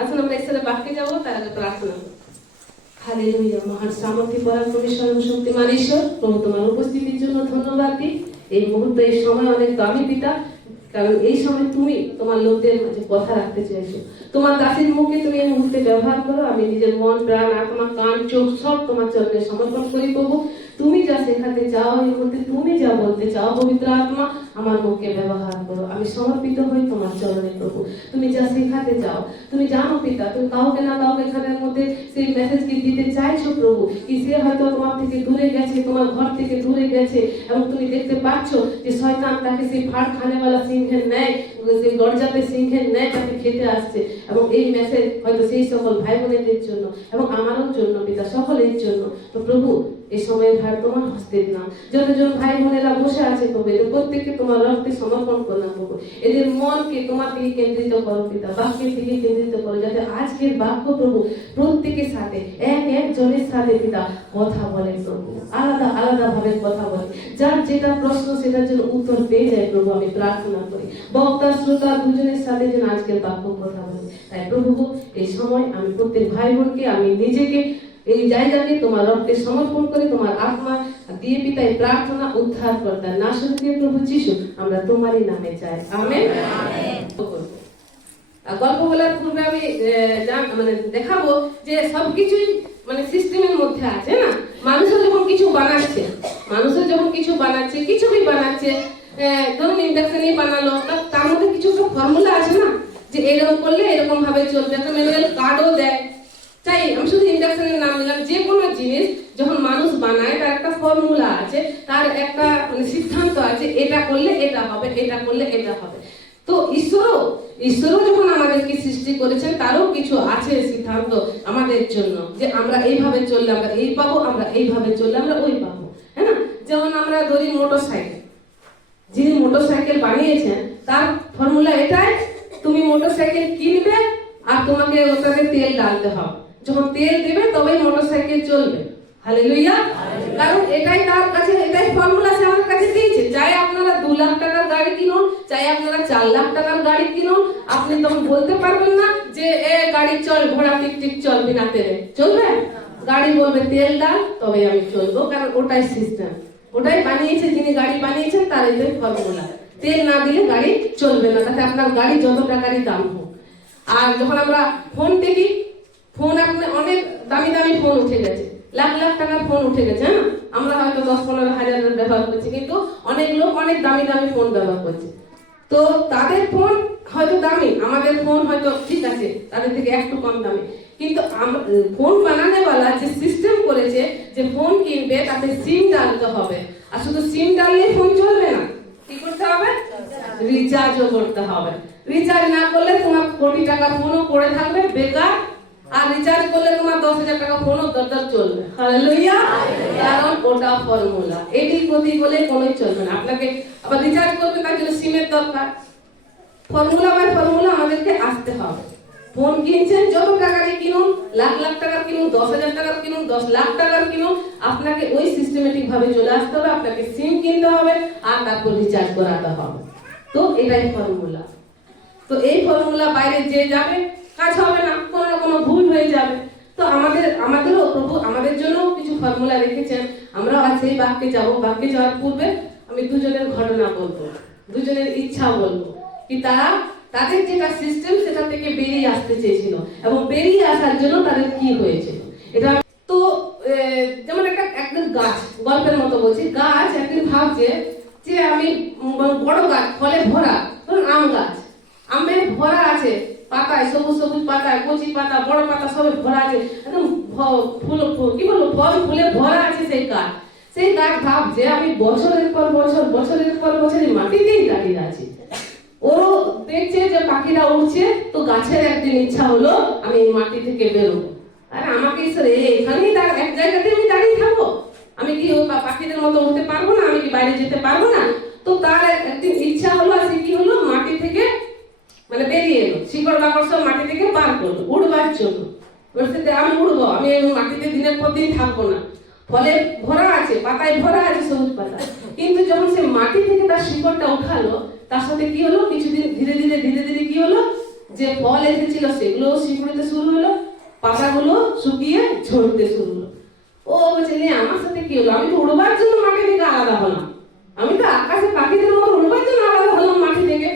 আসুন আমরা ঈশ্বরের বাক্যে যাবো, তার আগে প্রার্থনা করব। হালেলুয়া। মহান সামর্থ্য পরাক্রমী সর্বশক্তিমান ঈশ্বর, প্রভু তোমার উপস্থিতির জন্য ধন্যবাদ দিই। এই মুহূর্তে এই সময় অনেক দামি পিতা, কারণ এই সময় তুমি তোমার লোকদের মাঝে কথা রাখতে চাইছো। তোমার দাসীর মুখে তুমি এই মুহূর্তে ব্যবহার করো। আমি নিজের মন, প্রাণ, আত্মা, কান, চোখ সব তোমার চরণে সমর্পণ করি প্রভু। তুমি যা শেখাতে চাও, এই মুহূর্তে তুমি যা বলতে চাও, পবিত্র আত্মা আমার মুখে ব্যবহার করো। আমি সমর্পিত হই তোমার চরণে প্রভু। তুমি যা শেখাতে চাও, তুমি জানো পিতা, তুমি কাউকে না কাউকে এখানের মধ্যে সেই মেসেজকে দিতে চাইছো প্রভু। কি সে হয়তো তোমার থেকে দূরে গেছে, তোমার ঘর থেকে দূরে গেছে, এবং তুমি দেখতে পাচ্ছ যে শয়তান তাকে সেই ফাড় খানেওয়ালা সিংহের ন্যায়, সেই দরজাতে সিংহের ন্যায় তাকে খেতে আসছে। এবং এই মেসেজ হয়তো সেই সকল ভাই বোনেদের জন্য এবং আমারও জন্য পিতা, সকলের জন্য। তো প্রভু এই সময় ভার তোমার হস্তে দিলাম। যতজন ভাই বোনেরা বসে আছে প্রভু, এদের প্রত্যেককে তোমার রক্তে সমর্পণ করলাম প্রভু। এদের মনকে তোমার দিকে কেন্দ্রিত করো পিতা, বাক্যের দিকে কেন্দ্রিত করো, যাতে আজকের বাক্য প্রভু প্রত্যেকের সাথে এক একজনের সাথে পিতা কথা বলে প্রভু, আলাদা আলাদা ভাবে কথা বলে। যার যেটা প্রশ্ন সেটার জন্য উত্তর পেয়ে যায় প্রভু। আমি প্রার্থনা করি বক্তা শ্রোতা দুজনের সাথে যেন আজকের বাক্য কথা বলে। তাই প্রভু এই সময় আমি প্রত্যেক ভাই বোনকে, আমি নিজেকে এই জায়গাকে তোমার রক্তে সমর্পণ করে তোমার আত্মা দিয়ে পিতাই প্রার্থনা উদ্ধার কর্তা নাসরীয় প্রভু যিশু আমরা তোমারই নামে চাই, আমেন। গল্প বলার পূর্বে আমি দেখাবো যে সবকিছুই সিস্টেমের মধ্যে আছে না। মানুষের যখন কিছু বানাচ্ছে, কিছুই বানাচ্ছে, ধরুন ইন্ডাকশনই বানালো, তার মধ্যে কিছু ফর্মুলা আছে না, যে এরকম করলে এরকম ভাবে চলবে, একটা ম্যানুয়াল কার্ডও দেয়। তাই আমি শুধু ইন্ডাকশনের নাম নিলাম। যে কোনো জিনিস যখন মানুষ বানায় তার একটা ফর্মুলা আছে, তার একটা সিদ্ধান্ত আছে, এটা করলে এটা হবে, এটা করলে এটা হবে। তো ঈশ্বরও যখন আমাদেরকে সৃষ্টি করেছেন, তারও কিছু আছে সিদ্ধান্ত আমাদের জন্য, যে আমরা এইভাবে চললে আমরা এই পাবো, আমরা এইভাবে চললে আমরা ওই পাবো, হ্যাঁ না। যেমন আমরা ধরি মোটরসাইকেল, যিনি মোটরসাইকেল বানিয়েছেন তার ফর্মুলা এটাই, তুমি মোটরসাইকেল কিনবে আর তোমাকে ওটাতে তেল ডালতে হবে। যখন তেল দেবে তবেই মোটরসাইকেল চলবে। হালেলুয়া। কারণ এটাই তার কাছে, এটাই ফর্মুলা সে আমার কাছে দিয়েছে। চাই আপনারা 2 লাখ টাকার গাড়ি কিনুন, চাই আপনারা 4 লাখ টাকার গাড়ি কিনুন, আপনি তখন বলতে পারবেন না যে গাড়ি চল, ঘোড়া টিকটিক চল, বিনা তেলে চলবে। গাড়ি বলবে তেল ডাল তবে আমি চলবো, কারণ ওটাই সিস্টেম, ওটাই বানিয়েছে যিনি গাড়ি বানিয়েছেন, তার এটাই ফর্মুলা। তেল না দিলে গাড়ি চলবে না, তাতে আপনার গাড়ি যত টাকারই দাম হোক। আর যখন আমরা ফোন দেখি, ফোন আপনার অনেক দামি দামি ফোন উঠে গেছে, লাখ লাখ টাকার ফোন উঠে গেছে, হ্যাঁ। আমরা হয়তো 10-15 হাজারের ব্যবহার করছি, কিন্তু অনেক লোক অনেক দামি দামি ফোন ব্যবহার করছে। তো তাদের ফোন হয়তো দামি, আমাদের ফোন হয়তো ঠিক আছে, তাদের থেকে একটু কম দামি। কিন্তু ফোন বানানোওয়ালা যে সিস্টেম করেছে, যে ফোন কিনবে তাতে সিম ডালতে হবে, আর শুধু সিম ডাললেই ফোন চলবে না, কি করতে হবে? রিচার্জও করতে হবে। রিচার্জ না করলে তোমার কোটি টাকার ফোনও পড়ে থাকবে বেকার, আর রিচার্জ করলে তোমার 10,000 টাকা ফোনও দরকার চলবে। হালেলুয়া। কারণ ওটা ফর্মুলা, এদিক ওদিক বলে কোনোই চলবে না। আপনাকে আবার রিচার্জ করবে, তার জন্য সিমের দরকার। ফর্মুলা বাই ফর্মুলা আমাদেরকে আসতে হবে। ফোন কিনছেন যত টাকারই কিনুন, লাখ লাখ টাকার কিনুন, 10,000 টাকার কিনুন, 10 লাখ টাকার কিনুন, আপনাকে ওই সিস্টেমেটিক ভাবে চলে আসতে হবে। আপনাকে সিম কিনতে হবে আর তারপর রিচার্জ করাতে হবে। তো এটাই ফর্মুলা। তো এই ফর্মুলা বাইরে যে যাবে কাজ হবে না, কোনো না কোনো ভুল হয়ে যাবে। তো আমাদেরও প্রভু আমাদের জন্য কিছু ফর্মুলা রেখেছেন। আমরাও আজ সেই বাক্যে যাব। বাক্যে যাওয়ার পূর্বে আমি দুজনের ঘটনা বলবো, দুজনের ইচ্ছা বলবো, কি তাদের যেটা সিস্টেম সেটা থেকে বেরিয়ে আসতে চেয়েছিল এবং বেরিয়ে আসার জন্য তাদের কি হয়েছিল। এটা তো যেমন একদম গাছ, গল্পের মতো বলছি। গাছ একদিন ভাবছে যে আমি বড় গাছ, ফলে ভরা, ধরুন আম গাছ, আমের ভরা আছে, পাতায় সবুজ সবুজ পাতায়, কচি পাতা, বড় পাতা সবে ভরা আছে, একদম ফুল ফল ফুলে ভরা আছে সেই গাছ ভাবছে আমি বছরের পর বছর এই মাটিতেই দাঁড়িয়ে আছি। ওরও দেখছে যে পাখিরা উঠছে, তো গাছের একদিন ইচ্ছা হলো আমি এই মাটি থেকে বেরোবো। আর আমাকে এখানেই এক জায়গাতে আমি দাঁড়িয়ে থাকবো, আমি কি পাখিদের মতো উঠতে পারবো না, আমি কি বাইরে যেতে পারবো না? তো তার একদিন ইচ্ছা হলো, আর সে কি হলো, মাটি থেকে বেরিয়ে এলো, শিকড় বাকড় সব মাটি থেকে পার করলো উড়বার জন্য। বলছে আমি উড়বো, আমি এই মাটিতে দিনের পর দিন থাকবো না। ফলে ভরা আছে, পাতায় ভরা আছে সবুজ পাতা। কিন্তু যখন সে মাটি থেকে তার শিকড়টা উঠালো, তার সাথে কি হলো, কিছুদিন ধীরে ধীরে কি হলো, যে ফল এসেছিল সেগুলো শিকড়িতে শুরু হলো, পাতাগুলো শুকিয়ে ঝরতে শুরু হলো। ও বলছে আমার সাথে কি হলো, আমি তো উড়বার জন্য মাটি থেকে আলাদা হলাম, আমি তো আকাশে পাখিদের মতো উড়বার জন্য আলাদা হলাম মাটি থেকে,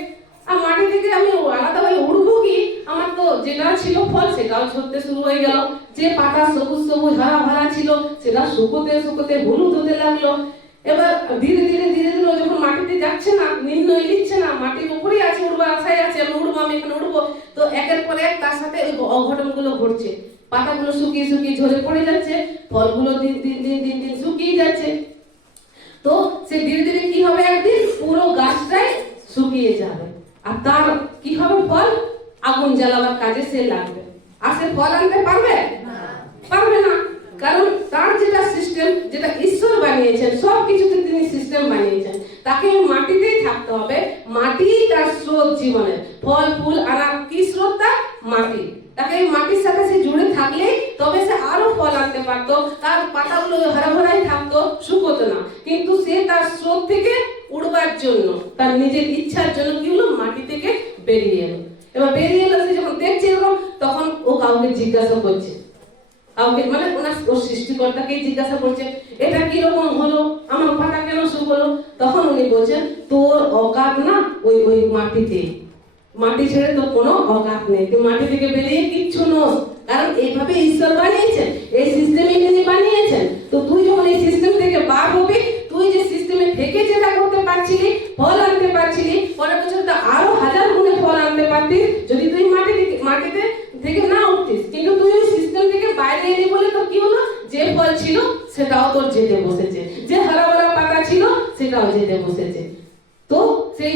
আর মাটি থেকে আমি আলাদা হয়ে উড়বো কি, আমার তো যেটা ছিল ফল সেটাও ঝরতে শুরু হয়ে গেল, যে পাতা সবুজ সবুজ হারা ভরা ছিল সেটা শুকোতে শুকোতে হলুদ হতে লাগলো। এবার ধীরে ধীরে ধীরে ধীরে যখন মাটিতে যাচ্ছে না, নির্ণয় নিচ্ছে না, মাটির উপরেই আছে, উড়বার আশায় আছে, আমি উড়বো, আমি এখানে উড়বো, তো একের পর এক তার সাথে ওই অঘটনগুলো ঘটছে। পাতাগুলো শুকিয়ে শুকিয়ে ঝরে পড়ে যাচ্ছে, ফলগুলো দিন দিন দিন দিন দিন শুকিয়ে যাচ্ছে। তো সে ধীরে ধীরে কি হবে, একদিন পুরো গাছটাই শুকিয়ে যাবে, আর তার কি হবে, ফল আগুন জ্বালাবার কাজে সে লাগবে। আর সে ফল আনতে পারবে পারবে না, কারণ তার যেটা সিস্টেম, যেটা ঈশ্বর বানিয়েছেন, সব কিছুতে তিনি সিস্টেম বানিয়েছেন, তাকে মাটিতেই থাকতে হবে। মাটি তার স্রোত জীবনের, ফল ফুল আনার কি স্রোত, তার মাটি। তাকে মাটির সাথে সে জুড়ে থাকলে তবে সে আরো ফল আনতে পারতো, তার পাতাগুলো হারা ভরাই থাকতো, শুকোতো না। কিন্তু সে তার স্রোত থেকে উড়বার জন্য, তার নিজের ইচ্ছার জন্য কি হলো, মাটি থেকে বেরিয়ে এলো। এবার বেরিয়ে এলো, সে যখন দেখছে এরকম, তখন ও কাউকে জিজ্ঞাসা করছে, কাউকে মানে ওর সৃষ্টিকর্তাকেই জিজ্ঞাসা করছে, এটা কিরকম হলো, আমার পাতা কেন শুকলো? তখন উনি বলছেন, তোর অকাত না ওই ওই মাটিতে, মাটি ছেড়ে তো কোনো অকাত নেই, তুই মাটি থেকে বেরিয়ে কিচ্ছু নোস, কারণ এইভাবে ঈশ্বর বানিয়েছেন, এই সিস্টেমে তিনি বানিয়েছেন। তো তুই যখন এই সিস্টেম থেকে বার হবি, তুই যে সিস্টেমে থেকে যেটা করতে পারছিলি, ফল আনতে পারছিলি, পরের বছর তো আরো 1000 গুণে ফল আনতে পারতিস যদি তুই মাটিতে থেকে না উঠতিস। কিন্তু তুই ওই সিস্টেম থেকে বাইরে এলি বলে তো কি হলো, যে ফল ছিল সেটাও তোর যেতে বসেছে, যে হারা ভরা পাতা ছিল সেটাও যেতে বসেছে। তো সেই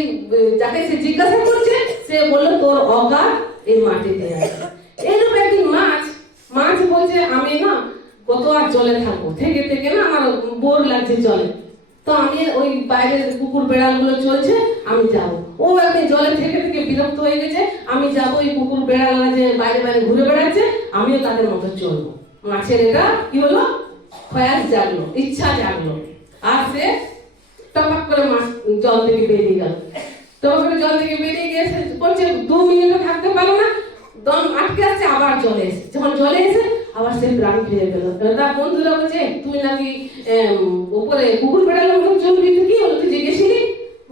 যাকে সে জিজ্ঞাসা করছে, সে বলল তোর অকাত এই মাটিতে আছে। এরকম একদিন মাছ বলছে, আমি না কত আর জলে থাকবো, থেকে থেকে না আমার বোর লাগছে জলে, তো আমি ওই বাইরে কুকুর বেড়াল গুলো চলছে, আমি যাব। ও একদিন জলে থেকে থেকে বিরক্ত হয়ে গেছে, আমি যাব, ওই কুকুর বেড়ালরা যে বাইরে বাইরে ঘুরে বেড়াচ্ছে, আমিও তাদের মতো চলবো। মাছের এটা কি হলো, খয়াল জাগলো, ইচ্ছা জাগলো, আর সে টপাক করে মাছ জল থেকে বেরিয়ে গেল। টপাক করে জল থেকে বেরিয়ে গিয়ে করছে, 2 মিনিটও থাকতে পারলো না, দম আটকে আছে, আবার জলে এসে, যখন জলে এসে আবার সে প্রাণ ফিরে পেল। তার বন্ধুরা বলছে, তুই নাকি উপরে কুকুর বেড়ালের মতো চলবি, তুই কি হলো, তুই যে গেছিলি?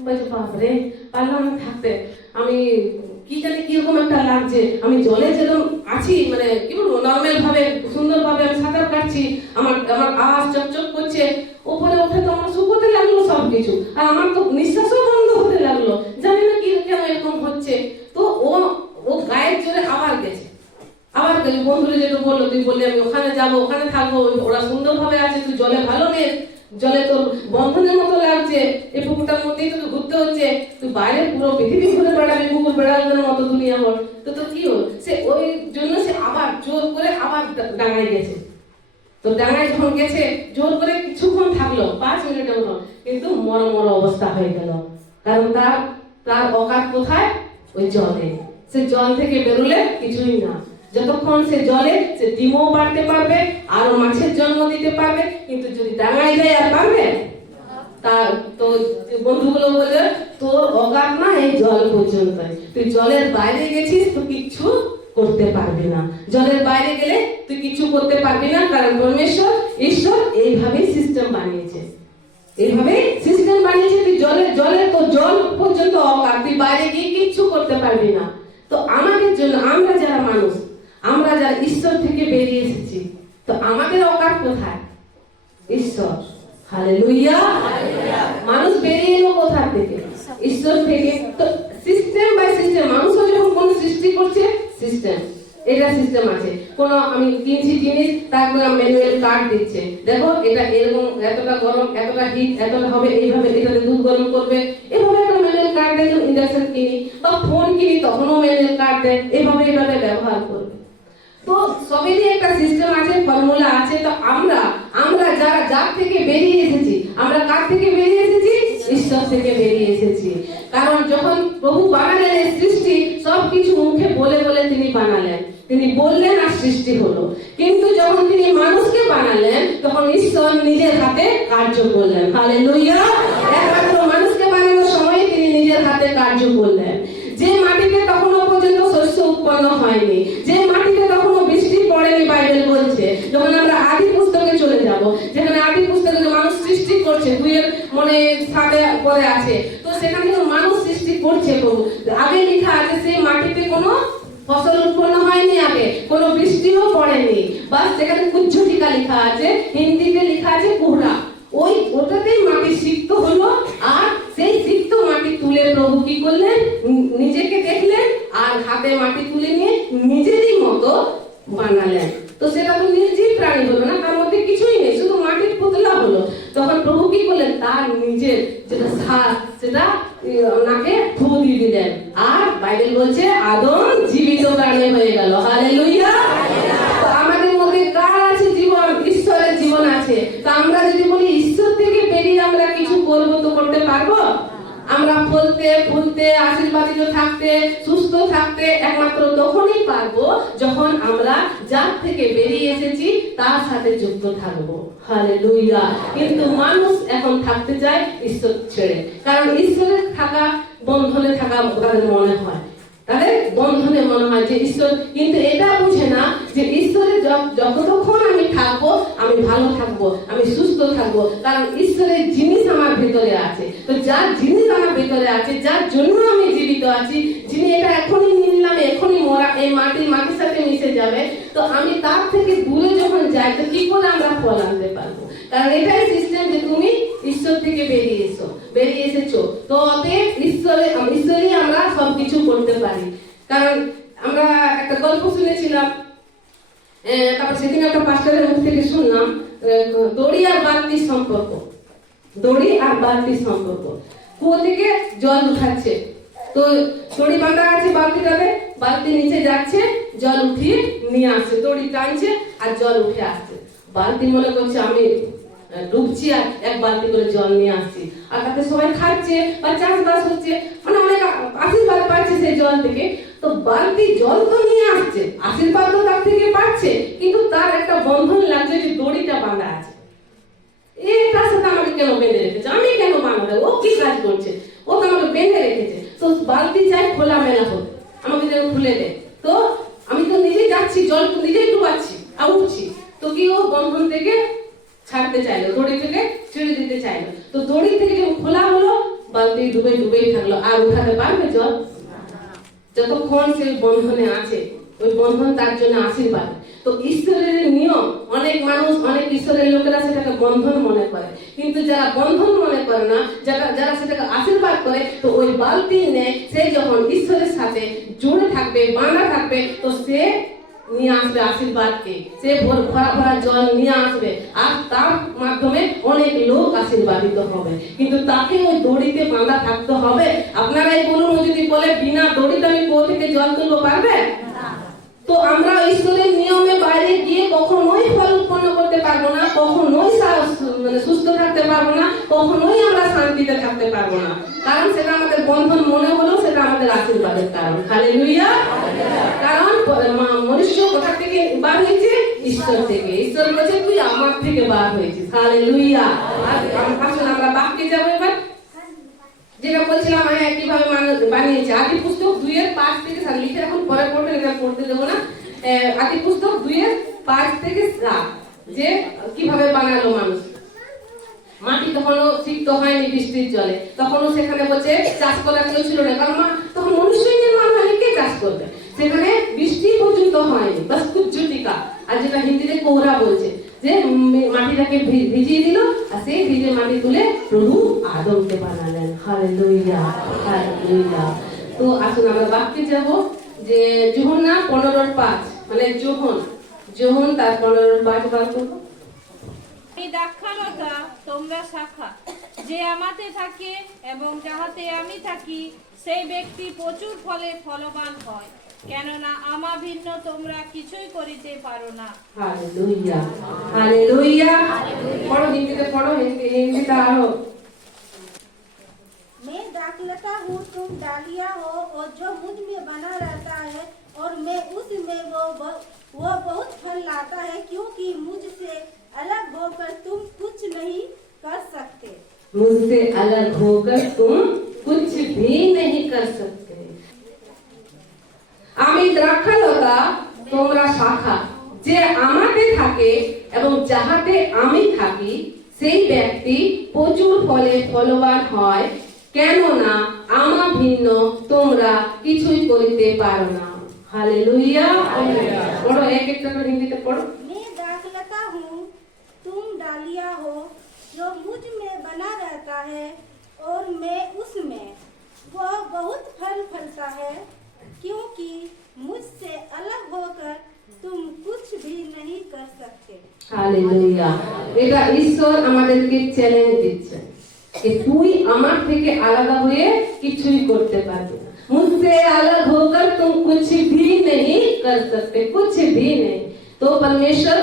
বলছে, বাপরে পারলাম না থাকতে, আমি কি জানি কিরকম একটা লাগছে, আমি জলে যেরকম আছি, মানে কি বলবো, নর্মাল ভাবে সুন্দর ভাবে আমি সাঁতার কাটছি, আমার আওয়াজ চকচক করছে, উপরে উঠে তো আমার শুকোতে লাগলো সবকিছু, আর আমার তো নিঃশ্বাসও বন্ধ হতে লাগলো, জানি না কি কেন এরকম হচ্ছে। তো ও গায়ের জোরে আবার গেছে, বন্ধুরা যেটা বললো, তুই বললি আমি ওখানে যাবো, ওখানে থাকবো, ওরা সুন্দর ভাবে আছে, তুই জলে ভালো নেই, জলে তোর বন্ধনের মতো লাগছে, এই পুকুরটার মধ্যেই তোকে ঘুরতে হচ্ছে, তুই বাইরে পুরো পৃথিবী ঘুরে বেড়াবি কুকুর বেড়ালদের মতো দুনিয়া ভর, তো কি হল? সে ওই জন্য সে আবার জোর করে আবার ডাঙায় গেছে। তো ডাঙায় যখন গেছে, জোর করে কিছুক্ষণ থাকলো, 5 মিনিটের মতো, কিন্তু মর অবস্থা হয়ে গেল, কারণ তার অকাত কোথায়, ওই জলে। সে জল থেকে বেরোলে কিছুই না, যতক্ষণ সে জলে, সে ডিমও পারতে পারবে, আরো মাছের জন্ম দিতে পারবে, কিন্তু যদি ডাঙায় যায় আর পারবে? তার তো বন্ধুগুলো বলে, তোর অকাত না এই জল পর্যন্ত, তুই জলের বাইরে গেছিস, তুই কিচ্ছু করতে পারবি না, জলের বাইরে গেলে তুই কিছু করতে পারবি না, কারণ পরমেশ্বর ঈশ্বর এইভাবেই সিস্টেম বানিয়েছে, এইভাবে সিস্টেম বানিয়েছে, তুই জলের তো জল পর্যন্ত অকাত, তুই বাইরে গিয়ে কিচ্ছু করতে পারবি না। তো আমাদের জন্য, আমরা যারা মানুষ, আমরা যারা ঈশ্বর থেকে বেরিয়ে এসেছি, তো আমাদের অকাত কোথায়? ঈশ্বর। হালেলুয়া। মানুষ বেরিয়ে এলো কোথা থেকে? ঈশ্বর থেকে। তো সিস্টেম বাই সিস্টেম, মানুষও যখন কোন সৃষ্টি করছে, সিস্টেম, এটা সিস্টেম আছে। কোন আমি কিনছি জিনিস, তারপর ম্যানুয়াল কার্ড দিচ্ছে, দেখো এটা এরকম, এতটা গরম, এতটা হিট, এতটা হবে, এইভাবে এটাতে দুধ গরম করবে, এভাবে একটা ম্যানুয়াল কার্ড দেয়। ইন্ডাকশন কিনি বা ফোন কিনি, তখনও ম্যানুয়াল কার্ড দেয়, এইভাবে ব্যবহার করবে। তো সবেরই একটা সিস্টেম আছে, ফর্মুলা আছে। তো আমরা যার থেকে বেরিয়ে এসেছি, আমরা কার থেকে বেরিয়ে এসেছি? ঈশ্বর থেকে বেরিয়ে এসেছি। কারণ যখন প্রভু বানালেন এই সৃষ্টি, সবকিছু মুখে বলে বলে তিনি বানালেন, তিনি বললেন আর সৃষ্টি হলো। কিন্তু যখন তিনি মানুষকে বানালেন, তখন ঈশ্বর নিজের হাতে কার্য করলেন। হালেলুয়া। একমাত্র মানুষকে বানানোর সময় তিনি নিজের হাতে কার্য করলেন। যে মাটিতে তখনও পর্যন্ত শস্য উৎপন্ন হয়নি, যে মাটিতে তখনও বৃষ্টি পড়েনি, বাইবেল বলছে। যখন আমরা আদি পুস্তকে চলে যাব, যেখানে আদি পুস্তকে মানুষ সৃষ্টি করছে, 2:7 পরে আছে, তো সেখানে মানুষ সৃষ্টি করছে। প্রভু আগে লেখা আছে সেই মাটিতে কোনো ফসল উৎপন্ন হয়নি, আগে কোনো বৃষ্টিও পড়েনি, বাস সেখানে কুজ্ঝটিকা লেখা আছে, হিন্দিতে লেখা আছে কুহরা। ওটাতেই মাটি সিক্ত হলো, আর সেই সিক্ত মাটি তুলে প্রভু কি করলেন, নিজেকে দেখলেন আর হাতে মাটি তুলে নিয়ে নিজেরই মতো বানালেন। তো সেটা তো নির্জীব প্রাণী হলো না, তার মধ্যে কিছুই নেই, শুধু মাটির পুতলা হলো। তখন প্রভু কি করলেন, তার নিজের যেটা শ্বাস সেটা ওনাকে ফু দিয়ে দিলেন, আর বাইবেল বলছে আদম জীবিত প্রাণী হয়ে গেল। হালেলুয়া। আমাদের মধ্যে কার আছে জীবন? ঈশ্বরের জীবন আছে। তো আমরা যদি বলি ঈশ্বর থেকে বেরিয়ে আমরা কিছু করবো, তো করতে পারবো? আমরা ফলতে ফুলতে আশীর্বাদিত থাকতে সুস্থ থাকতে একমাত্র তখনই পারবো যখন আমরা যার থেকে বেরিয়ে এসেছি তার সাথে যুক্ত থাকবো। হালেলুয়া। কিন্তু মানুষ এখন থাকতে চায় ঈশ্বর ছেড়ে, কারণ ঈশ্বরের থাকা বন্ধনে থাকা তাদের মনে হয়, তাদের বন্ধনে মনে হয় যে ঈশ্বর, কিন্তু এটা বুঝে না যে ঈশ্বরের যতক্ষণ আমি থাকবো আমি ভালো থাকবো, আমি সুস্থ থাকবো, কারণ ঈশ্বরের জিনিস আমার ভিতরে আছে। তো যার জিনিস আমার ভিতরে আছে, যার জন্য আমি জীবিত আছি, যিনি এটা এখনই নিয়ে নিলাম, এখনই মরা, এই মাটির সাথে মিশে যাবে, তো আমি তার থেকে দূরে যখন যাই তো কি করে আমরা ফল আনতে পারবো? কারণ এটাই সিস্টেম যে তুমি ঈশ্বর থেকে বেরিয়ে এসেছো, তো অতএব ঈশ্বরই আমরা সবকিছু করতে পারি। কারণ আমরা একটা গল্প শুনেছিলাম, তারপর সেদিন একটা পাস্টারের মুখ থেকে শুনলাম, দড়ি আর বালতির সম্পর্ক। কুয়ো থেকে জল উঠাচ্ছে, তো দড়ি বাঁধা আছে বালতিটাতে, বালতি নিচে যাচ্ছে, জল উঠিয়ে নিয়ে আসছে, দড়ি টানছে আর জল উঠে আসছে। বালতি মনে করছে আমি ডুবছি আর এক বালতি করে জল নিয়ে আসছি, আর তাতে সবাই খাচ্ছে বা চাষবাস হচ্ছে, মানে অনেক আশীর্বাদ পাচ্ছে সেই জল থেকে। তো বালতি জল তো নিয়ে আসছে, আশীর্বাদ তো তার থেকে পাচ্ছে, কিন্তু তার একটা বন্ধন লাগছে যে দড়িটা বাঁধা আছে, তার সাথে আমাকে কেন বেঁধে রেখেছে, আমি কেন বাঁধা, ও কি কাজ করছে, ও তো আমাকে বেঁধে রেখেছে। তো বালতি চাই খোলা মেলা হোক, আমাকে যেন খুলে দেয়, তো আমি তো নিজে যাচ্ছি, জল তো নিজেই ডুবাচ্ছি আর উঠছি, তো কি ও বন্ধন থেকে ছাড়তে চাইলো, দড়ি থেকে ছেড়ে দিতে চাইলো। তো দড়ি থেকে যখন খোলা হলো, বালতি ডুবেই থাকলো, আর উঠাতে পারবে জল? যতক্ষণ সেই বন্ধনে আছে, ওই বন্ধন তার জন্য আশীর্বাদ। তো ঈশ্বরের নিয়ম, অনেক মানুষ, অনেক ঈশ্বরের লোকেরা সেটাকে বন্ধন মনে করে, কিন্তু যারা বন্ধন মনে করে না, যারা সেটাকে আশীর্বাদ করে, তো ওই বালতি নেয়, সে যখন ঈশ্বরের সাথে জুড়ে থাকবে, বাঁধা থাকবে, তো সে নিয়ে আসবে আশীর্বাদকে, সে ভরা জল নিয়ে আসবে, আর তার মাধ্যমে অনেক লোক আশীর্বাদিত হবে। কিন্তু তাকে ওই দড়িতে বাঁধা থাকতে হবে। আপনারাই বলুন, যদি বলে বিনা দড়িতে আমি কুয়ো থেকে জল তুলবো, পারবে? তো আমরা ঈশ্বরের নিয়মে বাইরে গিয়ে কখনোই ফল উৎপন্ন করতে পারবো না, কখনোই সুস্থ থাকতে পারবো না, কখনোই আমরা শান্তিতে থাকতে পারবো না, কারণ সেটা আমাদের বন্ধন মনে হলো, সেটা আমাদের আশীর্বাদের কারণ। হালেলুয়া। কারণ মনুষ্য কোথা থেকে বার হয়েছে? ঈশ্বর থেকে। ঈশ্বর বলেছে তুই আমার থেকে বার হয়েছিস। হালেলুয়া। আর আসলে আমরা বাক্যে যাবো এবার, যেটা বলছিলাম কিভাবে মানুষ বানিয়েছে। আদি পুস্তক 2:5 থেকে 7 লিখে এখন পরে পড়বেন, এটা পড়তে দেবো না। আদি পুস্তক 2:5 থেকে 7 যে কিভাবে বানালো মানুষ। মাটি তখনও সিক্ত হয়নি বৃষ্টির জলে, তখনও সেখানে বলছে চাষ করার কেউ ছিল না, কারণ তখন মনুষ্যই নির্মাণ হয়নি, কে চাষ করবে? সেখানে বৃষ্টি পর্যন্ত হয়নি, বাস কুজ্ঝটিকা, আর যেটা হিন্দিতে কোহরা বলছে, যে মাটিটাকে ভিজিয়ে দিল, আর সেই ভিজে মাটি তুলে প্রভু আদমকে বানালেন। Hallelujah, hallelujah. তো আসুন আমরা বাক্যে যাব, যে যোহন্না 15:5, মানে যোহন তার 15:5 বার করবো। এই দাক্ষালতা তোমরা শাখা, যে আমাতে থাকে এবং যাহাতে আমি থাকি, সেই ব্যক্তি প্রচুর ফলে ফলবান হয়, কেননা আমা ভিন্ন তোমরা কিছুই করিতে পারো না। Hallelujah, hallelujah. पढ़ो हिंदी पढ़ो, हिंदी आरो। मैं दाखलता हूँ, तुम डालियाँ हो, और जो मुझ में बना रहता है और मैं उसमें, वो बहुत फल लाता है, क्योंकि मुझसे अलग होकर तुम कुछ नहीं कर सकते। मुझसे अलग होकर तुम कुछ भी नहीं कर सकते। আমি দ্রাক্ষালতা, তোমরা শাখা। যে আমাতে থাকে এবং যাহাতে আমি থাকি সেই ব্যক্তি প্রচুর ফলে ফলবান হয়, কেননা আমা ভিন্ন তোমরা কিছুই করিতে পারো না। হালেলুয়া। পড়ো, এক একটা করে হিন্দিতে পড়ো। मैं दाखलता हूँ, तुम डालियाँ हो। जो मुझ में बना रहता है और मैं उसमें, वह बहुत फल फलता है, क्योंकि मुझसे अलग होकर तुम कुछ भी नहीं कर सकते। হালেলুয়া। এটা ঈশ্বর আমাদেরকে চ্যালেঞ্জ দিচ্ছে যে তুই আমার থেকে আলাদা হয়ে কিছুই করতে পারবি না। मुझसे अलग होकर तुम कुछ भी नहीं कर सकते, कुछ भी नहीं। তো পরমেশ্বর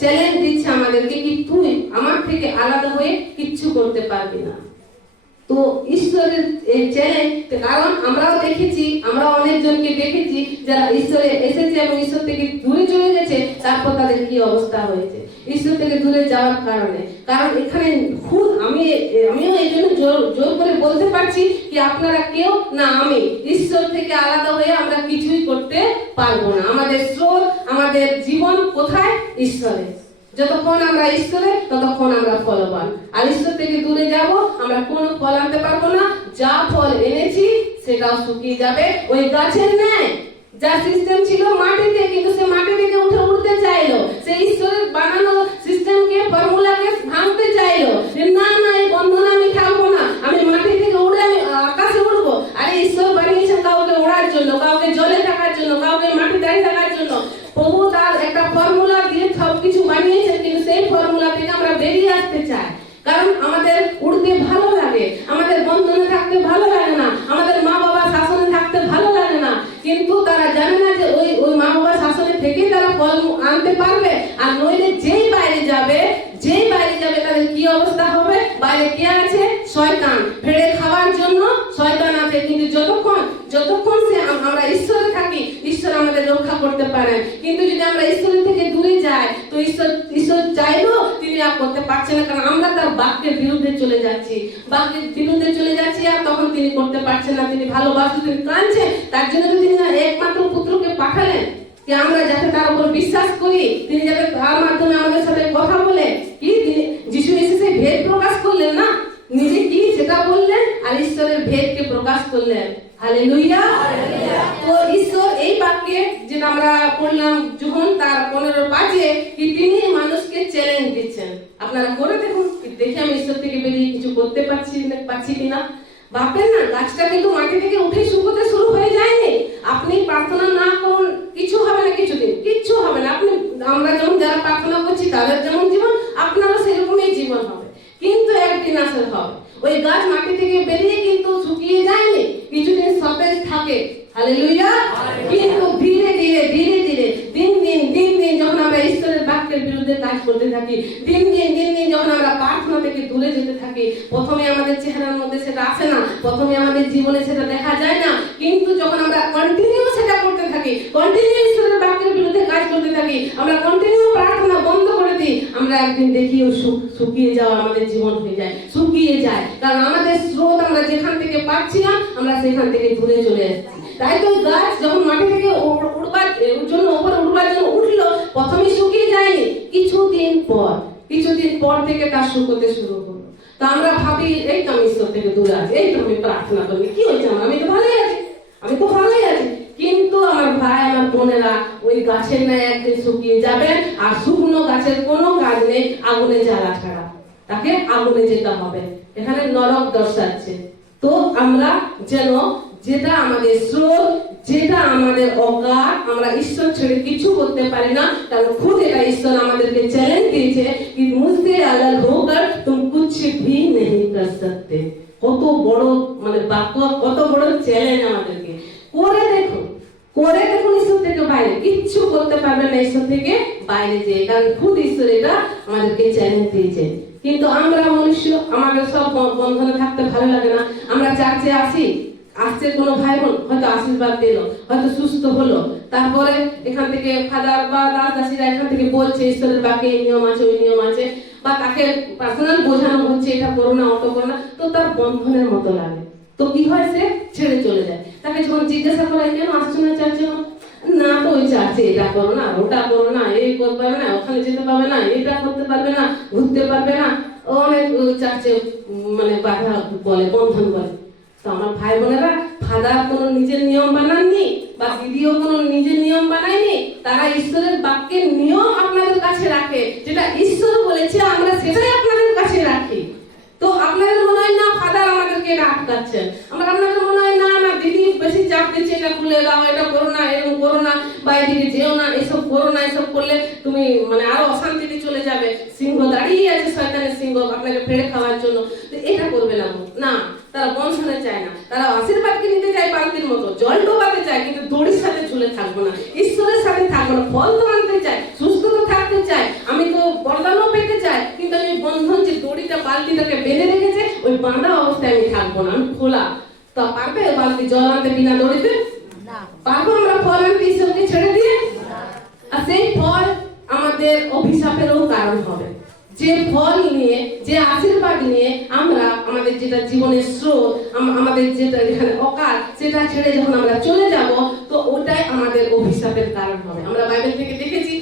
চ্যালেঞ্জ দিচ্ছে আমাদেরকে কি তুই আমার থেকে আলাদা হয়ে কিচ্ছু করতে পারবি না। তো ঈশ্বরের এই চ্যালেঞ্জ, কারণ আমরাও দেখেছি, আমরা অনেকজনকে দেখেছি যারা ঈশ্বরে এসেছে এবং ঈশ্বর থেকে দূরে চলে গেছে, তারপর তাদের কি অবস্থা হয়েছে ঈশ্বর থেকে দূরে যাওয়ার কারণে। কারণ এখানে খুব আমিও এই জন্য জোর করে বলতে পারছি কি আপনারা কেউ না আমি ঈশ্বর থেকে আলাদা হয়ে আমরা কিছুই করতে পারবো না। আমাদের স্রোত, আমাদের জীবন কোথায়? ঈশ্বরে। যতক্ষণ আমরা ঈশ্বরে ততক্ষণ আমরা ফলবান। আর ঈশ্বর থেকে দূরে যাব, আমরা কোনো ফল আনতে পারবো না। যা ফল এনেছি সেটাও শুকিয়ে যাবে। ওই গাছের ন্যায় যা সিস্টেম ছিল মাটিতে, কিন্তু সে মাটি থেকে উঠে উঠতে চাইলো, সে ঈশ্বরের বানানো সিস্টেমকে, ফর্মুলাকে ভাঙতে চাইলো যে না না, এই বন্ধনে আমি থাকবো না, আমি মাটি থেকে উড়ে আমি আকাশে উঠবো। আরে ঈশ্বর বানিয়েছেন কাউকে ওড়ার জন্য, কাউকে জলে থাকার জন্য, কাউকে মাটি দাঁড়িয়ে থাকার জন্য। প্রভু তার একটা ফর্মুলা দিয়ে সবকিছু বানিয়েছেন, কিন্তু সেই ফর্মুলা থেকে আমরা বেরিয়ে আসতে চাই। কারণ আমাদের উড়তে ভালো লাগে, আমাদের বন্ধনে থাকতে ভালো লাগে না, আমাদের মা বাবা শাসনে থাকতে ভালো লাগে না। কিন্তু তারা জানে না যে ওই মা বাবা শাসনে থেকে তারা ফল আনতে পারবে। আর নইলে যেই বাইরে যাবে তাদের কি অবস্থা হবে? বাইরে কে আছে? শয়তান। ফেড়ে খাওয়ার জন্য শয়তান আছে। কিন্তু যতক্ষণ সে আমরা ঈশ্বরে থাকি, ঈশ্বর আমাদের রক্ষা করতে পারেন। কিন্তু যদি আমরা ঈশ্বরের থেকে দূরে যাই, তো ঈশ্বর চাইলেও তিনি আর করতে পারছেন না, কারণ আমরা তার বাক্যের বিরুদ্ধে চলে যাচ্ছি। আর তখন তিনি করতে পারছেন না। তিনি ভালোবাসেন, তিনি কাঁদছেন। তার জন্য তো তিনি একমাত্র পুত্রকে পাঠালেন যে আমরা যাতে তার উপর বিশ্বাস করি, তিনি যাতে তার মাধ্যমে আমাদের সাথে কথা বলে। কি তিনি যিশু এসে ভেদ প্রকাশ করলেন না, নিজে কি সেটা বললেন আর ঈশ্বরের ভেদকে প্রকাশ করলেন। হালেলুয়া। তো ঈশ্বর এই বাক্যে যেটা আমরা পড়লাম যোহন তার 15:5 কি তিনি মানুষকে চ্যালেঞ্জ দিচ্ছেন। আপনারা করে দেখুন, দেখে আমি ঈশ্বর থেকে বেরিয়ে কিছু করতে পারছি কিনা। ভাববেন না, গাছটা কিন্তু মাটি থেকে উঠে শুকোতে শুরু হয়ে যায়নি। আপনি প্রার্থনা না করুন, কিছু হবে না, কিছুদিন কিচ্ছু হবে না। আমরা যেমন যারা প্রার্থনা করছি তাদের যেমন জীবন, আপনারও সেরকমই জীবন হবে, কিন্তু একদিন আসলে হবে। ওই গাছ মাটি থেকে বেরিয়ে কিন্তু শুকিয়ে যায়নি, কিছুদিন সতেজ থাকে। হালেলুয়া। কিন্তু ধীরে ধীরে দিন দিন যখন আমরা ঈশ্বরের বাক্যের বিরুদ্ধে কাজ করতে থাকি, দিন দিন যখন আমরা প্রার্থনা থেকে দূরে যেতে থাকি, প্রথমে আমাদের চেহারার মধ্যে সেটা আসে না, প্রথমে আমাদের জীবনে সেটা দেখা যায় না। কিন্তু যখন আমরা কন্টিনিউ সেটা করতে থাকি, কন্টিনিউ ঈশ্বরের বাক্যের বিরুদ্ধে কাজ করতে থাকি, আমরা কন্টিনিউ প্রার্থনা বন্ধ করে দিই, আমরা একদিন দেখিও শুকিয়ে যাওয়া আমাদের জীবন হয়ে যায়, শুকিয়ে যায়। কারণ আমাদের স্রোত আমরা যেখান থেকে পাচ্ছিলাম, আমরা সেখান থেকে দূরে চলে আসছি। তাই তো গাছ যখন মাটি থেকে উপরে উঠবার জন্য উঠলো, প্রথমে শুকিয়ে যায়নি, কিছুদিন পর থেকে তার শুকোতে শুরু হলো। তো আমরা ভাবি এই তো আমি ঈশ্বর থেকে দূরে আছি, এই তো আমি প্রার্থনা করি, কি হয়েছে আমার, আমি তো ভালোই আছি। কিন্তু আমার ভাই, আমার বোনেরা, ওই গাছের ন্যায় একদিন শুকিয়ে যাবেন। আর শুকনো গাছের কোনো কাজ নেই আগুনে জ্বালা ছাড়া, তাকে আগুনে যেতে হবে। এখানে নরক দর্শাচ্ছে। তো আমরা যেন যেটা আমাদের স্রোত, যেটা আমাদের অকার, আমরা ঈশ্বর ছেড়ে কিছু করতে পারি না। কারণ খুদ এটা ঈশ্বর আমাদেরকে চ্যালেঞ্জ দিয়েছে कि मुझसे अलग होकर तुम कुछ भी नहीं कर सकते। কত বড় বাক্য, কত বড় চ্যালেঞ্জ আমাদেরকে। করে দেখুন ঈশ্বর থেকে বাইরে কিচ্ছু করতে পারবেন না, ঈশ্বর থেকে বাইরে যেয়ে, কারণ খুদ ঈশ্বর এটা আমাদেরকে চ্যালেঞ্জ দিয়েছে। কিন্তু আমরা মনুষ্য, আমাদের সব বন্ধনে থাকতে ভালো লাগে না। আমরা চার্চে আসছে কোনো ভাই বোন হয়তো আশীর্বাদ পেল, হয়তো সুস্থ হলো, তারপরে এখান থেকে ফাদার বা দাসীরা এখান থেকে বলছে ঈশ্বরের বাক্যে এই নিয়ম আছে, ওই নিয়ম আছে, বা তাকে পার্সোনাল বোঝানো হচ্ছে এটা করো না, অত করো না, তো তার বন্ধনের মতো লাগে। তো কি হয়, সে ছেড়ে চলে যায়। তাকে যখন জিজ্ঞাসা করা কেন আসছো না চার্চে, না তো ওই চাচ্ছে এটা করো না, ওটা করো না, এই করতে পারবে না, ওখানে যেতে পারবে না, এটা করতে পারবে না, ঘুরতে পারবে না, অনেক চাচ্ছে মানে বাধা বলে, বন্ধন বলে। তো আমার ভাই বোনেরা, ফাদার কোনো নিজের নিয়ম বানাননি বা দিদিও কোনো নিজের নিয়ম বানায়নি, তারা ঈশ্বরের বাক্যের নিয়ম আপনাদের কাছে রাখে, যেটা ঈশ্বর বলেছে আমরা সেটাই আপনাদের কাছে রাখি। তো আপনাদের মনে হয় না ফাদার আমাদেরকে এটা আটকাচ্ছেন, আপনাদের মনে হয় না না দিদি বেশি চাপ দিচ্ছে, এটা খুলে দাও, এটা করো না, এরকম করো না, বা এদিকে যেও না, এসব করো না, এসব করলে তুমি মানে আরো অশান্তিতে চলে যাবে, সিংহ দাঁড়িয়ে আছে, শয়তানের সিংহ আপনাকে ফেড়ে খাওয়ার জন্য। তো এটা করবে না, না, তারা বন্ধনে চায় না, তারা আশীর্বাদকে নিতে চায় বালতির মতো, জল ডোবাতে চায়, কিন্তু দড়ির সাথে ঝুলে থাকবো না, ঈশ্বরের সাথে থাকবো না, ফল তো আনতে চায়, সুস্থ তো থাকতে চায়, আমি তো বরদানও পেতে চাই, কিন্তু আমি বন্ধন যে দড়িটা বালতিটাকে বেঁধে রেখেছে ওই বাঁধা অবস্থায় আমি থাকবো না, আমি খোলা। তো পারবে বালতি জল আনতে বিনা দড়িতে? পারবো আমরা ফল আনতে ঈশ্বরকে ছেড়ে দিয়ে? আর সেই ফল আমাদের অভিশাপেরও কারণ হবে। যে ফল নিয়ে, যে আশীর্বাদ নিয়ে আমরা আমাদের যেটা জীবনের স্রোত, আমাদের যেটা এখানে অকাল, সেটা ছেড়ে যখন আমরা চলে যাব, তো ওটাই আমাদের অভিশাপের কারণ হবে। আমরা বাইবেল থেকে দেখেছি,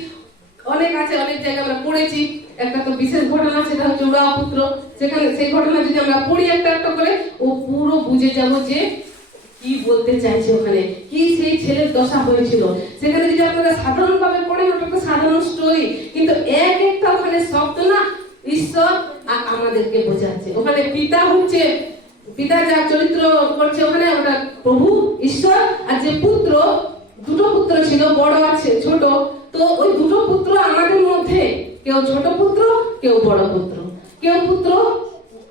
অনেক আছে, অনেক জায়গায় আমরা পড়েছি। একটা তো বিশেষ ঘটনা, সেটা হচ্ছে উড়াও পুত্র। সেখানে সেই ঘটনা যদি আমরা পড়ি একটা একটা করে, ও পুরো বুঝে যাব যে কি বলতে চাইছে, ওখানে কি সেই ছেলের দশা হয়েছিল। সেখানে যদি আপনারা সাধারণভাবে পড়েন, ওটা তো সাধারণ স্টোরি, কিন্তু এক একটা ওখানে শব্দ না ঈশ্বর আর আমাদেরকে বোঝাচ্ছে। ওখানে পিতা হচ্ছে, পিতা যা চরিত্র করছে ওখানে, ওটা প্রভু ঈশ্বর, আর যে পুত্র, দুটো পুত্র ছিল, বড় আছে ছোট, তো ওই দুটো পুত্র আমাদের মধ্যে, কেউ ছোট পুত্র, কেউ বড় পুত্র। কেউ পুত্র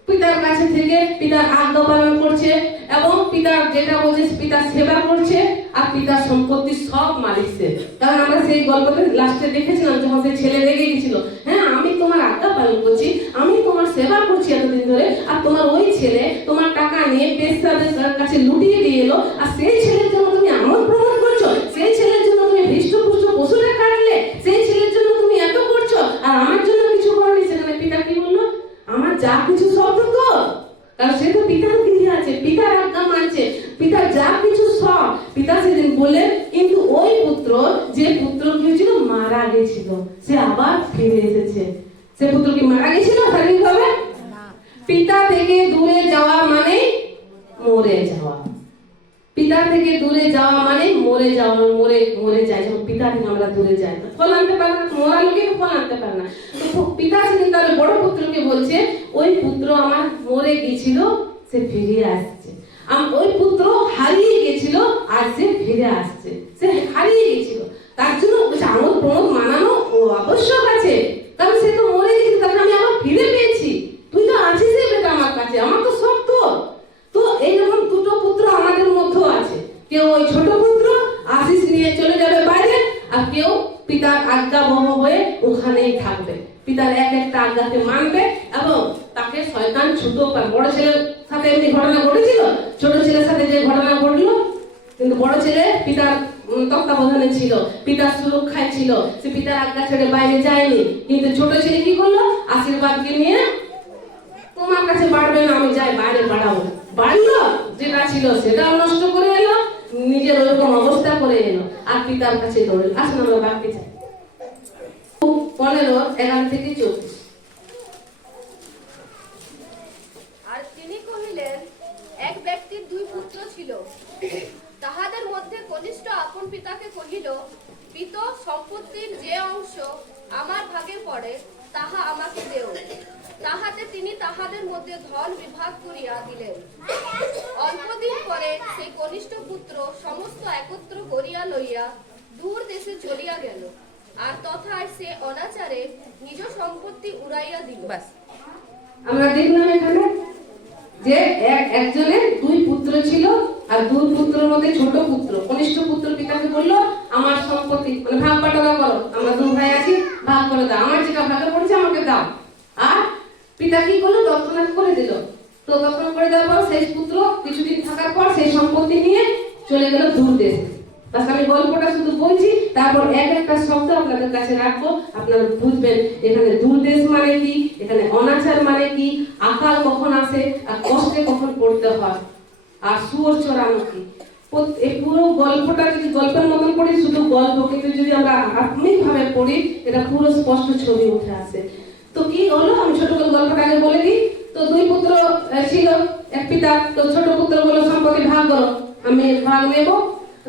পিতার কাছে থেকে পিতার আজ্ঞা পালন করছে এবং পিতার যেটা বলছে পিতার সেবা করছে, আর পিতার সম্পত্তি সব মালিক সে। কারণ আমরা সেই গল্পতে লাস্টে দেখেছিলাম যখন সেই ছেলে রেগে গেছিল, হ্যাঁ আমি তোমার আজ্ঞা পালন করছি, আমি তোমার সেবা করছি এতদিন ধরে, আর তোমার ওই ছেলে তোমার টাকা নিয়ে পেশাদের কাছে লুটিয়ে দিয়ে এলো, আর সেই ছেলের জন্য তুমি আমোদ প্রমোদ করছো, সেই ছেলের জন্য তুমি হৃষ্টপুষ্ট পশুটা কাটলে, সেই ছেলের জন্য তুমি এত করছো, আর আমার জন্য কিছু করনি। সেখানে পিতা কি বললো? আমার যা কিছু সব তো তোর, কারণ সে তো পিতার গৃহে আছে, পিতার আজ্ঞা মানছে, পিতার যা কিছু সব পিতা সেদিন বললেন। কিন্তু ওই পুত্র, যে পুত্র কি হয়েছিল, মারা গেছিল, সে আবার ফিরে এসেছে। সে পুত্র কি মারা গেছিল শারীরিকভাবে? পিতা থেকে দূরে যাওয়া মানে মরে যাওয়া। পিতা থেকে দূরে যাওয়া মানে মরে যাওয়া, মরে যায়। যখন পিতা থেকে আমরা দূরে যাই, ফল আনতে পারে না, মরা লোকে ফল আনতে পারে না। তো পিতা সেদিন তাহলে বড় পুত্রকে বলছে, ওই পুত্র আমার মরে গেছিল, সে ফিরে আসছে। ওই পুত্র হারিয়ে গেছিল, আর সে ফিরে আসছে। সে হারিয়ে গেছিল, তার জন্য আমোদ প্রমোদ মানানো আবশ্যক আছে, কারণ সে তো মরে গেছিল, তাকে আমি আবার ফিরে পেয়েছি, তুই তো আছিস বেটা আমার কাছে, আমার তো সব তোর। তো এইরকম দুটো পুত্র আমাদের মধ্যে আছে। কেউ ওই ছোট পুত্র আশিস নিয়ে চলে যাবে বাইরে, আর কেউ পিতার আজ্ঞাবহ হয়ে ওখানেই থাকবে, পিতার এক একটা আজ্ঞাকে মানবে, এবং তাকে শয়তান ছুতেও পারে। বড় ছেলের সাথে এমনি ঘটনা ঘটেছিল, ছোট ছেলের সাথে যে ঘটনা ঘটলো, কিন্তু বড় ছেলে পিতার তত্ত্বাবধানে ছিল, পিতার সুরক্ষায় ছিল, সে পিতার আজ্ঞা ছেড়ে বাইরে যায়নি। কিন্তু ছোট ছেলে কি করলো? আশীর্বাদকে নিয়ে, তোমার কাছে বাড়বে না, আমি যাই বাইরে বাড়াবো, বাড়লো, যেটা ছিল সেটাও নষ্ট করে এলো, নিজের ওরকম অবস্থা করে এলো, আর পিতার কাছে দৌড়ে। আসুন আমরা বাড়তে চাই 15:11-24। আর তিনি কহিলেন, এক ব্যক্তির দুই পুত্র ছিল, তাহাদের মধ্যে কনিষ্ঠ আপন পিতাকে কহিল, পিত, সম্পত্তির যে অংশ আমার ভাগে পড়ে তাহা আমাকে দেও। তাহাতে তিনি তাহাদের মধ্যে ধন বিভাগ করিয়া দিলেন। অল্পদিন পরে সেই কনিষ্ঠ পুত্র সমস্ত একত্র করিয়া লইয়া দূর দেশে চলিয়া গেল, আর তথায় সে অনাচারে নিজ সম্পত্তি উড়াইয়া দিল। আমরা দেখলাম এখানে যে একজনের দুই পুত্র ছিল, আর দুই পুত্রের মধ্যে ছোট পুত্র, কনিষ্ঠ পুত্র পিতাকে বললো, আমার সম্পত্তি মানে ভাগ বাটোয়ারা করো, আমরা দুই ভাই আছি, ভাগ করে দাও, আমার যেটা ভাগে পড়ছে আমাকে দাও। আর পিতা কি করলো? দত্তনাথ করে দিল। তো দত্তনাথ করে দেওয়ার পর সেই পুত্র কিছুদিন থাকার পর সেই সম্পত্তি নিয়ে চলে গেল দূর দেশে। বাস আমি গল্পটা শুধু বলছি, তারপর এক একটা শব্দ আপনাদের কাছে রাখবো, আপনারা বুঝবেন এখানে দূরদেশ মানে কি, এখানে অনাচার মানে কি, আকাল কখন আসে, আর কষ্টে কখন পড়তে হয়, আর শুয়োর চড়ানো কি। এই পুরো গল্পটা যদি গল্পের মতন পড়ি শুধু গল্প, কিন্তু যদি আমরা আত্মিক ভাবে পড়ি এটা পুরো স্পষ্ট ছবি উঠে আসে। তো কি হলো আমি ছোট করে গল্পটা আগে বলে দিই। তো দুই পুত্র ছিল, এক পিতা। তো ছোট পুত্র বলল সম্পত্তি ভাগ করো, আমি ভাগ নেব।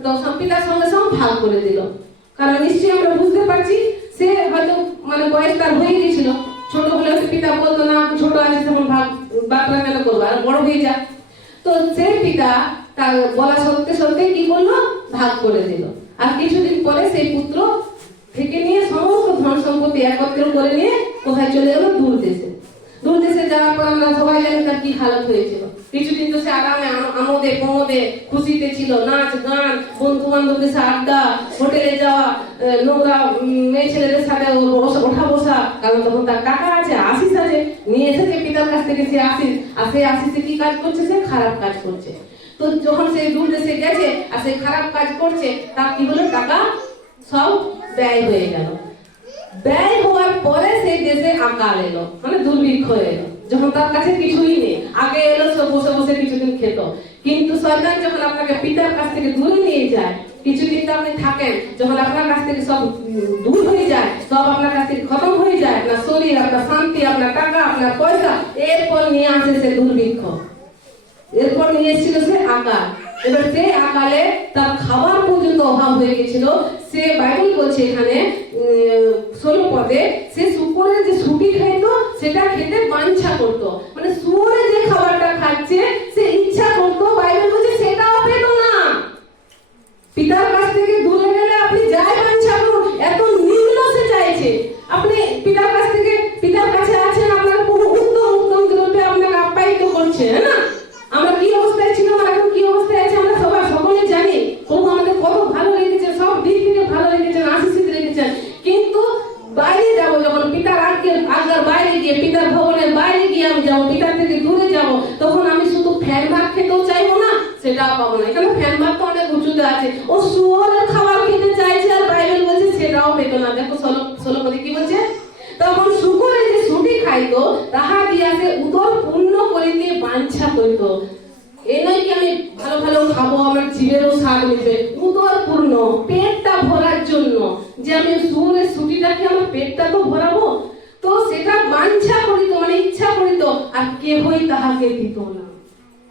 তো পিতার সঙ্গে সঙ্গে ভাগ করে দিল। কারণ নিশ্চয়ই আমরা বুঝতে পারছি সে হয়তো মানে বয়স তার হয়ে গেছিল। ছোট হলে পিতা বলতো না ছোট আছে তখন ভাগ বাপরা কেন করবো, আর বড় হয়ে যা। তো সে পিতা তার বলা সত্ত্বে সত্ত্বে কি করলো, ভাগ করে দিল। আর কিছুদিন পরে সেই পুত্র থেকে নিয়ে সমস্ত ধন সম্পত্তি একত্র করে নিয়ে কোথায় চলে গেল, দূর দেশে। দূর দেশে যাওয়ার পর আমরা সবাই জানি তার কি হালত হয়েছিল। কিছুদিন তো সে আরামে আমোদে প্রমোদে খুশিতে ছিল, নাচ গান, বন্ধু বান্ধবদের সাথে আড্ডা, হোটেলে যাওয়া, নোংরা মেয়ে ছেলেদের সাথে ওঠা বসা। কারণ তখন তার টাকা আছে, আশিস আছে, নিয়ে এসেছে পিতার কাছ থেকে সে আশিস। আর সেই আশিসে কি কাজ করছে, সে খারাপ কাজ করছে। তো যখন সে দূর দেশে গেছে আর সে খারাপ কাজ করছে, তার কি হলো, টাকা সব ব্যয় হয়ে গেল। ব্যয় হওয়ার পরে সেই দেশে আকাল এলো, মানে দুর্ভিক্ষ এলো, যখন তার কাছে কিছুই নেই। আগে এলো সব বসে বসে কিছুদিন খেত, কিন্তু শয়তান যখন আপনাকে পিতার কাছ থেকে দূরে নিয়ে যায়, কিছুদিন তো আপনি থাকেন, যখন আপনার কাছ থেকে সব দূর হয়ে যায়, সব আপনার কাছ থেকে খতম হয়ে যায়, আপনার শরীর, আপনার শান্তি, আপনার টাকা, আপনার পয়সা, এরপর নিয়ে আসে সে দুর্ভিক্ষ, এরপর নিয়ে এসেছিল সে আকাল। এবার সে আকালে তার খাবার পর্যন্ত অভাব হয়ে গেছিল। সে বাইবেল বলছে এখানে 16 পদে, সে শুকরের যে ছুটি খাইতো সেটা খেতে বাঞ্ছা করতো। মানে শুয়োরে যে খাবারটা খাচ্ছে সে ইচ্ছা করতো, বাইবেল বলছে সেটাও পেত না। পিতার কাছ থেকে দূরে গেলে আপনি যাই বাঞ্ছা করুন, এত নিম্ন সে চাইছে। আপনি পিতার কাছ থেকে, পিতার কাছে আছেন, আপনার খুব উত্তম উত্তম দ্রব্যে আপনাকে আপ্যায়িত করছে, হ্যাঁ না? আমরা কি অবস্থায় ছিলাম আর এখন কি অবস্থায় আছে আমরা সবাই সকলে জানি। প্রভু আমাদের কত ভালো রেখেছে, সব দিক থেকে ভালো রেখেছেন, আশীষিত রেখেছেন। কিন্তু বাইরে যাবো যখন, পিতার আজ্ঞার বাইরে গিয়ে, পিতার ভবনের বাইরে গিয়ে আমি যাবো, পিতার থেকে দূরে যাব, তখন আমি শুধু ফ্যান ভাত খেতেও চাইবো না, সেটাও পাবো না। এখানে ফ্যান ভাত তো অনেক উঁচুতে আছে, ও শুয়োরের খাবার খেতে চাইছে, আর বাইবেল বলছে সেটাও পেত না। দেখো 16 পদে কি বলছে, তখন শুকরের যে ছুটি খাইতো তাহা দিয়া সে উদর পূর্ণ করিতে বাঞ্ছা করিত। এই নয় কি আমি ভালো ভালো খাবো, আমার জীবেরও স্বাদ মিটবে, উদর পূর্ণ, পেটটা ভরার জন্য, যে আমি শুকরের ছুটিটাকে আমার পেটটা তো ভরাবো, তো সেটা বাঞ্ছা করিত, মানে ইচ্ছা করিত, আর কেহই তাহাকে দিত না,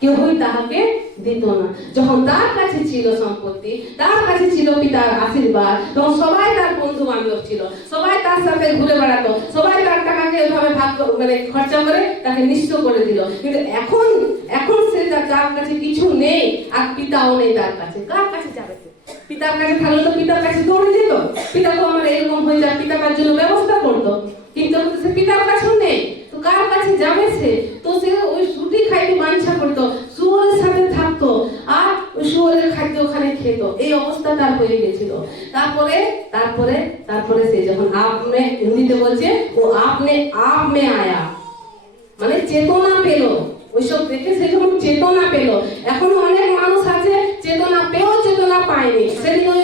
কেহই তাহাকে দিত না। যখন তার কাছে ছিল সম্পত্তি, তার কাছে ছিল পিতার আশীর্বাদ, তখন সবাই তার বন্ধু বান্ধব ছিল, সবাই তার সাথে ঘুরে বেড়াতো, সবাই তার টাকাকে এভাবে ভাগ মানে খরচা করে তাকে নিঃস্ব করে দিল। কিন্তু এখন সে তার কাছে কিছু নেই, আর পিতাও নেই তার কাছে। কার কাছে যাবে সে? পিতার কাছে থাকলে তো পিতার কাছে দৌড়ে যেত, পিতা তো আমার এরকম হয়ে যায়, পিতা তার জন্য ব্যবস্থা করতো। কিন্তু সে পিতার কাছেও নেই, তো কার কাছে যাবে সে? তো সে ওই ছুটি খাইতে বাঞ্ছা করতো, শুয়োরের সাথে থাকতো, আর ওই শুয়োরের খাদ্য ওখানে খেত। এই অবস্থা তার হয়ে গেছিল। তারপরে সে যখন আপনে, হিন্দিতে বলছে ও আপনে আপ মে আয়া, মানে চেতনা পেল। ওইসব দেখে সে যখন চেতনা পেল, এখনো অনেক মানুষ আছে চেতনা পেয়েও চেতনা পায়নি। সেদিন ওই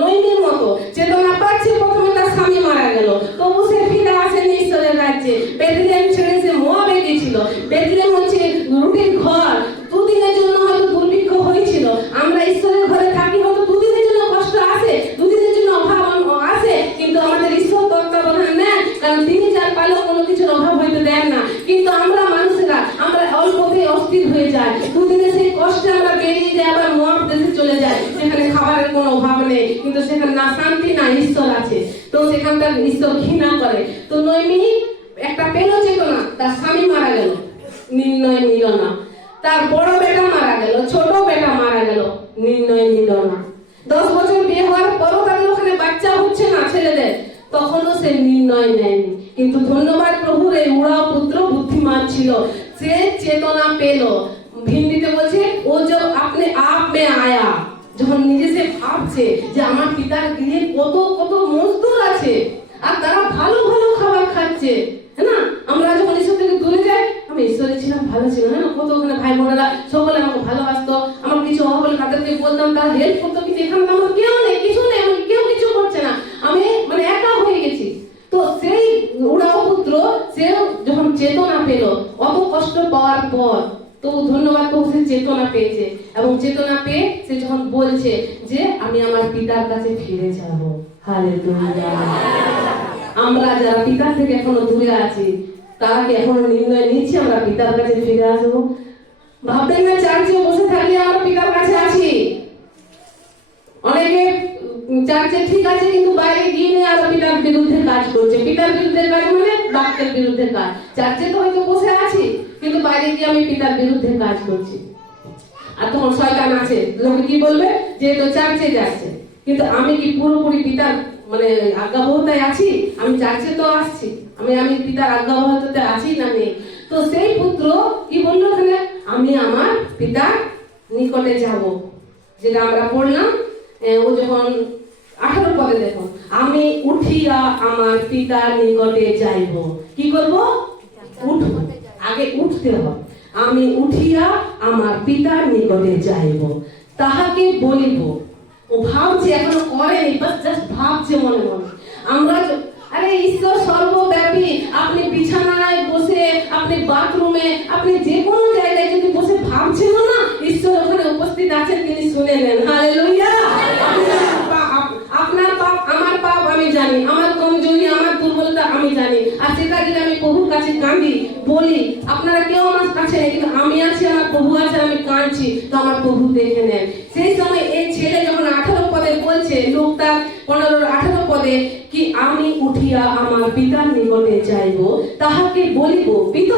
নৈমির মতো চেতনা পাচ্ছে, প্রথমে তার স্বামী মারা গেল, তবু সে ফিরে আসেনি ঈশ্বরের রাজ্যে। বেথলেহেম ছেড়ে সে মোয়াবে গেছিল। বেথলেহেম হচ্ছে রুটির ঘর, দুদিনের জন্য হয়তো দুর্ভিক্ষ হয়েছিল। আমরা ঈশ্বরের ঘরে থাকি, হয়তো দুদিনের জন্য কষ্ট আসে, দুদিনের জন্য অভাব আসে, কিন্তু আমাদের ঈশ্বর তত্ত্বাবধান নেন, কারণ তিনি যার পালক কোনো কিছুর অভাব হইতে দেন না। কিন্তু আমরা মানুষেরা, আমরা অল্পতে অস্থির হয়ে যায়, দুদিনে সেই কষ্টে আমরা বেরিয়ে যাই, আবার মোয়াব দেশে চলে যায়, সেখানে খাবারের কোনো অভাব নেই, কিন্তু সেখানে না শান্তি না ঈশ্বর আছে, তো সেখানকার ঈশ্বর ঘৃণা করে। তো নৈমি একটা পেল চেতনা, তার স্বামী মারা গেল, নির্ণয় নিল না। তার বড় বেটা মারা গেল, ছোট বেটা মারা গেল, নির্ণয় নিল না। 10 বছর বিয়ে হওয়ার পরও তাদের ওখানে বাচ্চা হচ্ছে না ছেলেদের, তখনও সে নির্ণয় নেয়নি। কিন্তু ধন্যবাদ প্রভুর, এই উড়াও পুত্র বুদ্ধিমান ছিল, সে চেতনা পেল। হিন্দিতে বলছে ও যে আপনি আপ মে আয়া, যখন নিজে সে ভাবছে যে আমার পিতার গৃহে কত কত মজদুর আছে, আর তারা ভালো ভালো খাবার খাচ্ছে, হ্যাঁ না? আমরা যখন ঈশ্বর থেকে দূরে যাই, আমি ঈশ্বরে ছিলাম, ভালো ছিল, হ্যাঁ না? কত ওখানে ভাই বোনেরা সকলে আমাকে ভালোবাসতো, আমার কিছু অভাব হলে তাদেরকে বলতাম, তারা হেল্প করতো। কিন্তু এখানে আমার কেউ নেই, কিছু নেই, আমি কেউ কিছু করছে না, আমি মানে একা হয়ে গেছি। তো সেই উড়াও পুত্র, সে যখন চেতনা পেল, অত কষ্ট পাওয়ার পর, তো প্রভু ধন্যবাদ প্রভু সে চেতনা পেয়েছে, এবং চেতনা পেয়ে সে যখন বলছে যে আমি আমার পিতার কাছে ফিরে যাব। হালেলুয়া। আমরা যারা পিতার থেকে এখনো দূরে আছি তারা কি এখনো নির্ণয় নিচ্ছি আমরা পিতার কাছে ফিরে আসবো? ভাববেন না চার্চে বসে থাকলে আমরা পিতার কাছে আছি। অনেকে চার্চে ঠিক আছে কিন্তু বাইরে গিয়ে আর পিতার বিরুদ্ধে কাজ করছে। পিতার বিরুদ্ধে কাজ মানে বাক্যের বিরুদ্ধে কাজ। চার্চে তো হয়তো বসে আছি কিন্তু বাইরে গিয়ে আমি পিতার বিরুদ্ধে কাজ করছি। আর তখন শয়তান আছে, লোকে কি বলবে যে তো চার্চে যাচ্ছে, কিন্তু আমি কি পুরোপুরি পিতার মানে আজ্ঞাবহতায় আছি? আমি চার্চে তো আসছি, আমি পিতার আজ্ঞাবহতাতে আছি না নেই? তো সেই পুত্র কি বললো ওখানে, আমি আমার পিতার নিকটে যাব, যেটা আমরা পড়লাম। ও যখন 18 পদে দেখো, আমি উঠিয়া আমার পিতার নিকটে যাইব। কি করব? উঠব, আগে উঠতে হবে। আমি উঠিয়া আমার পিতার নিকটে যাইব, তাহাকে বলিব। ও ভাবছে, এখনো করেনি, বাস জাস্ট ভাবছে মনে মনে। আমরা আরে ঈশ্বর সর্বব্যাপী, আপনি বিছানায় বসে, আপনি বাথরুমে, আপনি যে কোনো জায়গায় যদি বসে ভাবছেন না, ঈশ্বর ওখানে উপস্থিত আছেন, তিনি শুনে নেন। হালেলুয়া। আপনার পাপ আমার পাপ আমি জানি, আমার কমজোরি আমার দুর্বলতা আমি জানি, আর সেটা যদি আমি প্রভুর কাছে কাঁদি বলি, আপনারা কেউ আমার কাছে নেই কিন্তু আমি আছি, আমার প্রভু আছে, আমি কাঁদছি, তো আমার প্রভু দেখে নেন। সেই সময় এই ছেলে যখন 18 পদে বলছে, লোক তার 15-18 পদে কি আমি উঠিয়া আমার পিতার নিকটে যাইব, তাহাকে বলিব, পিত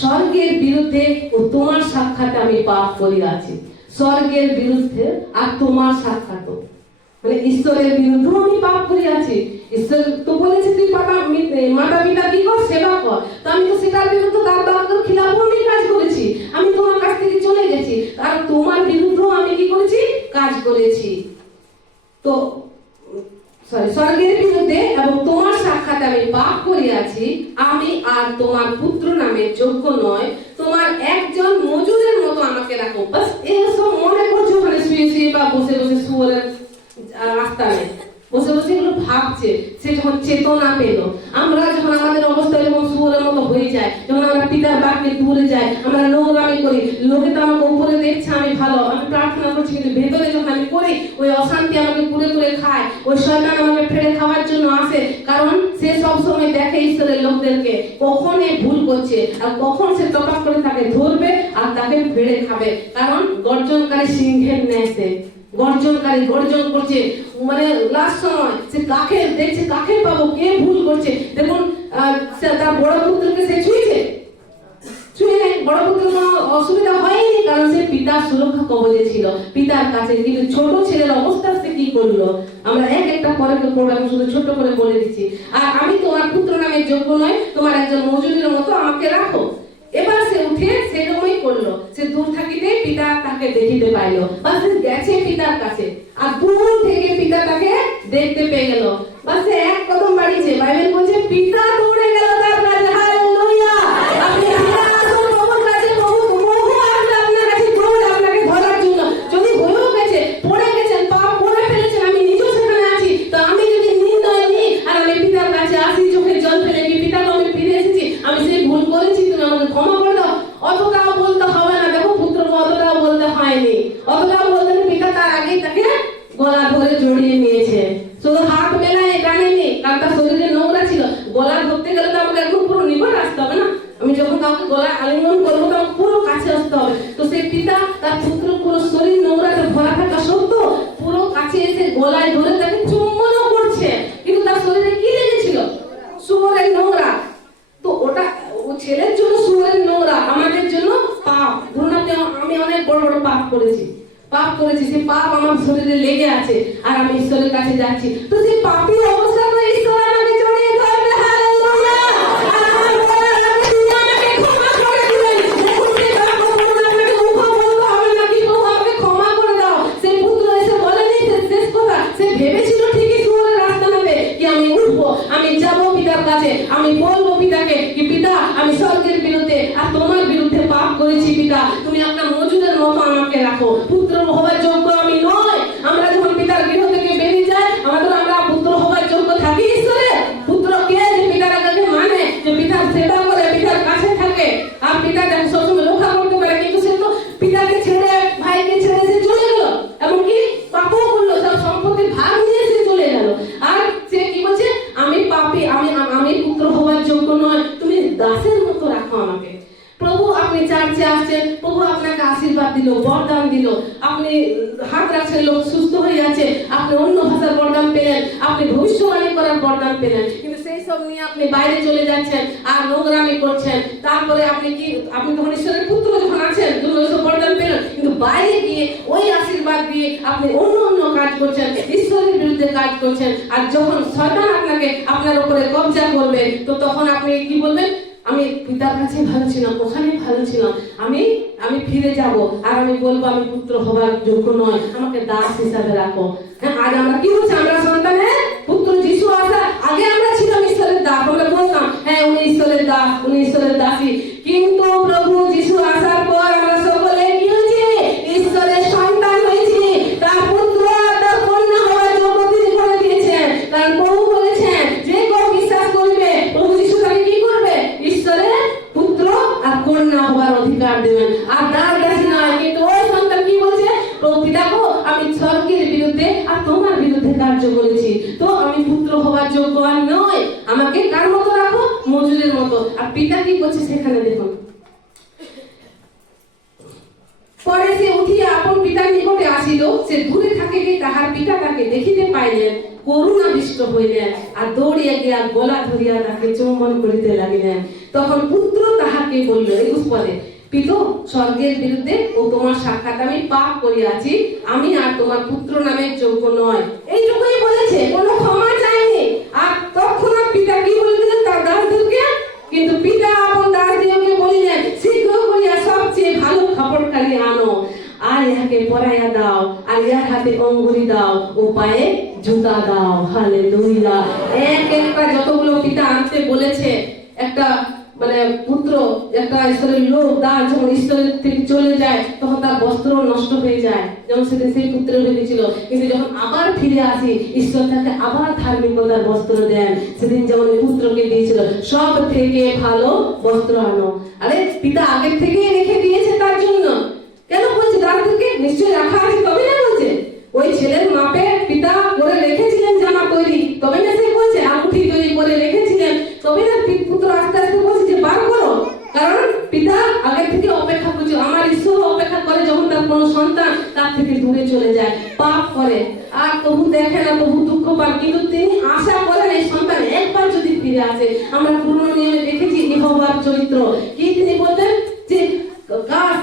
স্বর্গের বিরুদ্ধে ও তোমার সাক্ষাৎ আমি পাপ করিয়াছি। স্বর্গের বিরুদ্ধে আর তোমার সাক্ষাৎ মানে ঈশ্বরের বিরুদ্ধে আমি পাপ করিয়াছি। ঈশ্বর তো বলেছে তুই মাতা পিতা কি কর, সেবা কর। তো আমি তো সেটার বিরুদ্ধে তার বাক্যের খিলাফ আমি কাজ করেছি, আমি তোমার কাছ থেকে চলে গেছি, আর তোমার বিরুদ্ধেও আমি কি করেছি, কাজ করেছি। তো স্বর্গের বিরুদ্ধে এবং তোমার সাক্ষাৎ আমি পাপ করিয়াছি, আমি আর তোমার পুত্র নামে যোগ্য নয়, তোমার একজন মজুরের মতো আমাকে রাখো। বাস এসব মনে করছো ওখানে শুয়ে শুয়ে বা বসে বসে শুয়োরের রাস্তায় বসে বসে এগুলো ভাবছে। সে যখন চেতনা পেল, আমরা যখন আমাদের অবস্থা এরকম শুয়োরের মতো হয়ে যায়, যখন আমরা পিতার বাক্যে দূরে যাই, আমরা নোংরামি করি, লোকে তো আমাকে উপরে দেখছে আমি ভালো, আমি প্রার্থনা করছি, কিন্তু ভেতরে যখন আমি করি ওই অশান্তি আমাকে কুড়ে কুড়ে খায়, ওই শয়তান আমাকে ফেড়ে খাওয়ার জন্য আসে। কারণ সে সবসময় দেখে ঈশ্বরের লোকদেরকে কখন এ ভুল করছে আর কখন সে টপাক করে তাকে ধরবে আর তাকে ফেড়ে খাবে। কারণ গর্জনকারী সিংহের ন্যায় সে গর্জনকারী গর্জন করছে, মানে লাস্ট সময় সে কাকে দেখছে, কাকে পাবো, কে ভুল করছে। দেখুন তার বড় পুত্রকে সে ছুঁয়েছে, ছুঁয়ে নেই, বড় পুত্রের কোনো অসুবিধা হয়নি, কারণ সে পিতার সুরক্ষা কবলে ছিল পিতার কাছে। কিন্তু ছোট ছেলের অবস্থা সে কি করলো, আমরা একটা পরে পড়বো, আমি শুধু ছোট করে বলে দিচ্ছি। আর আমি তোমার পুত্র নামে যোগ্য নয়, তোমার একজন মজুরের মতো আমাকে রাখো। এবার সে উঠে সেরকমই করলো, সে দূর থাকিতে পিতা তাকে দেখিতে পাইলো, বা সে গেছে পিতার কাছে, আর দূর থেকে পিতা তাকে দেখতে পেয়ে গেল, বা সে এক কদম বাড়িয়েছে। বাইবেল বলছে পিতা দৌড়ে গেল তার কাছে। হালেলুয়া। আপনি আসুন প্রভুর কাছে, প্রভু আসবে আপনার কাছে দৌড়ে আপনাকে ধরার জন্য। যদি হয়েও গেছে, পড়ে গেছেন, পাপ করে ফেলেছেন, আমি নিজেও সেখানে আছি, তো আমি যদি নির্ণয় নিই আর আমি পিতার কাছে আসি, চোখের জল ফেলে কি পিতাকে আমি ফিরে এসেছি, আমি সেই ভুল করেছি, তুমি আমাকে ক্ষমা করে দাও, অতটাও বলতে হবে না। দেখো পুত্রকে অতটাও বলতে হয়নি, অতটাও বলতে পিতা তার আগেই তাকে গলা ধরে জড়িয়ে নিয়েছে, শুধু হাত মেলায় টানেনি, কারণ তার শরীরে নোংরা ছিল। গলা ধরতে গেলে তো আমাকে একদম পুরো নিকট আসতে হবে না, আমি যখন কাউকে গলায় আলিঙ্গন করবো তো আমাকে পুরো কাছে আসতে হবে। তো সেই পিতা তার পুত্র পুরো শরীর নোংরাতে ভরা থাকা সত্ত্বেও পুরো কাছে এসে গলায় ধরে তাকে চুম্বনও করছে, কিন্তু তার শরীরে কি লেগেছিল, শুয়োরের নোংরা। তো ওটা ও ছেলের জন্য শুয়োরের নোংরা, আমাদের জন্য পাপ। ধরুন আমি অনেক বড় বড় পাপ করেছি, সেই পাপ আমার শরীরে লেগে আছে, আর আমি ঈশ্বরের কাছে যাচ্ছি, তো সেই পাপী অবস্থা তো ঈশ্বর আমাকে জড়িয়ে ধরবে। হালেলুয়া। ভেবেছিল ঠিকই শুয়োরের রাস্তা নেবে, কি আমি উঠবো, আমি যাবো পিতার কাছে, আমি বলবো পিতাকে কি পিতা আমি স্বর্গের বিরুদ্ধে আর তোমার বিরুদ্ধে পাপ করেছি, পিতা তুমি একটা মজুরের মতো আমাকে রাখো, পুত্র হওয়ার যোগ্য আমি নয়। আমরা যখন পিতার গৃহ থেকে বেরিয়ে যাই, আমরা পুত্র হওয়ার যোগ্য থাকি ঈশ্বরের। পুত্র কে, যে পিতার আগে মানে, যে পিতার সেবা করে, পিতার কাছে থাকে, আর পিতা সবসময় রক্ষা করতে পারে, কিন্তু সে তো দাসের মতো রাখো আমাকে। প্রভু আপনি চার্চে আসছেন, প্রভু আপনাকে আশীর্বাদ দিল, বরদান দিল, আপনি হাত রাখছেন, লোক সুস্থ হয়ে যাচ্ছে, আপনি অন্য ভাষার বরদান পেলেন, আপনি ভবিষ্যৎবাণী করার বরদান পেলেন, কিন্তু সেই সব নিয়ে আপনি বাইরে চলে যাচ্ছেন আর নোংরামি করছেন। তারপরে আপনি তখন ঈশ্বরের পুত্র যখন আছেন, যখন ওইসব বরদান পেলেন, কিন্তু বাইরে গিয়ে ওই আশীর্বাদ দিয়ে আপনি অন্য কাজ করছেন, ঈশ্বরের বিরুদ্ধে কাজ করছেন। আর যখন শয়তান আপনার উপরে কবজা করবে, তো তখন আপনি কি বলবেন? আমি পিতার কাছে ভালো ছিলাম, ওখানে ভালো ছিলাম, আমি ফিরে যাব আর আমি বলবো আমি পুত্র হবার যোগ্য নয়, আমাকে দাস হিসাবে রাখো। হ্যাঁ, আজ আমরা কি হচ্ছে? আমরা সন্তানের পুত্র। যিশু আসার আগে আমরা ছিলাম ঈশ্বরের দাস, আমরা বলতাম হ্যাঁ উনি ঈশ্বরের দাস, উনি ঈশ্বরের দাসী। কিন্তু প্রভু যিশু আসার পর আমরা সকলে কি হয়েছে? ঈশ্বরের সন্তান হয়েছে, তার পুত্র আর তার কন্যা হওয়ার যোগ্য তিনি করে দিয়েছেন। কারণ প্রভু বলেছেন যে কেউ বিশ্বাস করবে, প্রভু যিশু তাকে কি করবে? ঈশ্বরের পুত্র আর কন্যা হওয়ার অধিকার দেবেন, আর দাস দাসী নয়। কিন্তু ওই সন্তান কি বলছে? প্রভু পিতা গো, আমি স্বর্গের বিরুদ্ধে আর তোমার বিরুদ্ধে কার্য করেছি, তো আমি পুত্র হওয়ার যোগ্য আর নয়, আমাকে কার মতো রাখো? মজুরের মতো। আর পিতা কি করছে সেখানে দেখুন। পরে সে উঠিয়া আপন পিতার নিকটে আসিল, সে দূরে থাকিলে তাহার পিতা তাকে দেখিতে পাইলেন, করুণাবিষ্ট হইলেন, আর দৌড়িয়া গিয়া গলা ধরিয়া তাকে চুম্বন করিতে লাগিলেন। তখন পুত্র তাহাকে বলল 21 পদে, পিতো, স্বর্গের বিরুদ্ধে ও তোমার সাক্ষাৎ আমি পাপ করিয়াছি, আমি আর তোমার পুত্র নামের যোগ্য নয়। এইটুকুই বলেছে, কোনো ক্ষমা চায়নি। আর তৎক্ষণাৎ পিতা কি বলে দিলেন তার দাসদেরকে? কিন্তু পিতা আপন দাসদিগকে বলিলেন, শীঘ্র করিয়া সবচেয়ে ভালো কাপড়খানি আনো, আর ইহাকে পরাইয়া দাও, আর ইহার হাতে অঙ্গুরি দাও ও পায়ে জুতা দাও। হালেলুয়া। একটা যতগুলো পিতা আনতে বলেছে, একটা পুত্র, একটা ঈশ্বরের লোক দাস যখন ঈশ্বরের থেকে চলে যায়, তখন তার বস্ত্র নষ্ট হয়ে যায়, যেমন সেদিন সেই পুত্রের হয়েছিল। কিন্তু যখন আবার ফিরে আসি, ঈশ্বর তাকে আবার ধার্মিকতার বস্ত্র দেন, সেদিন যেমন পুত্রকে দিয়েছিল, সব থেকে ভালো বস্ত্র আনো। আরে পিতা আগের থেকেই রেখে দিয়েছে তার জন্য। কেন বলছে দাসদেরকে? নিশ্চয়ই রাখা আছে, তবে না বলছে ওই ছেলের মাপে পিতা করে রেখেছিলেন জামা তৈরি, তবে না সে বলছে আঙুঠি তৈরি করে রেখেছিলেন, তবে না পুত্র আস্তে আস্তে বলছে যে বার করো। কারণ পিতা আগে থেকে অপেক্ষা করছে। আমার ঈশ্বর অপেক্ষা করে যখন তার কোনো সন্তান তার থেকে দূরে চলে যায়, পাপ করে, আর প্রভু দেখে না, প্রভু দুঃখ পান, কিন্তু তিনি আশা করেন এই সন্তান একবার যদি ফিরে আসে। আমরা পুরনো নিয়মে দেখেছি ইহোবার চরিত্র কি, তিনি বলতেন যে গাছ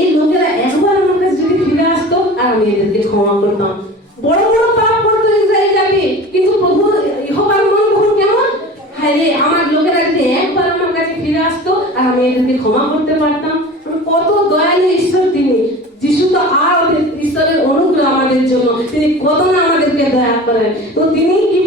এই লোকেরা একবার আমার কাছে যদি ফিরে আসতো আর আমি এদেরকে ক্ষমা করতাম। বড় বড় পাপ করতো ইসরায়েল জাতি, কিন্তু প্রভু ইহোবার মন কখন কেমন? হ্যাঁ রে, আমার লোকেরা যদি একবার আমার কাছে ফিরে আসতো আর আমি এদেরকে ক্ষমা করতে পারতাম। কত দয়ালু ঈশ্বর তিনি। যিশু তো আর ঈশ্বরের অনুগ্রহ আমাদের জন্য, তিনি কত না আমাদেরকে দয়া করেন। তো তিনি কি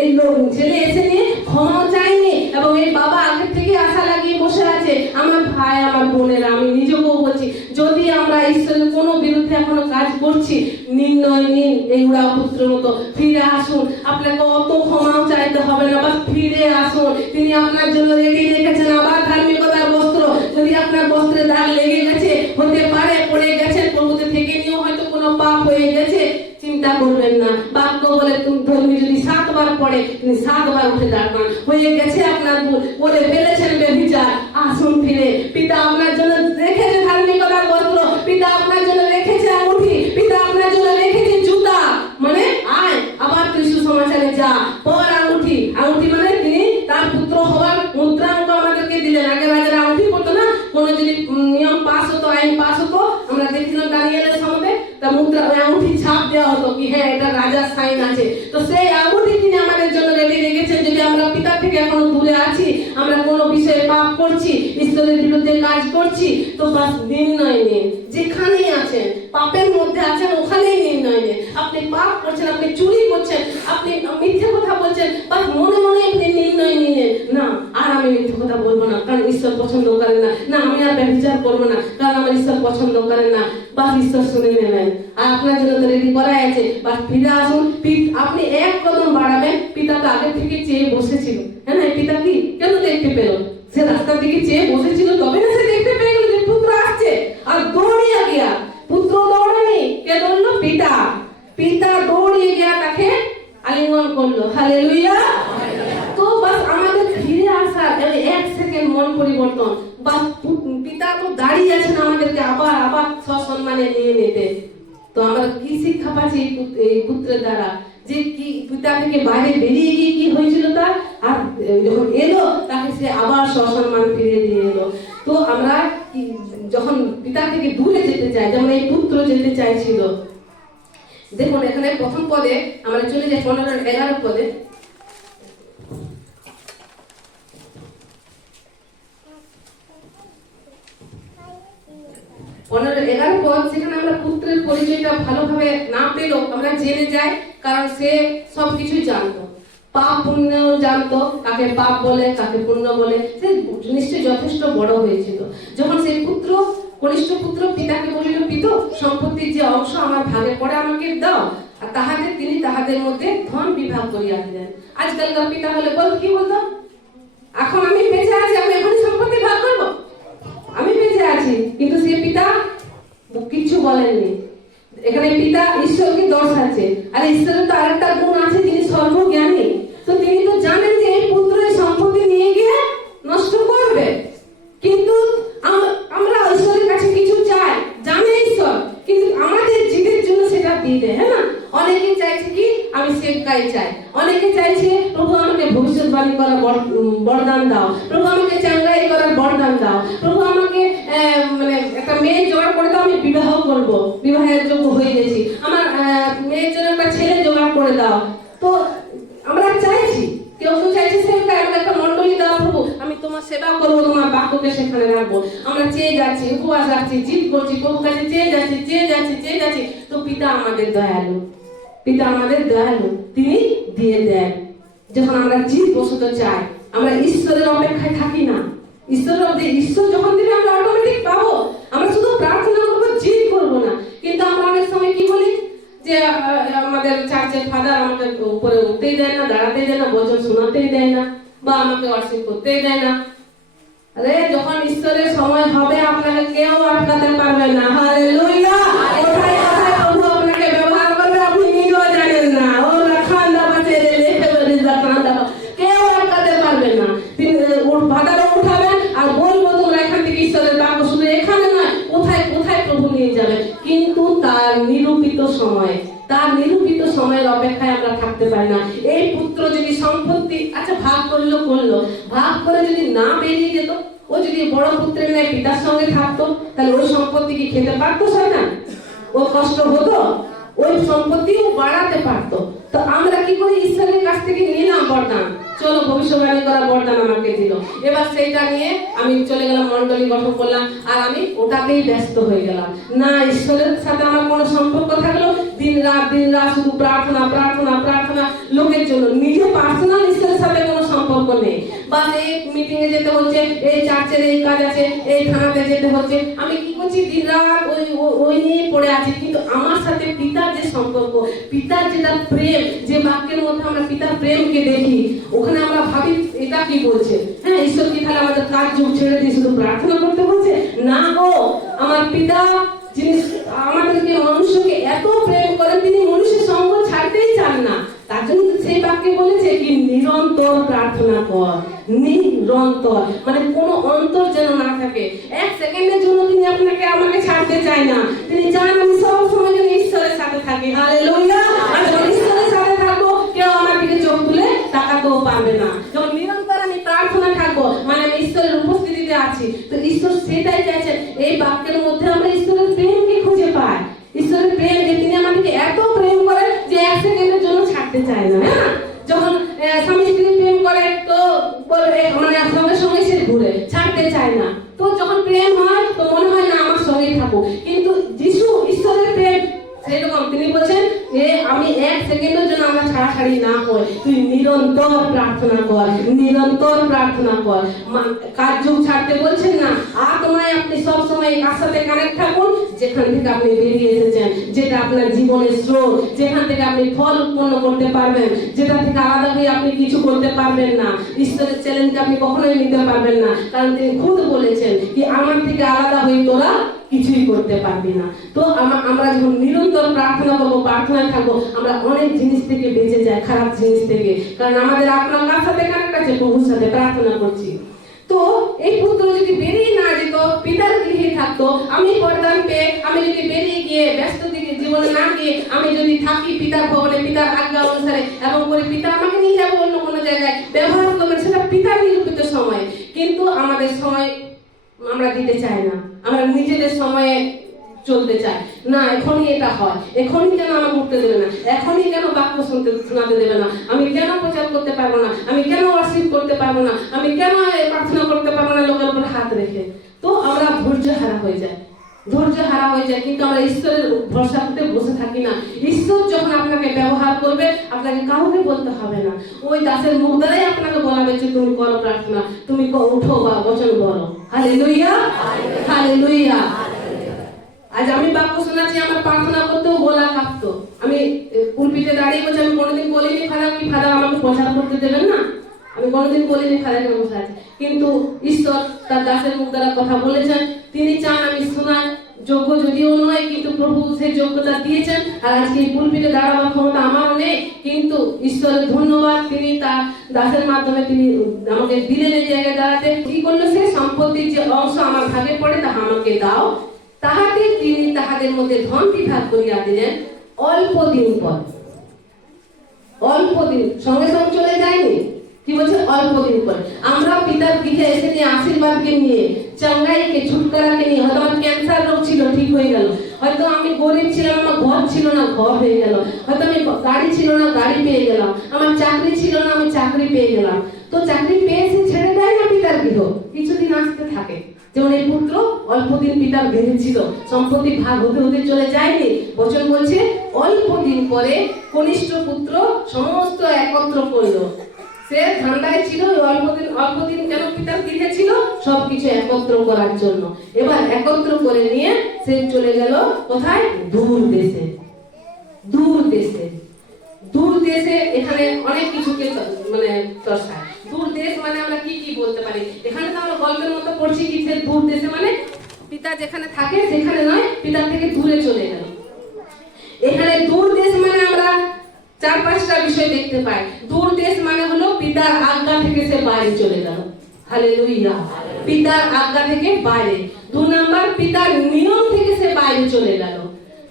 এই ছেলে এসে নিয়ে ক্ষমা চাইনি, এবং এই বাবা আগের থেকে আশা লাগিয়ে বসে আছে। আমার ভাই, আমার বোনেরা, আমি নিজেকেও বলছি, যদি আমরা ঈশ্বরের কোনো বিরুদ্ধে এখনো কাজ করছি, নির্ণয় নিন এই উড়া পুত্রের মতো, ফিরে আসুন। আপনাকে অত ক্ষমাও চাইতে হবে না, বাস ফিরে আসুন। তিনি আপনার জন্য রেডি রেখেছেন আবার ধার্মিকতার বস্ত্র। যদি আপনার বস্ত্রে দাগ লেগে গেছে, হতে পারে পড়ে গেছেন, প্রভুতে থেকে নিয়েও হয়তো কোনো পাপ হয়ে গেছে, চিন্তা করবেন না। বাক্য বলে তুমি যদি 7 বার পড়ে, তিনি 7 বার উঠে দাঁড়ান। হয়ে গেছে আপনার ভুল, করে ফেলেছেন বেভিচার, আসুন ফিরে। পিতা আপনার জন্য রেখেছে ধার্মিকতার বস্ত্র, পিতা আপনার জন্য রেখেছে আঙুঠি, পিতা আপনার জন্য রেখেছে জুতা। আয় আবার তুই সুসমাচারে যা, পর আঙুঠি। আঙুঠি তিনি তার পুত্র হওয়ার মুদ্রাঙ্ক আমাদেরকে দিলেন। আগে রাজারা আঙুঠি পড়তো না, কোনো যদি নিয়ম পাস হতো, আইন পাস হতো, আমরা দেখছিলাম দানিয়েলের সময়, তা মুদ্রা আঙুঠি ছাপ দেওয়া হতো কি হ্যাঁ এটা রাজার সাইন আছে। তো সেই আঙুঠি তিনি আমাদের জন্য রেডি রেখেছেন। যদি আমরা পিতা থেকে এখনো দূরে আছি, আমরা কোনো বিষয়ে পাপ করছি, ঈশ্বরের বিরুদ্ধে কাজ করছি, তো বাস নির্ণয় নিন। যেখানেই আছেন, পাপের মধ্যে আছেন, ওখানেই নির্ণয় নিন। আপনি পাপ করছেন, আপনি চুরি করছেন, আপনি মিথ্যে কথা বলছেন, বাস মনে মনে আপনি নির্ণয় নিলেন, না আর আমি মিথ্যে কথা বলবো না, কারণ ঈশ্বর পছন্দ করেন না। না আমি আর ব্যভিচার করবো না, কারণ আমার ঈশ্বর পছন্দ করেন না। বাস ঈশ্বর শুনে নেবেন, আর আপনার জন্য তো রেডি করাই আছে। বাস ফিরে আসুন। আপনি এক কদম বাড়াবেন, পিতা তো আগে থেকে চেয়ে বসেছিল। হ্যাঁ না, পিতা কি কেন দেখতে পেল? সে রাস্তার দিকে চেয়ে বসেছিল, তবে না সে দেখতে পেয়ে গেল যে পুত্র আসছে, আর দৌড়িয়ে গিয়া। পুত্র দৌড়ানি, কে দৌড়লো? পিতা। পিতা দৌড়িয়ে গিয়া তাকে আলিঙ্গন করলো। হালেলুয়া। তো বাস আমাদের ফিরে আসা, মন পরিবর্তন, বা পিতা তো দাঁড়িয়ে আছেন আমাদেরকে আবার আবার সসম্মানে নিয়ে নিতে। তো আমরা কি শিক্ষা পাচ্ছি এই পুত্রের দ্বারা, যে কি পিতা থেকে বাইরে বেরিয়ে গিয়ে কি হয়েছিল তার, আর যখন এলো তাকে সে আবার সসম্মান ফিরে দিয়ে এলো। তো আমরা যখন পিতা থেকে দূরে যেতে চাই, যেমন এই পুত্র যেতে চাইছিল, দেখুন এখানে প্রথম পদে আমরা চলে যাই 15-11 পদে। 15-11 পদ, সেখানে আমরা পুত্রের পরিচয়টা ভালোভাবে না পেলেও আমরা জেনে যাই, কারণ সে সবকিছুই জানতো, পাপ পুণ্য জানতো, কাকে পাপ বলে কাকে পুণ্য বলে, সে নিশ্চয়ই যথেষ্ট বড় হয়েছিল। যখন সেই পুত্র, কনিষ্ঠ পুত্র পিতাকে বলিল, পিত সম্পত্তির যে অংশ আমার ভাগে পড়ে আমাকে দাও, আর তিনি তাহাদের মধ্যে ধন বিভাগ করিয়া দিলেন। আজকালকার পিতা হলে কি বলতো, এখন আমি বেঁচে আছি, আমি এখন সম্পত্তি ভাগ করবো, আমি বেঁচে আছি। কিন্তু সে পিতা কিছু বলেননি। এখানে পিতা ঈশ্বরকে দর্শাচ্ছে, আর ঈশ্বরের তো আরেকটা গুণ আছে, যিনি সর্বজ্ঞানী। তো তিনি তো জানেন যে এই পুত্র এই সম্পত্তি নিয়ে গিয়ে নষ্ট করবে, কিন্তু আমরা ঈশ্বরের কাছে কিছু চাই, জানে ঈশ্বর, কিন্তু আমাদের জিদের জন্য সেটা দিয়ে দেয়, হ্যাঁ না? অনেকে চাইছে কি, আমি সেবকাই চাই, অনেকে চাইছে প্রভু আমাকে ভবিষ্যৎবাণী করার বরদান দাও, প্রভু আমাকে চাঙ্গাই করার বরদান দাও, প্রভু আমাকে মানে একটা মেয়ে জোগাড় করে দাও, আমি বিবাহ করব, বিবাহের যোগ্য হয়ে গেছি, আমার মেয়ের জন্য একটা ছেলে জোগাড় করে দাও। তো আমরা চাইছি, কেউ কেউ চাইছে সেবকাই, আমাকে একটা মন্ডলী দাও প্রভু, আমি তোমার সেবা করবো, তোমার বাক্যকে সেখানে রাখবো। আমরা চেয়ে যাচ্ছি, উপবাস রাখছি, জিদ করছি, প্রভুর কাছে চেয়ে যাচ্ছি। তো পিতা আমাদের দয়ালু, পিতা আমাদের দয়ালু, তিনি দিয়ে দেন যখন আমরা জিদ বসত চাই। আমরা ঈশ্বরের অপেক্ষায় থাকি না, ঈশ্বর যখন দিবে আমরা অটোমেটিক পাবো। আমরা শুধু প্রার্থনা করবো, জিদ করবো না। কিন্তু আমরা অনেক সময় কি বলি, যে আমাদের চার্চের ফাদার আমাকে উপরে উঠতেই দেয় না, দাঁড়াতেই দেয় না, বচন শোনাতেই দেয় না, বা আমাকে ওয়ার্শিপ করতেই দেয় না। আরে যখন ঈশ্বরের সময় হবে, আপনাকে কেউ আটকাতে পারবে না। হালেলুয়া! কোথায় কোথায় প্রভু আপনাকে ব্যবহার করবে আপনি নিজেও জানেন না। ও রাখান্দা বাঁচে লেখে বেরিজা কান্দা, কেউ আটকাতে পারবে না। তিনি ফাদারও উঠাবেন আর বলবো, তোমরা এখান থেকে ঈশ্বরের বাক্য শুনে, এখানে নয়, কোথায় কোথায় প্রভু নিয়ে যাবে। কিন্তু তার নিরূপিত সময়ের অপেক্ষায় আমরা থাকতে পারি না। এই পুত্র যদি সম্পত্তি ভাগ করলো, ভাগ করে যদি না বেরিয়ে যেত, ও যদি বড় পুত্রের ন্যায় পিতার সঙ্গে থাকতো, তাহলে ওই সম্পত্তি কি খেতে পারতো শয়তান? ও কষ্ট হতো, ওই সম্পত্তিও বাড়াতে পারতো। তো আমরা কি করি, ঈশ্বরের কাছ থেকে নিলাম বরদান, চলো ভবিষ্যৎবাণী করা বরদান আমাকে দিল, এবার সেইটা নিয়ে আমি চলে গেলাম, মন্ডলী গঠন করলাম, আর আমি ওটাতেই ব্যস্ত হয়ে গেলাম না। ঈশ্বরের সাথে আমার কোনো সম্পর্ক থাকলো, দিন রাত শুধু প্রার্থনা লোকের জন্য, নিজে পার্সোনাল ঈশ্বরের সাথে কোনো সম্পর্ক নেই। বা এই মিটিং এ যেতে হচ্ছে, এই চার্চের এই কাজ আছে, এই থানাতে যেতে হচ্ছে, আমি কি করছি, দিন রাত ওই নিয়ে পড়ে আছি। কিন্তু আমার সাথে পিতার যে সম্পর্ক, পিতার যেটা প্রেম, যে বাক্যের মধ্যে আমরা পিতার প্রেমকে দেখি, ওখানে আমরা ভাবি এটা কি বলছে, হ্যাঁ ঈশ্বর কি তাহলে আমাদের কাজ যুগ ছেড়ে দিয়ে শুধু প্রার্থনা করতে বলছে? না গো, আমার পিতা যিনি আমাদেরকে, মানুষকে এত প্রেম করেন, তিনি মানুষের সঙ্গ ছাড়তেই চান না। তার জন্য সেই বাক্যে বলেছে কি, নিরন্তর প্রার্থনা কর, নিরন্তর, মানে কোনো অন্তর যেন না থাকে। এক সেকেন্ডের জন্য তিনি আমাকে ছাড়তে চায় না, তিনি চান আমি সব সময় যেন ঈশ্বরের সাথে থাকি। হালেলুয়া! আর যখন ঈশ্বরের সাথে থাকবো, কেউ আমার দিকে চোখ তুলে তাকাতেও পারবে না। যখন নিরন্তর আমি প্রার্থনা থাকবো, মানে আমি ঈশ্বরের উপস্থিতিতে আছি। তো ঈশ্বর সেটাই চাইছেন, এই বাক্যের মধ্যে আমরা ঈশ্বরের প্রেমকে খুঁজে পাই। ঈশ্বরের প্রেম, যে তিনি আমাদেরকে এত প্রেম করেন যে এক সেকেন্ডের জন্য ছাড়তে চায় না। হ্যাঁ, যখন স্বামী স্ত্রী প্রেম করে, তো মানে সঙ্গে সঙ্গে সে ঘুরে, ছাড়তে চায় না। তো যখন প্রেম হয়, তো মনে হয় না আমার সঙ্গেই থাকুক। কিন্তু যিশু ঈশ্বরের প্রেম সেরকম, তিনি বলছেন যে আমি এক সেকেন্ডের জন্য আমরা ছাড়াছাড়ি না হই, তুই নিরন্তর প্রার্থনা কর। কার্য ছাড়তে বলছেন না, আত্মায় আপনি সবসময় কার সাথে কানেক্ট থাকুন, যেখান থেকে আপনি বেরিয়ে এসেছেন, যেটা আপনার জীবনের স্রোত, যেখান থেকে আপনি ফল উৎপন্ন করতে পারবেন, যেটা থেকে আলাদা হয়ে আপনি কিছু করতে পারবেন না। ঈশ্বরের চ্যালেঞ্জ আপনি কখনোই নিতে পারবেন না, কারণ তিনি খুদ বলেছেন কি, আমার থেকে আলাদা হয়ে তোরা কিছুই করতে পারবি না। তো আমরা যখন নিরন্তর প্রার্থনা করবো, প্রার্থনায় থাকবো, আমরা অনেক জিনিস থেকে বেঁচে যাই, খারাপ জিনিস থেকে, কারণ আমাদের আপনার কার সাথে কানেক্ট আছে, প্রভুর সাথে প্রার্থনা করছি। তো এই পুত্র যদি বেরিয়ে না যেত, পিতার গৃহে থাকতো, আমি বরদান পেয়ে আমি যদি বেরিয়ে গিয়ে ব্যস্ত দিকে জীবনে না গিয়ে আমি যদি থাকি পিতার ভবনে পিতার আজ্ঞা অনুসারে এবং করে পিতা আমাকে নিয়ে যাবে অন্য কোনো জায়গায় ব্যবহার করবে, সেটা পিতার নিরূপিত সময়। কিন্তু আমাদের সময় আমরা দিতে চাই না, আমরা নিজেদের সময়ে চলতে চাই না। এখনই এটা হয়, এখনই কেন আমাকে উঠতে দেবে না, এখনই কেন বাক্য শোনাতে দেবে না, আমি কেন প্রচার করতে পারবো না, আমি কেন ওয়ার্শিপ করতে পারবো না, আমি কেন প্রার্থনা করতে পারবো না লোকের উপর হাত রেখে। তো আমরা ধৈর্য হারা হয়ে যায়, ধৈর্য হারা হয়ে যায়। কিন্তু আমরা ঈশ্বরের ভরসা করতে বসে থাকি না। ঈশ্বর যখন আপনাকে ব্যবহার করবে, আপনাকে কাউকে বলতে হবে না, ওই দাসের মুখ দ্বারাই আপনাকে বলাবে যে তুমি করো প্রার্থনা, তুমি উঠো বা বচন বলো। Hallelujah, hallelujah. আজ আমি বাক্য শোনাচ্ছি, আমার প্রার্থনা করতেও গলা কাঁপতো। আমি পুলপিটে দাঁড়িয়ে বলছি, আমি কোনোদিন বলিনি ফাদার কি ফাদার আমাকে প্রচার করতে দেবেন না, আমি কোনোদিন বলিনি ফাদারকে বসে আছি। কিন্তু ঈশ্বর তার দাসের মুখ দ্বারা কথা বলেছেন, তিনি চান আমি শোনার যোগ্য যদিও নয়, কিন্তু প্রভু সেই যোগ্যতা দিয়েছেন। আর আজকে এই পুলপিটে দাঁড়াবার ক্ষমতা আমারও নেই, কিন্তু ঈশ্বরের ধন্যবাদ, তিনি তার দাসের মাধ্যমে তিনি আমাকে দিলেন এই জায়গায় দাঁড়াতে। কি করলো, সে সম্পত্তির যে অংশ আমার ভাগে পড়ে তাহা আমাকে দাও, তাহাতে তিনি তাহাদের মধ্যে ধন বিভাগ করিয়া দিলেন অল্প দিন পর। অল্প দিন, সঙ্গে সঙ্গে চলে যায়নি, কি বলছে অল্প দিন পর। আমরা পিতার গৃহে এসে নিয়ে আশীর্বাদকে নিয়ে, চাঙ্গাইকে ছুটকারাকে নিয়ে, হয়তো আমার ক্যান্সার রোগ ছিল ঠিক হয়ে গেল, হয়তো আমি গরিব ছিলাম আমার ঘর ছিল না ঘর হয়ে গেল, হয়তো আমি গাড়ি ছিল না গাড়ি পেয়ে গেলাম, আমার চাকরি ছিল না আমি চাকরি পেয়ে গেলাম। তো চাকরি পেয়েছে ছেড়ে দেয় না পিতার গৃহ, কিছুদিন আসতে থাকে। যেমন এই পুত্র অল্প দিন পিতার গৃহে ছিল, সম্পত্তি ভাগ হতে হতে চলে যায়নি। বচন বলছে অল্প দিন পরে কনিষ্ঠ পুত্র সমস্ত একত্র করলো। সে ঠান্ডায় ছিল, অল্প দিন কেন পিতার গৃহে ছিল, সবকিছু একত্র করার জন্য। এবার একত্র করে নিয়ে সে চলে গেল কোথায়, দূর দেশে। দূর দেশে, দূর দেশে এখানে অনেক কিছুকে মানে দর্শায়। দূর দেশ মানে আমরা কি কি বলতে পারি, এখানে তো আমরা গল্পের মতো পড়ছি কি যে দূর দেশে মানে পিতা যেখানে থাকে সেখানে নয়, পিতার থেকে দূরে চলে গেল। এখানে দূর দেশ মানে আমরা 4-5টা বিষয় দেখতে পাই। দূর দেশ মানে হলো পিতার আজ্ঞা থেকে সে বাইরে চলে গেল। হালেলুয়া, পিতার আজ্ঞা থেকে বাইরে। 2 নাম্বার, পিতার নিয়ম থেকে সে বাইরে চলে গেল।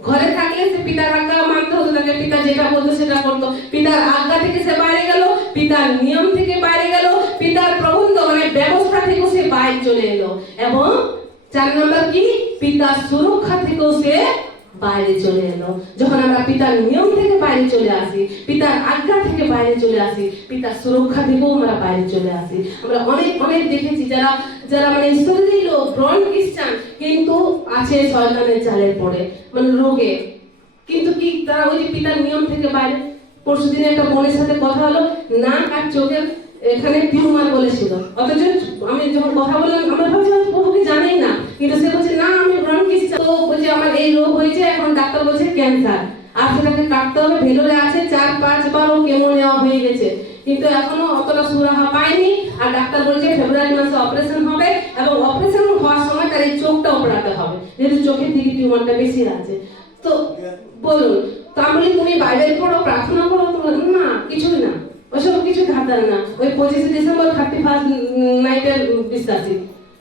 ঘরে থাকলে সে পিতার আজ্ঞা মানতে হতো তাকে, পিতা যেটা বলতো সেটা করতো। পিতার আজ্ঞা থেকে সে বাইরে গেল, পিতার নিয়ম থেকে বাইরে গেল, পিতার প্রবন্ধ মানে ব্যবস্থা থেকে সে বাইরে চলে এলো। এবং 4 নাম্বার কি, পিতার সুরক্ষা থেকেও সে বাইরে চলে এলো। যখন আমরা পিতার নিয়ম থেকে বাইরে চলে আসি, পিতার আজ্ঞা থেকে বাইরে চলে আসি, পিতার সুরক্ষা থেকেও আমরা বাইরে চলে আসি। আমরা অনেক অনেক দেখেছি যারা যারা মানে ঈশ্বরেরই লোক, ব্রন খ্রিস্টান, কিন্তু আছে শয়তানের জালের পড়ে, মানে রোগে। কিন্তু কি তারা ওই যে পিতার নিয়ম থেকে বাইরে। পরশুদিনে একটা বোনের সাথে কথা হলো, নাক আর চোখের এখানে টিউমার বলেছিল, অথচ আমি যখন কথা বললাম আমরা ভাবছি প্রভুকে জানেই না, কিন্তু সে বলছে না আমি ব্রন খ্রিস্টান। তো বলছে আমার এই রোগ হয়েছে, এখন ডাক্তার বলছে ক্যান্সার, আর সেটাকে কাটতে হবে, ভেতরে আছে 4-5 বার ও কেমো নেওয়া হয়ে গেছে, কিন্তু এখনো অতটা সুরাহা পায়নি। আর ডাক্তার বলছে ফেব্রুয়ারি মাসে অপারেশন হবে, এবং অপারেশন হওয়ার সময় তার এই চোখটা ওপরাতে হবে, যেহেতু চোখের দিকে টিউমারটা বেশি আছে। তো বলুন, তা বলি তুমি বাইবেল পড়ো, প্রার্থনা করো, তোমার না কিছুই না, ওইসব কিছু ধার না। ওই 25 ডিসেম্বর 31 নাইটের বিশ্বাসী।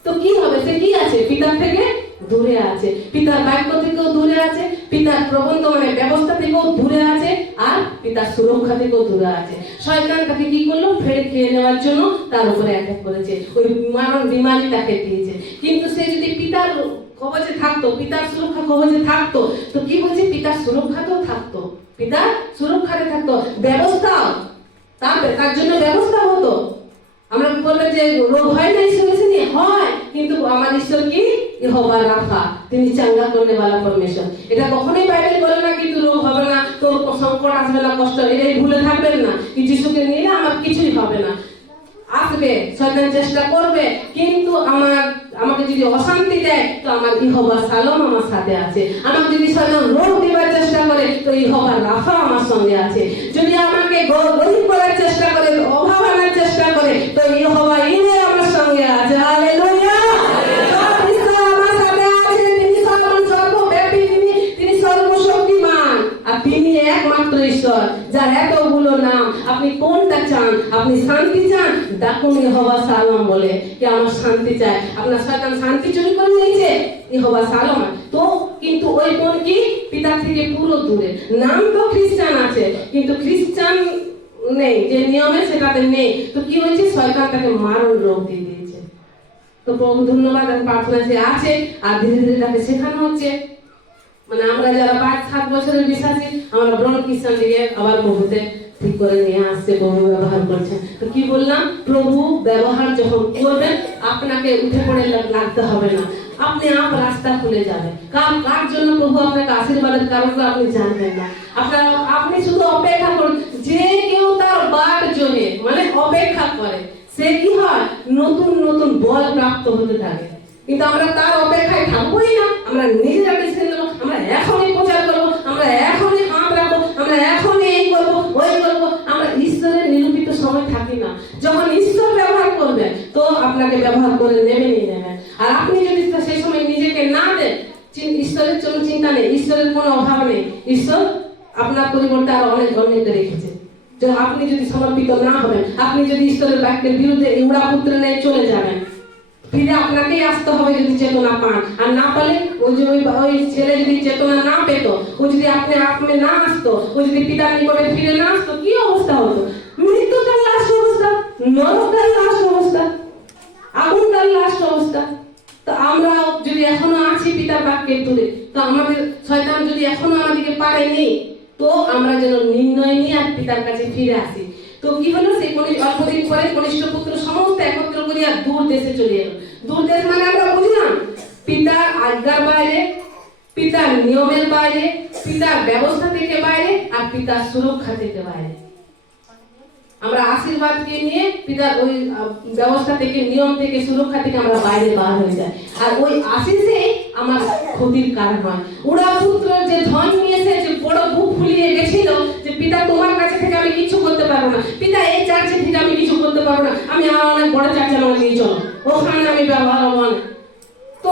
তো কি হবে, সে কি আছে, পিতার থেকে দূরে আছে, পিতার বাক্য থেকেও দূরে আছে, পিতার প্রবন্ধ মানে ব্যবস্থা থেকেও দূরে আছে, আর পিতার সুরক্ষা থেকেও দূরে আছে। শয়তান তাকে কি করলো, ফের খেয়ে নেওয়ার জন্য তার উপরে অ্যাটাক করেছে, ওই মারণ বিমারি তাকে দিয়েছে। কিন্তু সে যদি পিতার কবচে থাকতো, পিতার সুরক্ষা কবচে থাকতো, তো কি বলছে, পিতার সুরক্ষাতেও থাকতো, পিতার সুরক্ষাতে থাকতো, ব্যবস্থাও তার জন্য ব্যবস্থা হতো। আমরা বলবো যে রোগ হয় না ঈশ্বর এসে নিয়ে হয়, কিন্তু আমার ঈশ্বর কি, ইহোবা রাফা, তিনি চাঙ্গা করনে वाला परमेश्वर। এটা কখনোই বাইবেল বলে না কিন্তু রোগ হবে না, তোর সংকট আসবে না, কষ্ট, এটাই ভুলে থাকবেন না। কি যিশুকে নিলে আমার কিছুই হবে না। আসবে, শয়তান চেষ্টা করবে, কিন্তু আমাকে যদি অশান্তি দেয় তো আমার ইহোবা সালোম আমার সাথে আছে। আমাকে যদি শয়তান রোগ দেওয়ার চেষ্টা করে তো ইহোবা রাফা আমার সঙ্গে আছে। যদি আমাকে গরিব করার চেষ্টা করে, অভাব আনার চেষ্টা করে, তো ইহোবা ইনে আমার সঙ্গে আছে। হালেলুয়া, আমার সাথে আছে। তিনি সর্বব্যাপী, তিনি সর্বশক্তিমান, আর তিনি একমাত্র ঈশ্বর যার এতগুলো নাম। আপনি কোনটা চান? আপনি আপনি শান্তি চান, ডাকুন ইহোবা শালোম বলে কি আমার শান্তি চাই। আপনার শয়তান শান্তি চুরি করে নিয়েছে, ইহোবা শালোম। তো কিন্তু ওই বোন কি পিতা থেকে পুরো দূরে, নাম তো খ্রিস্টান আছে কিন্তু খ্রিস্টান নেই, যে নিয়মে সেটাতে নেই। তো কি হয়েছে, শয়তান তাকে মারণ রোগ দিয়ে দিয়েছে। তো প্রভু ধন্যবাদ, প্রার্থনা সে আছে আর ধীরে ধীরে তাকে শেখানো হচ্ছে। মানে আমরা যারা 5-7 বছরের বিশ্বাসী, আমরা ব্রণ খ্রিস্টান দিকে আবার প্রভুতে ঠিক করে নিয়ে আসছে, প্রভু ব্যবহার করছেন। তো কি বললাম, প্রভু ব্যবহার যখন করবেন আপনাকে উঠে পড়ে লাগতে হবে না, আপনি আপ রাস্তা খুলে যাবে। কার জন্য প্রভু আপনাকে আশীর্বাদের কারণটা আপনি জানবেন না। আপনি শুধু অপেক্ষা করুন। যে কেউ তার বাট জমে মানে অপেক্ষা করে, সে কি হয়, নতুন নতুন বল প্রাপ্ত হতে থাকে। কিন্তু আমরা তার অপেক্ষায় থাকবোই না, আমরা নিজেরা ডিসিশন নেবো, আমরা এখনই প্রচার করবো, আমরা এখনই হাত রাখবো, আমরা এখনই এই করবো ওই করবো। আমরা ঈশ্বরের নিরূপিত সময় থাকি না। যখন ঈশ্বর ব্যবহার করবে তো আপনাকে ব্যবহার করে নেবেনই নেবেন। আর আপনি যদি সেই সময় নিজেকে না দেন, ঈশ্বরের জন্য চিন্তা নেই, ঈশ্বরের কোনো অভাব নেই, ঈশ্বর আপনার পরিবর্তে আরো অনেক অনেককে রেখেছে। আপনি যদি সমর্পিত না হবেন, আপনি যদি ঈশ্বরের বাক্যের বিরুদ্ধে ইউড়া পুত্র নিয়ে চলে যাবেন, ফিরে আপনাকেই আসতে হবে যদি চেতনা পান। আর না পালে ওই যে ওই ছেলে যদি চেতনা না পেত, ও যদি আপনি না আসতো, ও যদি পিতার নিকটে ফিরে না আসতো, কি অবস্থা হতো? মৃত্যু তার লাস্ট অবস্থা, নরক তার লাস্ট অবস্থা, আগুন তার লাস্ট অবস্থা। তো আমরা যদি এখনো আছি পিতার বাক্যের দূরে, তো আমাদের শয়তান যদি এখনো আমাদেরকে পারেনি, তো আমরা যেন নির্ণয় নিয়ে আর পিতার কাছে ফিরে আসি। তো কি হলো, সেই অল্পদিন পরে কনিষ্ঠ পুত্র সমস্ত একত্র করিয়া দূর দেশে চলে এলো। দূর দেশ মানে আমরা বুঝলাম পিতার আজ্ঞার বাইরে, পিতার নিয়মের বাইরে, পিতার ব্যবস্থা থেকে বাইরে, আর পিতার সুরক্ষা থেকে বাইরে। আমরা আশীর্বাদকে নিয়ে পিতার ওই ব্যবস্থা থেকে, নিয়ম থেকে, সুরক্ষা থেকে আমরা বাইরে বার হয়ে যাই। আর ওই আশিসে আমার ক্ষতির কারণ হয়। ওরা পুত্র যে ধন নিয়েছে, যে বড় বুক ফুলিয়ে গেছিল যে পিতা তোমার কাছে থেকে আমি কিছু করতে পারবো না, পিতা এই চার্চে থেকে আমি কিছু করতে পারবো না, আমি আমার অনেক বড় চার্চে আমাকে নিয়ে চলো, ওখানে আমি ব্যবহার হবো না। তো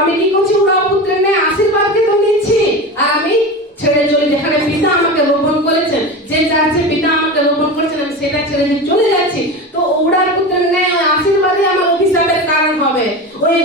আমি কি করছি, ওরা পুত্রের নেই আশীর্বাদকে তো নিচ্ছি, আর আমি ছেড়ে চলে, যেখানে পিতা আমাকে রোপণ করেছেন, যে চার্চে পিতা আমাকে রোপণ করেছেন, আমি সেটা ছেড়ে দিয়ে চলে যাচ্ছি। তো ওড়ার পুত্রের নেই আশীর্বাদই আমার অভিশাপের কারণ হবে। ওই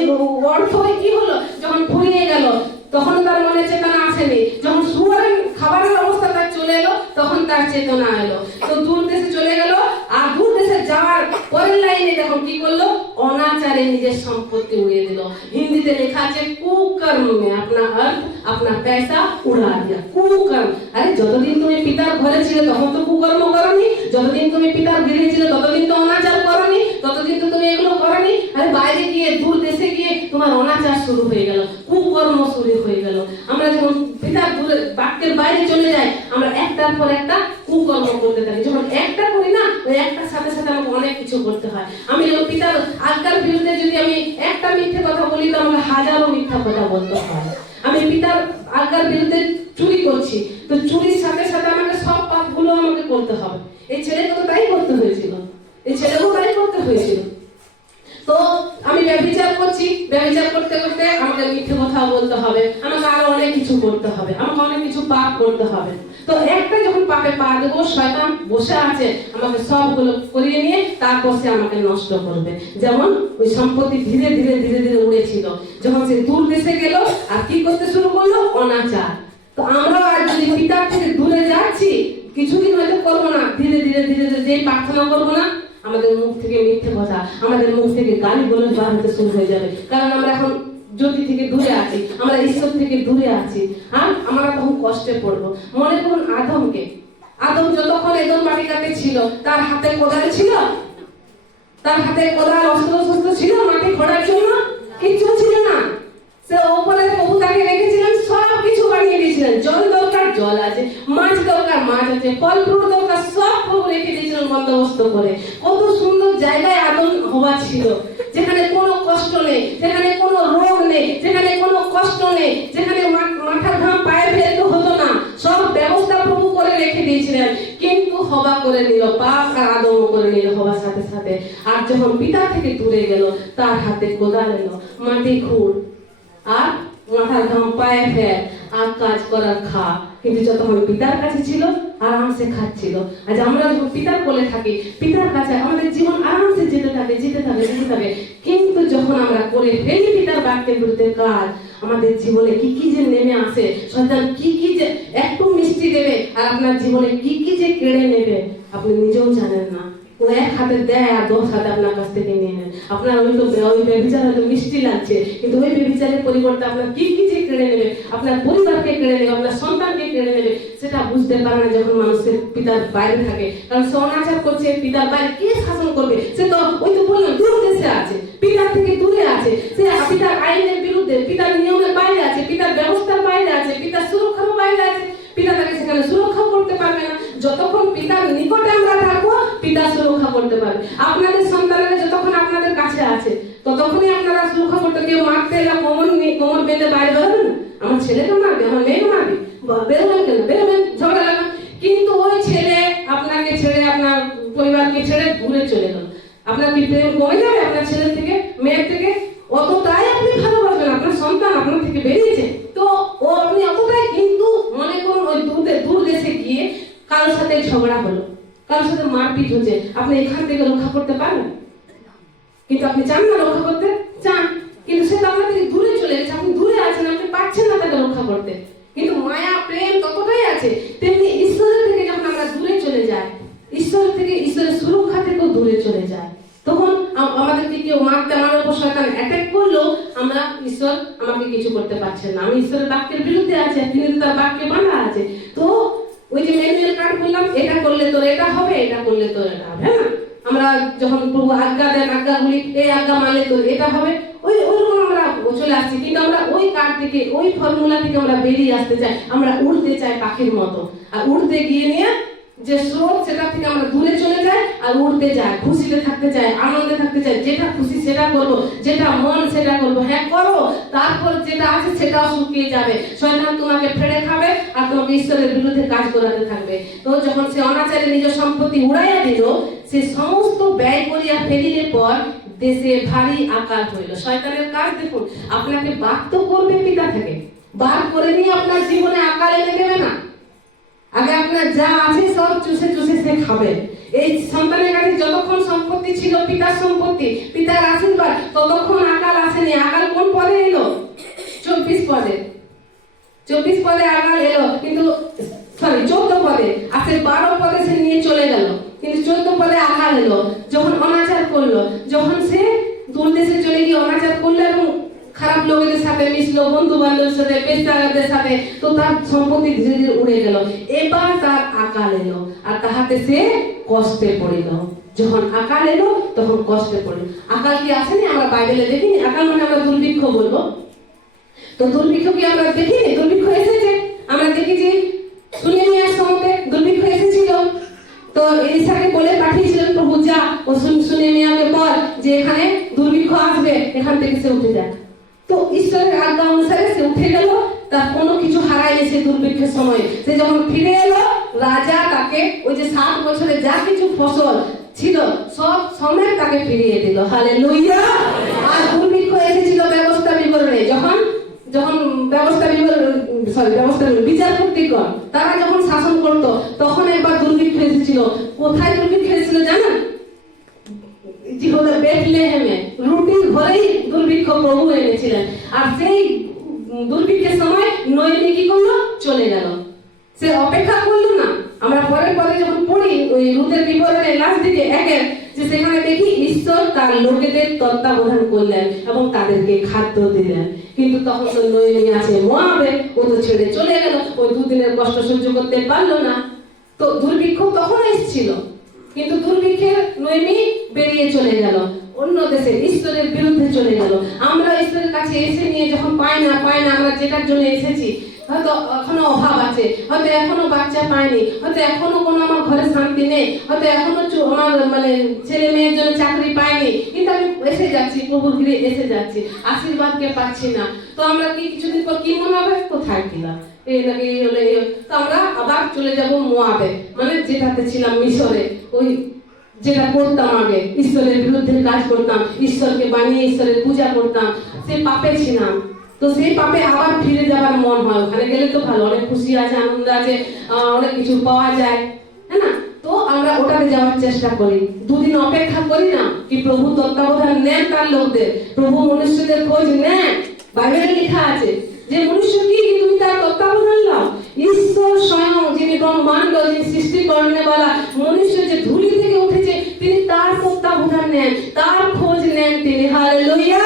অর্থ কি হলো, যখন ফুরিয়ে গেল তখন তার মনে চেতনা আসেনি, যখন শুয়ারের খাবারের অবস্থা তার চলে এলো তখন তার চেতনা এলো। তো দূর দেশে চলে গেল, আর দূর দেশে যাওয়ার পরের লাইনে দেখো কি করলো, অনাচারে নিজের সম্পত্তি উড়িয়ে দিল। হিন্দিতে লেখা আছে কুকর্ম মে আপনা অর্থ আপনা পয়সা উড়া দিয়া। কুকর্ম, আরে যতদিন তুমি পিতার ঘরে ছিলে তখন তো কুকর্ম করনি, যতদিন তুমি পিতার গৃহে ছিলে ততদিন তো অনাচার করনি, ততদিন তো তুমি এগুলো করনি। আরে বাইরে গিয়ে দূর দেশে গিয়ে তোমার অনাচার শুরু হয়ে গেল, কুকর্ম শুরু হয়ে গেল। আমরা যখন পিতার দূরে বাক্যের বাইরে চলে যাই, আমরা একটার পর একটা কুকর্ম করতে থাকি। যখন একটা করি না, ওই একটার সাথে সাথে আমাকে অনেক কিছু করতে হয়। আমি যখন পিতার আজ্ঞার বিরুদ্ধে যদি আমি একটা মিথ্যে কথা বলি, তো আমাকে হাজারো মিথ্যা কথা বলতে হয়। আমি পিতার আজ্ঞার বিরুদ্ধে চুরি করছি, তো চুরির সাথে সাথে আমাকে সব পাপগুলো আমাকে করতে হবে। এই ছেলেকে তো তাই করতে হয়েছিল, এই ছেলেকেও তাই করতে হয়েছিল। তো আমি ব্যভিচার করছি, ব্যভিচার করতে করতে আমাকে মিথ্যে কথা বলতে হবে, আমাকে আরো অনেক কিছু করতে হবে, আমাকে অনেক কিছু পাপ করতে হবে। তো একটা যখন পাপে পা দেবো, শয়তান বসে আছে আমাকে সবগুলো করিয়ে নিয়ে তারপর সে আমাকে নষ্ট করবে। যেমন ওই সম্পত্তি ধীরে ধীরে ধীরে ধীরে উড়েছিল, যখন সে দূর দেশে গেল আর কি করতে শুরু করলো, অনাচার। তো আমরা আর যদি পিতার থেকে দূরে যাচ্ছি, কিছুদিন হয়তো করবো না, ধীরে ধীরে ধীরে ধীরে যেই প্রার্থনা করবো না, আমাদের মুখ থেকে মিথ্যে কথা, আমাদের মুখ থেকে গালি গালাজ বার হতে শুরু হয়ে যাবে। কারণ আমরা এখন জ্যোতি থেকে দূরে আছি, আমরা ঈশ্বর থেকে দূরে আছি, আর আমরা তখন কষ্টে পড়বো। মনে করুন আদমকে, আদম যতক্ষণ এদম বাটিকাতে ছিল, তার হাতে কোদাল ছিল, তার হাতে কোদাল অস্ত্র ছিল মাটি খোঁড়ার জন্য? কিচ্ছু ছিল না। সে ওপরে প্রভু তাকে রেখেছিলেন, সব কিছু বানিয়ে দিয়েছিলেন। জল দরকার জল আছে, মাছ দরকার মাছ আছে, ফল ফ্রুট দরকার সব প্রভু রেখে দিয়েছিলেন বন্দোবস্ত করে। কত সুন্দর জায়গায় আদম হওয়া ছিল, যেখানে কোনো কষ্ট নেই, যেখানে কোনো রোগ নেই, যেখানে কোনো কষ্ট নেই, যেখানে মাথার ঘাম পায়ে ফেলতে হতো না, সব ব্যবস্থা প্রভু করে রেখে দিয়েছিলেন। কিন্তু হওয়া করে নিল পাপ, আর আদম করে নিল হওয়ার সাথে সাথে। আর যখন পিতা থেকে দূরে গেল, তার হাতে কোদাল এলো, মাটি খুঁড়, আর মাথার ঘাম পায়ে ফেল, আর কাজ করার খা। কিন্তু যতক্ষণ পিতার কাছে ছিল আরামসে খাচ্ছিল। আজ আমরা যখন পিতার কোলে থাকি, পিতার কাছে আমাদের জীবন আরামসে যেতে থাকে। কিন্তু যখন আমরা করে ফেলি পিতার বাক্যের বিরুদ্ধে কাজ, আমাদের জীবনে কি কি যে নেমে আসে, শয়তান কি কি যে একটু মিষ্টি দেবে আর আপনার জীবনে কি কি যে কেড়ে নেবে আপনি নিজেও জানেন না। ও এক হাতে দেয় আর 10 হাতে আপনার কাছ থেকে নিয়ে নেন। আপনার ওই বেবিচার হয়তো মিষ্টি লাগছে, কিন্তু ওই বেবিচারের পরিবর্তে আপনার কি কি যে কেড়ে নেবে, আপনার পরিবারকে কেড়ে নেবে, আপনার সন্তানকে কেড়ে নেবে, সেটা বুঝতে পারে না যখন মানুষের পিতার বাইরে থাকে। কারণ সে অনাচার করছে, পিতার বাইরে কে শাসন করবে? সে তো ওই তো বললাম দূর দেশে আছে, পিতার থেকে দূরে আছে, সে পিতার আইনের বিরুদ্ধে, পিতার নিয়মের বাইরে আছে, পিতার ব্যবস্থার বাইরে আছে, পিতার সুরক্ষার বাইরে আছে। পিতা তাকে সেখানে সুরক্ষা করতে পারবে না। যতক্ষণ পিতার নিকটে আমরা থাকবো, পিতা সুরক্ষা করতে পারবে। আপনাদের সন্তানেরা যতক্ষণ আপনাদের কাছে আছে, ততক্ষণই আপনারা সুরক্ষা করতে। কেউ মারতে এলে কোমর বেঁধে বাইরে বেরোবেন না, আমার ছেলেকে মারবে, আমার মেয়েকে মারবে, বেরোবেন কেন? বেরোবেন, ঝগড়া লাগবে। কিন্তু ওই ছেলে আপনাকে ছেড়ে, আপনার পরিবারকে ছেড়ে দূরে চলে গেল, আপনার কি প্রেম কমে যাবে আপনার ছেলের থেকে, মেয়ের থেকে? অতটাই আপনি ভালোবাসবেন, আপনার সন্তান আপনার থেকে বেরিয়েছে তো ও আপনি অতটাই। কিন্তু মনে করুন ওই দূর দেশে গিয়ে কারোর সাথে ঝগড়া হলো, কারোর সাথে মারপিট হচ্ছে, আপনি এখান থেকে রক্ষা করতে পারবেন? কিন্তু আপনি চান না রক্ষা করতে, চান, কিন্তু সে তো আপনার থেকে দূরে চলে গেছে, আপনি দূরে আছেন, আপনি পারছেন না তাকে রক্ষা করতে। কিন্তু মায়া প্রেম ততটাই আছে। তেমনি ঈশ্বরের থেকে যখন আমরা দূরে চলে যাই, ঈশ্বরের থেকে, ঈশ্বরের সুরক্ষা থেকেও দূরে চলে যায়, তখন আমাদেরকে কেউ মারতে, আমার উপর শয়তান অ্যাটাক করলো, আমরা ঈশ্বর আমাকে কিছু করতে পারছেন না, আমি ঈশ্বরের বাক্যের বিরুদ্ধে আছে, তিনি তার বাক্যে বাঁধা আছে। তো ওই যে ম্যানুয়াল কার্ড বললাম, এটা করলে তোর এটা হবে, এটা করলে তোর এটা হবে, হ্যাঁ না? আমরা যখন প্রভু আজ্ঞা দেন, আজ্ঞাগুলি, এই আজ্ঞা মানলে তোর এটা হবে, ওইরকম আমরা চলে আসছি। কিন্তু আমরা ওই কার্ড থেকে, ওই ফর্মুলা থেকে আমরা বেরিয়ে আসতে চাই, আমরা উড়তে চাই পাখির মতো। আর উড়তে গিয়ে নিয়ে যে স্রোত, সেটা থেকে আমরা দূরে চলে যাই আর উড়তে যাই, খুশিতে থাকতে চাই, আনন্দে থাকতে চাই, যেটা খুশি সেটা করবো, যেটা মন সেটা করবো। হ্যাঁ করো, তারপর যেটা আছে সেটাও শুকিয়ে যাবে। শয়তান তোমাকে ফেড়ে খাবে আর তোমাকে ঈশ্বরের বিরুদ্ধে কাজ করাতে থাকবে। তো যখন সে অনাচারে নিজের সম্পত্তি উড়াইয়া দিল, সে সমস্ত ব্যয় করিয়া ফেলিলে পর দেশে ভারী আকাল হইল। শয়তানের কাজ দেখুন, আপনাকে বার তো করবে পিতা থেকে, বার করে নিয়ে আপনার জীবনে আকাল এনে দেবে না। আগে আপনার যা আছে সব চুষে চুষে সে খাবে। এই সন্তানের কাছে যতক্ষণ সম্পত্তি ছিল, পিতার সম্পত্তি, পিতার আশীর্বাদ, ততক্ষণ আকাল আসেনি। আকাল কোন পদে এলো? 24 পদে, 24 পদে আকাল এলো, কিন্তু 14 পদে। আর সে 12 পদে সে নিয়ে চলে গেল, কিন্তু 14 পদে আকাল এলো যখন অনাচার করলো, যখন সে দূর দেশে চলে গিয়ে অনাচার করলো এবং খারাপ লোকেদের সাথে মিশলো, বন্ধু বান্ধবের সাথে, পেশাদারদের সাথে, তো তার সম্পত্তি ধীরে ধীরে উড়ে গেল। এবার তার আকাল এলো আর তাহাতে সে কষ্টে পড়িল। যখন আকাল এলো তখন কষ্টে পড়িল। আকাল কি আসেনি? আমরা বাইবেলে দেখিনি। আকাল মানে আমরা দুর্ভিক্ষ বলবো, তো দুর্ভিক্ষ কি আমরা দেখিনি? দুর্ভিক্ষ এসেছে, আমরা দেখেছি। শুনে নিয়ে সমতে দুর্ভিক্ষ এসেছিল, তো এলিশাকে বলে পাঠিয়েছিলেন প্রভু, যা ও শুনে মিয়াকে বল যে এখানে দুর্ভিক্ষ আসবে, এখান থেকে সে উঠে যায়। তো ঈশ্বরের আজ্ঞা অনুসারে সে উঠে গেল, তার কোনো কিছু হারায়নি সে দুর্ভিক্ষের সময়। সে যখন ফিরে এলো, রাজা তাকে ওই যে 7 বছরে যা কিছু ফসল ছিল সব সময় তাকে ফিরিয়ে দিল। হালেলুয়া। আর দুর্ভিক্ষ এসেছিল ব্যবস্থা বিবরণে, যখন বিচারপতিগণ তারা যখন শাসন করতো, তখন একবার দুর্ভিক্ষ এসেছিল। কোথায় দুর্ভিক্ষ এসেছিল জানেন? বেথলেহেমে রুটির ঘরেই দুর্ভিক্ষ প্রভু এনেছিলেন। আর সেই দুর্ভিক্ষের সময় নয়নি কি করলো? চলে গেল। সে অপেক্ষা করলো না। আমরা পরে পরে যখন পড়ি ওই রুতের বিবরণে লাস্ট দিকে একের, যে সেখানে দেখি ঈশ্বর তার লোকেদের তত্ত্বাবধান করলেন এবং তাদেরকে খাদ্য দিলেন। কিন্তু তখন তো নয়নি আছে মোয়াবে, ও তো ছেড়ে চলে গেল, ওই 2 দিনের কষ্ট সহ্য করতে পারলো না। তো দুর্ভিক্ষ তখন এসেছিল, কিন্তু দুর্ভিক্ষের নয়মি বেরিয়ে চলে গেল অন্য দেশে, ঈশ্বরের বিরুদ্ধে চলে গেল। আমরা ঈশ্বরের কাছে এসে নিয়ে যখন পাই না আমরা যেটার জন্য এসেছি, হয়তো এখনো অভাব আছে, হয়তো এখনো বাচ্চা পাইনি, হয়তো এখনো কোনো আমার ঘরে শান্তি নেই, হয়তো এখনো আমার ছেলে মেয়ের জন্য চাকরি পাইনি, কিন্তু আমি এসে যাচ্ছি, প্রভুর ঘিরে এসে যাচ্ছি, আশীর্বাদকে পাচ্ছি না। তো আমরা কি কিছুদিন পর কি মনে হবে? কোথায় ছিলাম, তো আমরা আবার চলে যাব মোয়াবে, মানে যেটাতে ছিলাম মিশরে, ওই যেটা করতাম আগে, ঈশ্বরের বিরুদ্ধে কাজ করতাম, ঈশ্বরকে বানিয়ে ঈশ্বরের পূজা করতাম, সে পাপে ছিলাম। তো সেই পাপে আবার ফিরে যাবার মন হয়, ওখানে গেলে তো ভালো, অনেক খুশি আছে, আনন্দ আছে, অনেক কিছু পাওয়া যায়, হ্যাঁ না? তো আমরা ওটাতে যাওয়ার চেষ্টা করি, দুদিন অপেক্ষা করি না কি প্রভু তত্ত্বাবধান নেন তার লোকদের, প্রভু মনুষ্যদের খোঁজ নেন। বাইবেলে লেখা আছে যে মনুষ্য কি তুমি তার তত্ত্বাবধান নাও। ঈশ্বর স্বয়ং যিনি ব্রহ্মাণ্ড, যিনি সৃষ্টি করনে বলা, মনুষ্য যে ধুলি থেকে উঠেছে তিনি তার তত্ত্বাবধান নেন, তার খোঁজ নেন তিনি। হালেলুয়া।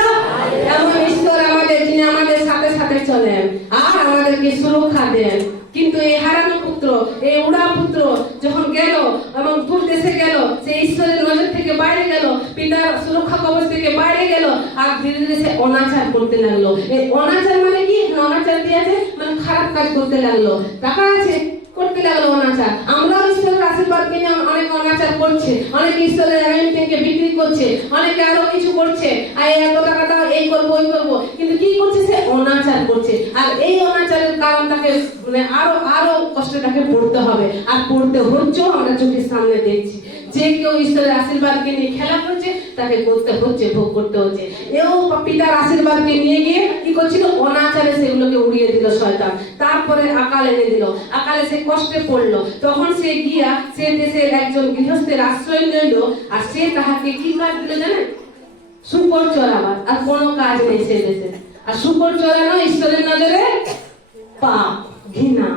এমন ঈশ্বর আমাদের, যিনি আমাদের সাথে সাথে চলেন আর আমাদেরকে সুরক্ষা দেন। কিন্তু এই হারানো পুত্র, এই উড়া পুত্র যখন গেল এবং দূর দেশে গেল, সে ঈশ্বরের নজর থেকে বাইরে গেল, পিতার সুরক্ষা কবচ থেকে বাইরে গেল, আর ধীরে ধীরে সে অনাচার করতে লাগলো। এই অনাচার মানে কি? অনাচার দিয়েছে মানে খারাপ কাজ করতে লাগলো, টাকা আছে করতে লাগলো অনাচার। আমরাও ঈশ্বরের আশীর্বাদ কিনে অনেক অনাচার করছে, অনেক ঈশ্বরের অ্যানোইন্টিংকে বিক্রি করছে, অনেকে আরো কিছু করছে, আর এত টাকা দাও, এই করবো ওই করবো, কিন্তু কি করছে? সে অনাচার করছে। আর এই অনাচারের কারণ তাকে মানে আরো কষ্টে তাকে পড়তে হবে, আর পড়তে হচ্ছেও আমরা চোখের সামনে দেখছি। যে কেউ ঈশ্বরের আশীর্বাদকে নিয়ে খেলা করছে তাকে করতে হচ্ছে, ভোগ করতে হচ্ছে। এও পিতার আশীর্বাদকে নিয়ে গিয়ে কি করছিল? অনাচারে সেগুলোকে উড়িয়ে দিল শয়তান। তারপরে আকাল এনে দিল, আকালে সে কষ্টে পড়লো। তখন সে গিয়া সে দেশের একজন গৃহস্থের আশ্রয় নিল, আর সে তাহাকে কি কাজ দিল জানেন? শূকর চড়াবার। আর কোনো কাজ নেই সে দেশে। আর শূকর চড়ানো ঈশ্বরের নজরে পাপ, ঘৃণা।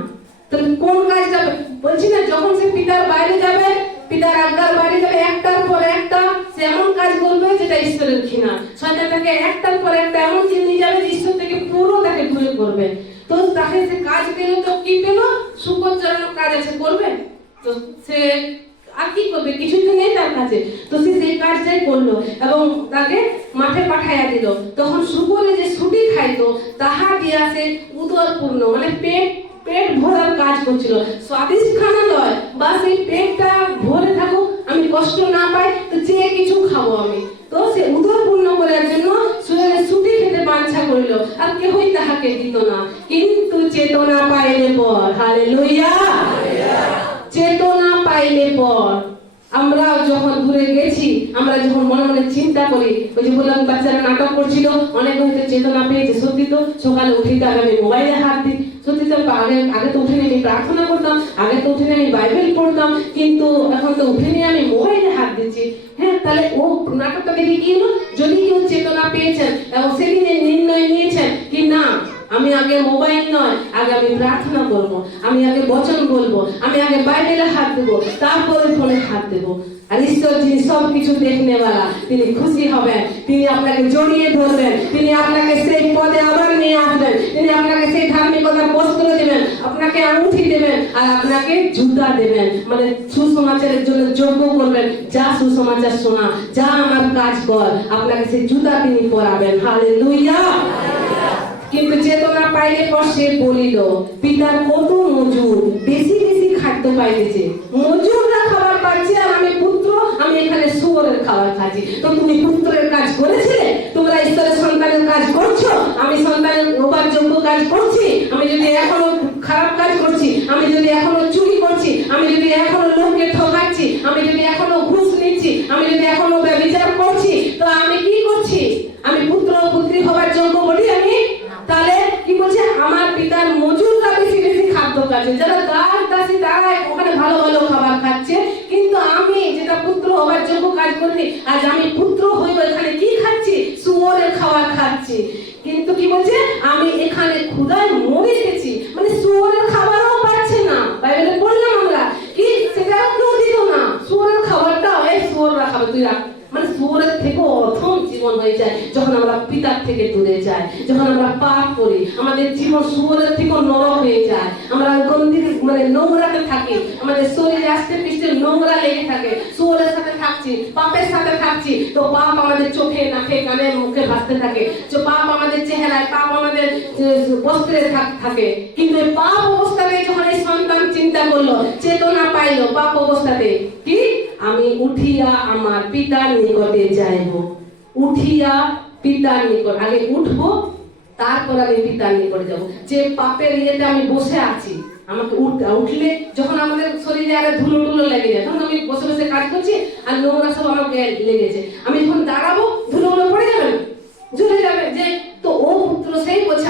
তাহলে কোন কাজটা বলছি না? যখন সে পিতার বাইরে যাবে, পিতার আজ্ঞার বাইরে যাবে, একটার পর একটা সে এমন কাজ করবে যেটা ঈশ্বরের ঘৃণা। শয়তান তাকে একটার পর একটা এমন জিনিস নিয়ে যাবে যে ঈশ্বর থেকে পুরো তাকে দূরে করবে। তো তাকে সে কাজ পেল, তো কি পেল? শূকর চড়ানোর কাজ আছে, করবে। তো সে আর কি করবে? কিছু তো নেই তার কাছে। তো সে সেই কাজটাই করলো এবং তাকে মাঠে পাঠাইয়া দিল। তখন শূকরে যে ছুটি খাইতো তাহা দিয়া সে উদরপূর্ণ মানে পেট ভরার কাজ করছিল। স্বাদিষ্ট খানা নয়, বা সেই পেটটা ভরে থাকুক, আমি কষ্ট না পাই, তো যে কিছু খাবো আমি। তো সে উদরপূর্ণ করার জন্য ছুটি খেতে বাঞ্ছা করিল, আর কেহই তাহাকে দিত না। কিন্তু চেতনা পাইলে পর, হালেলুয়া, চেতনা পাইলে পর আমরা যখন দূরে গেছি, আমরা যখন মনে মনে চিন্তা করি, ওই যে বললাম বাচ্চারা নাটক করছিল, অনেক হয়তো চেতনা পেয়েছে, সত্যি তো সকালে উঠে তো আগে আমি মোবাইলে হাত দিই, সত্যি তো আগে তো উঠে আমি প্রার্থনা করতাম, আগে তো উঠে আমি বাইবেল পড়তাম, কিন্তু এখন তো উঠে নিয়ে আমি মোবাইলে হাত দিচ্ছি। হ্যাঁ, তাহলে ও নাটকটা দেখে কি হলো? যদি কেউ চেতনা পেয়েছেন এবং সেদিনে নির্ণয় নিয়েছেন কি না, আমি আগে মোবাইল নয়, আগে আমি প্রার্থনা করব, আমি আগে বচন বলবো, আমি আগে বাইবেলে হাত দেবো, তারপরে ফোনে হাত দেবো। আর ঈশ্বর যিনি সবকিছু দেখনেওয়ালা, তিনি খুশি হবেন, তিনি আপনাকে জড়িয়ে ধরবেন, তিনি আপনাকে সেই পদে আবার নিয়ে আসবেন, তিনি আপনাকে সেই ধার্মিকতার বস্ত্র দেবেন, আপনাকে আঙুঠি দেবেন, আর আপনাকে জুতা দেবেন, মানে সুসমাচারের জন্য যোগ্য করবেন। যা সুসমাচার শোনা, যা আমার কাজ কর, আপনাকে সেই জুতা তিনি পরাবেন। হালেলুয়া। কিন্তু চেতনা পাইলে পর সে বলিল, পিতার কত মজুর, বেশি বেশি খাদ্য পাইতেছে, মজুররা খাবার পাচ্ছে, আর আমি পুত্র, আমি এখানে শুয়োরের খাবার খাচ্ছি। তো তুমি পুত্রের কাজ করেছিলে, তোমরা ঈশ্বরের সন্তানের কাজ করছো, আমি সন্তানের রোবার যোগ্য কাজ করছি। আমি যদি এখনো খারাপ কাজ করছি, আমি যদি এখনো চুরি করছি, আমি যদি এখনো লোককে ঠকাচ্ছি, আমি যদি এখনো ঘুষ নিচ্ছি, আমি যদি এখনো ব্যভিচার করছি, তো আমি কি করছি? আমি পুত্র পুত্রী হবার যোগ্য বলি আমি? তাহলে কি বলছে? আমার পিতার মজুররা বেশি বেশি খাদ্য খাচ্ছে, যারা দাস দাসী তারা ওখানে ভালো ভালো খাবার খাচ্ছে, কিন্তু আমি যেটা পুত্র হবার যোগ্য কাজ করিনি, আজ আমি পুত্র হয়ে এখানে কি খাচ্ছি? শুয়োরের খাবার খাচ্ছি। কিন্তু কি বলছে? আমি এখানে ক্ষুধায় মরে গেছি, মানে শুয়োরের খাবারও পাচ্ছে না। বাইবেলে পড়লাম আমরা কি সেটাও কেউ দিত না, শুয়োরের খাবারটা এই শুয়োররা খাবে, তুই রাখ। মানে শুয়োরের থেকেও অথম জীবন হয়ে যায় যখন আমরা পিতার থেকে দূরে যাই, যখন আমরা পাপ করি, আমাদের জীবন শুয়োরের থেকেও নরক হয়ে যায়। আমরা গন্ধির মানে নোংরাতে থাকি, আমাদের শরীরে আস্তে পিছতে নোংরা লেগে থাকে, শুয়োরের সাথে থাকছি, পাপের সাথে থাকছি, তো পাপ আমাদের চোখে নাকে কানে মুখে ভাসতে থাকে, যে পাপ আমাদের চেহারায়, পাপ আমাদের বস্ত্রে থাকে। কিন্তু এই পাপ অবস্থাতে যখন এই সন্তান চিন্তা করলো, চেতনা পাইলো, পাপ অবস্থাতে কি আমি উঠিয়া আমার পিতার নিকটে যাইব, উঠিয়া পিতার নিকট, আগে উঠবো তারপর আমি পিতার নিকটে যাব। যে পাপের ইয়েতে আমি বসে আছি, আমাকে উঠলে যখন আমাদের শরীরে আরে ধুলো টুলো লেগে যায়, তখন আমি বসে বসে কাজ করছি আর নোংরা সব আমার গায়ে লেগেছে, আমি যখন দাঁড়াবো ধুলো গুলো পড়ে যাবে না, ঝুলে যাবে যে। তো ও পুত্র সেই বলছে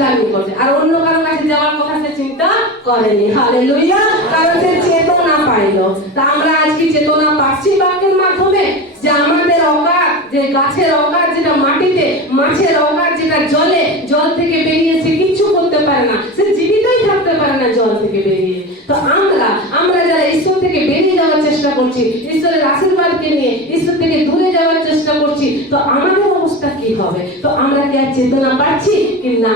পিতার নিকটে, আর অন্য কারো কাছে যাওয়ার কথা সে চিন্তা করেনি। হালেলুয়া, কারণ সে চেতনা পাইলো। তা আমরা আজকে চেতনা পাচ্ছি বাক্যের মাধ্যমে যে আমাদের অকাত, যে গাছের অকাত যেটা মাটিতে, মাছের অকাত যেটা জলে, জল থেকে বেরিয়েছে কিচ্ছু করতে পারে না, সে জীবিতই থাকতে পারে না জল থেকে বেরিয়ে। তো আমরা যারা ঈশ্বর থেকে বেরিয়ে যাওয়ার চেষ্টা করছি, ঈশ্বরের আশীর্বাদকে নিয়ে ঈশ্বর থেকে দূরে যাওয়ার চেষ্টা করছি, তো আমাদের অবস্থা কি হবে? তো আমরা কি আর চেতনা পাচ্ছি কি না?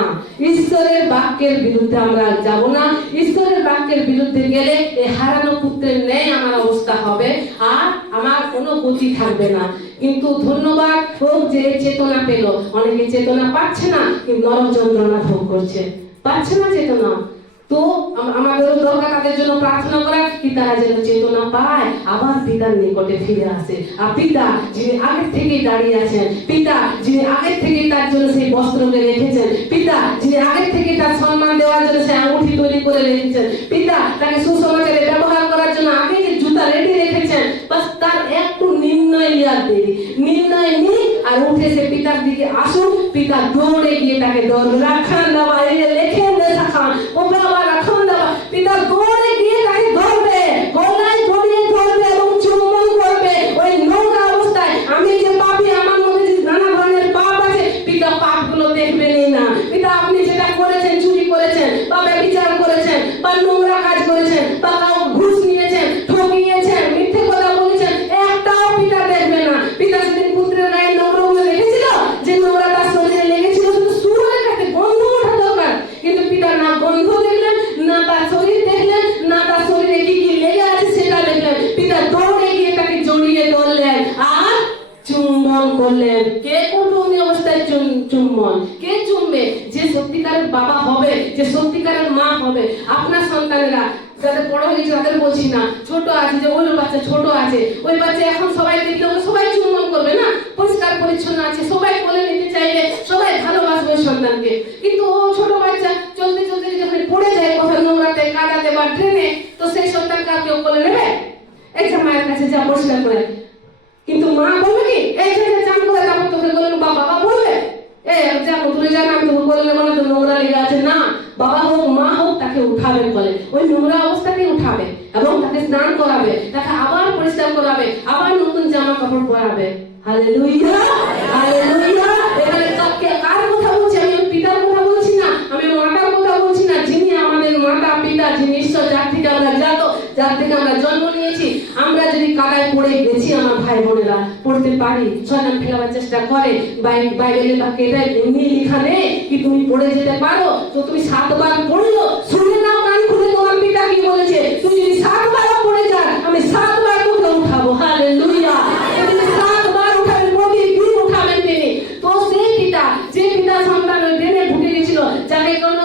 ঈশ্বরের বাক্যের বিরুদ্ধে আমরা যাব না। ঈশ্বরের বাক্যের বিরুদ্ধে গেলে এই হারানো পুত্রের ন্যায় আমার অবস্থা হবে, আর আমার কোনো গতি থাকবে না। কিন্তু ধন্যবাদ হোক যে চেতনা পেল। অনেকে চেতনা পাচ্ছে না, কিন্তু নরক যন্ত্রণা ভোগ করছে, পাচ্ছে না চেতনা। তো আমাদেরও দরকার তাদের জন্য প্রার্থনা করা, কি তারা যেন চেতনা পায়, আবার পিতার নিকটে ফিরে আসে। আর পিতা যিনি আগের থেকেই দাঁড়িয়ে আছেন, পিতা যিনি আগের থেকেই তার জন্য সেই বস্ত্রকে রেখেছেন, পিতা যিনি আগের থেকে তার সম্মান দেওয়ার জন্য সেই আঙুঠি তৈরি করে রেখেছেন, পিতা তাকে সুসমাচারে ব্যবহার করার জন্য আগে যে জুতা রেডি রেখেছেন, বাস তার একটু নির্ণয় নেওয়ার দেরি। নির্ণয় নিই আর উঠে সে পিতার দিকে আসুন, পিতা দৌড়ে গিয়ে তাকে রাখান দেওয়া, লেখেন দেখান, ও বাবা রাখান দেওয়া, পিতা দৌড়ে গিয়ে তাকে ধরবে, গলায় জড়িয়ে ধরবে এবং চুম্বন করবে। ওই নোংরা অবস্থায়, আমি যে পাপী, আমার মধ্যে যে নানা ধরনের পাপ আছে, পিতা পাপগুলো দেখবেনই না। পিতা আপনি যেটা করেছেন, চুরি করেছেন বা ব্যভিচার করেছেন বা নোংরা কাজ করেছেন বা কাউ ঘুষ নিয়েছেন, ঠকিয়েছেন, মিথ্যে কথা বলেছেন, একটাও পিতা দেখবে না। পিতা সেদিন পুত্রের গায়ে নোংরা লেগেছিল, যে নোংরা তার শরীরে লেগেছিল, শুধু সুরের কাছে গন্ধ ওঠা দরকার, কিন্তু পিতা না গন্ধ দেখলেন, না তার শরীর দেখলেন, না তার শরীরে কি কি লেগে আছে সেটা দেখলেন। পিতা দৌড়ে গিয়ে তাকে জড়িয়ে ধরলেন আর চুম্বন করলেন। কে করবে উনি অবস্থায় চুম্বন? কে চুমবে? যে সত্যিকারের বাবা হবে, যে সত্যিকারের মা হবে। আপনার সন্তানেরা যাদের বড় হয়ে গেছে তাদের বলছি না, ছোট আছে, যে ওই বাচ্চা ছোট আছে, ওই বাচ্চা এখন সবাই দেখলে ওকে সবাই চুম্বন করবে না, পরিষ্কার পরিচ্ছন্ন আছে, সবাই কোলে নিতে চাইবে, সবাই ভালোবাসবে সন্তানকে। কিন্তু ও ছোট বাচ্চা চলতে চলতে যখন পড়ে যায় কোথাও নোংরাতে, কাদাতে বা ট্রেনে, তো সেই সন্তানকে আর কেউ কোলে নেবে? এই যে মায়ের কাছে যা পরিষ্কার করে, কিন্তু মা বলবে কি এই যে চান করে যাবো তোকে বললেন, বা বাবা বলবে যা দূরে যান, আমি তোকে বললে মানে তো নোংরা লেগে আছে না। বাবা হোক মা হোক তাকে উঠাবেন বলে, ওই নোংরা অবস্থাতেই উঠাবে এবং তাকে স্নান করাবে, তাকে আবার পরিষ্কার করাবে, আবার নতুন জামা কাপড় পরাবে। Hallelujah, hallelujah. এখানে কার কথা বলছি? আমি পিতার কথা বলছি না, আমি মাতার কথা বলছি না, যিনি আমাদের মাতা পিতা, যিনি ঈশ্বর, যার থেকে আমরা জাত, যার থেকে আমরা জন্ম নিয়েছি। আমরা যদি কাদায় পড়ে গেছি, আমার ভাই বোনেরা পড়তে পারি, শয়তান ফেলাবার চেষ্টা করে, বাইবেলের বাক্যে এটা এমনি লেখা নেই কি তুমি পড়ে যেতে পারো, তো তুমি 7 বার পড়লো, শুনে নাও কান খুলে তোমার পিতা কি বলেছে। তুই যদি 7 বার পড়ে যাস, আমি 7 বার তোকে উঠাবো। হালেলুয়া। তিনি 7 বার উঠাবেন, প্রতিদিন উঠাবেন তিনি। তো সেই পিতা, যে পিতা সন্তান ওই ড্রেনে ঢুকে গেছিল, যাকে কোনো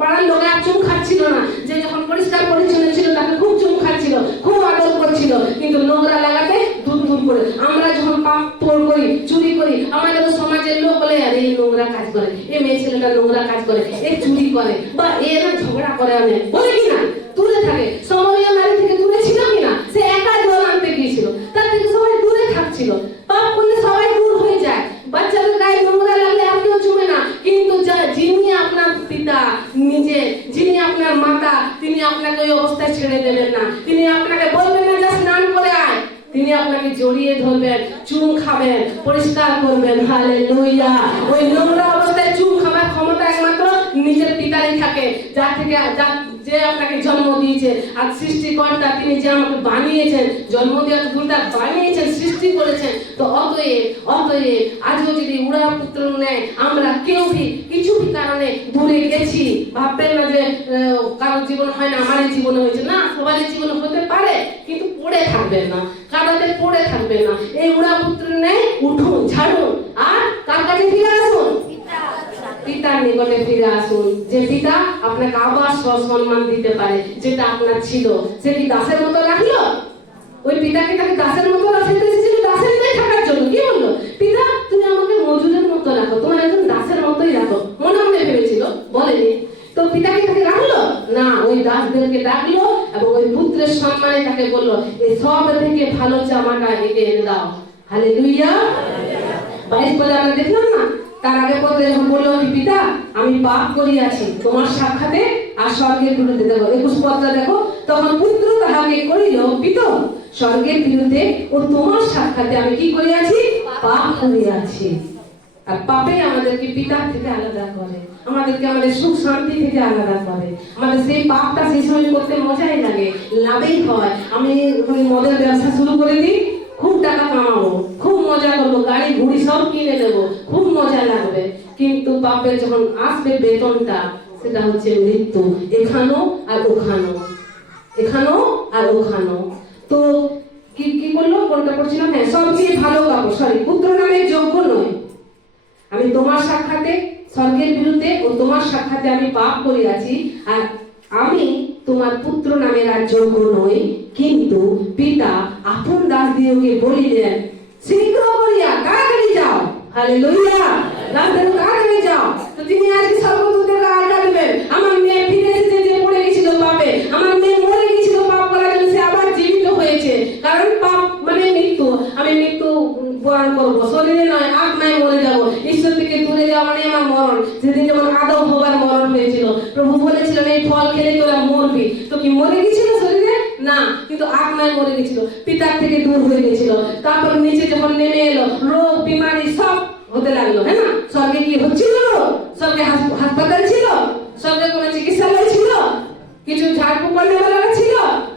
পাড়ার লোক আর চুম খাচ্ছিল না, যে যখন পরিষ্কার পরিচ্ছন্ন ছিল তাকে খুব চুম খাচ্ছিল, খুব আদর করছিল, কিন্তু নোংরা লাগাতে দূর দূর করে। আমরা যখন পাপ করি, চুরি করি, আমাদের সমাজের লোক বলে আরে এই নোংরা কাজ করে, এই মেয়ে ছেলেটা নোংরা কাজ করে, এই চুরি করে, বা এরা ঝগড়া করে, অনেক বলে কিনা দূরে থাকে। সমরীয় নারী থেকে দূরে ছিল কিনা? সে একা জল আনতে গিয়েছিল, তার থেকে সবাই দূরে থাকছিল। পাপ করলে সবাই দূর হয়ে যায়, বাচ্চাদের গায়ে নোংরা লাগলে আর কেউ চুমে না। কিন্তু যিনি আপনার পিতা নিজে, যিনি আপনার মাতা, তিনি আপনাকে ওই অবস্থায় ছেড়ে দেবেন না। তিনি আপনাকে বলবেন না যা স্নান করে আয়, তিনি আপনাকে জড়িয়ে ধরবেন, চুম খাবেন, পরিষ্কার করবেন। হালেলুয়া। ওই নোংরা অবস্থায় চুম খাবার ক্ষমতা একমাত্র নিজের পিতারই থাকে, যার থেকে যে আপনাকে জন্ম দিয়েছে। আর সৃষ্টিকর্তা তিনি যে আমাকে বানিয়েছেন, জন্ম দেওয়ার দুটা বানিয়েছেন, সৃষ্টি করেছেন। তো অতএব আজও যদি উড়ার পুত্র নেয়, আমরা কেউ কিছু কারণে দূরে গেছি, ভাববেন না যে কারোর জীবন হয় না, আমারই জীবনে হয়েছে না, সবারই জীবনে হতে পারে, কিন্তু পড়ে থাকবেন না, কাদাতে পড়ে থাকবেন না। এই উড়া পুত্র নেয়, উঠুন, ঝাড়ুন, আর কার কাছে ফিরে আসুন? পিতার নিকটে ফিরে আসুন। যে পিতা আপনাকে আবার সম্মান দিতে পারে, যেটা আপনার ছিল। সে কি দাসের মতো রাখলো? ওই পিতাকে তাকে দাসের মতো রাখতে এসেছিল, দাসের মেয়ে থাকার জন্য। কি বললো? পিতা তুমি আমাকে মজুরের মতো রাখো, তোমার একজন দাসের মতোই রাখো, মনে মনে ভেবেছিল, বলেনি। তো পিতাকে তাকে রাখলো না, ওই দাসদেরকে ডাকলো এবং ওই পুত্রের সম্মানে তাকে বললো এই সব থেকে ভালো জামাটা একে এনে দাও। হালেলুয়া। 22 পদে আমরা দেখলাম না, তার আগে পত্রে যখন বললো কি পিতা আমি পাপ করিয়াছি তোমার সাক্ষাতে আর স্বর্গের বিরুদ্ধে দেখো 21 পত্রে দেখো, তখন পুত্র তাহাকে করিল পিত স্বর্গের বিরুদ্ধে ও তোমার সাক্ষাতে আমি কি করিয়াছি, পাপ করিয়াছি। আর পাপে আমাদেরকে পিতার থেকে আলাদা করে, আমাদেরকে আমাদের সুখ শান্তি থেকে আলাদা করে। আমাদের সেই পাপটা সেই সময় করতে মজাই লাগে, লাভই হয়। আমি মদের ব্যবসা শুরু করে দিই, খুব টাকা কামাবো, খুব মজা করবো, গাড়ি ঘুড়ি সব কিনে দেবো, খুব মজা লাগবে। কিন্তু পাপের যখন আসবে বেতনটা, সেটা হচ্ছে মৃত্যু, এখানো আর ওখানো, এখানো আর ওখানো। তো কি কি করলো, কোনটা করছিলাম, হ্যাঁ সবচেয়ে ভালো কাপড়, সরি পুত্র নামে যোগ্য নয় আমি তোমার সাক্ষাতে স্বর্গের বিরুদ্ধে ও তোমার সাক্ষাতে আমি পাপ করিয়াছি, আর আমি তোমার পুত্র নামের আর যোগ্য নই। কিন্তু পিতা আপন দাসদিওকে বলিলেন শীঘ্র করিয়া তাড়াতাড়ি যাও, হালেলুয়া, তাড়াতাড়ি যাও। তো তিনি আজকে স্বর্গদূতদের আজ্ঞা দিবেন, আমার মেয়ে ফিরে এসেছে যে পড়ে গেছিল পাপে, আমার মেয়ে মরে গেছিল পাপ করার জন্য, সে আবার জীবিত হয়েছে। কারণ পাপ মানে মৃত্যু, আমি মৃত্যু বরণ করবো, শরীরে নয় আত্মায় মরে যাবো, ঈশ্বর থেকে দূরে যাওয়া মানে আমার মরণ। সেদিন যেমন আদম হবার মরণ হয়েছিল, প্রভু বলেছিলেন এই ফল খেলে তোরা মরবি, তো কি মরে গেছিল শরীরে না, কিন্তু আত্মায় মরে গেছিল, পিতার থেকে দূর হয়ে গেছিল। তারপর নিচে যখন নেমে এলো, রোগ বিমারি সব হতে লাগলো, হ্যাঁ না? স্বর্গে কি হচ্ছিল? স্বর্গে হাসপাতাল ছিল, স্বর্গে কোনো চিকিৎসালয় ছিল, কিছু ঝাড়ফুঁক করনেওয়ালা ছিল,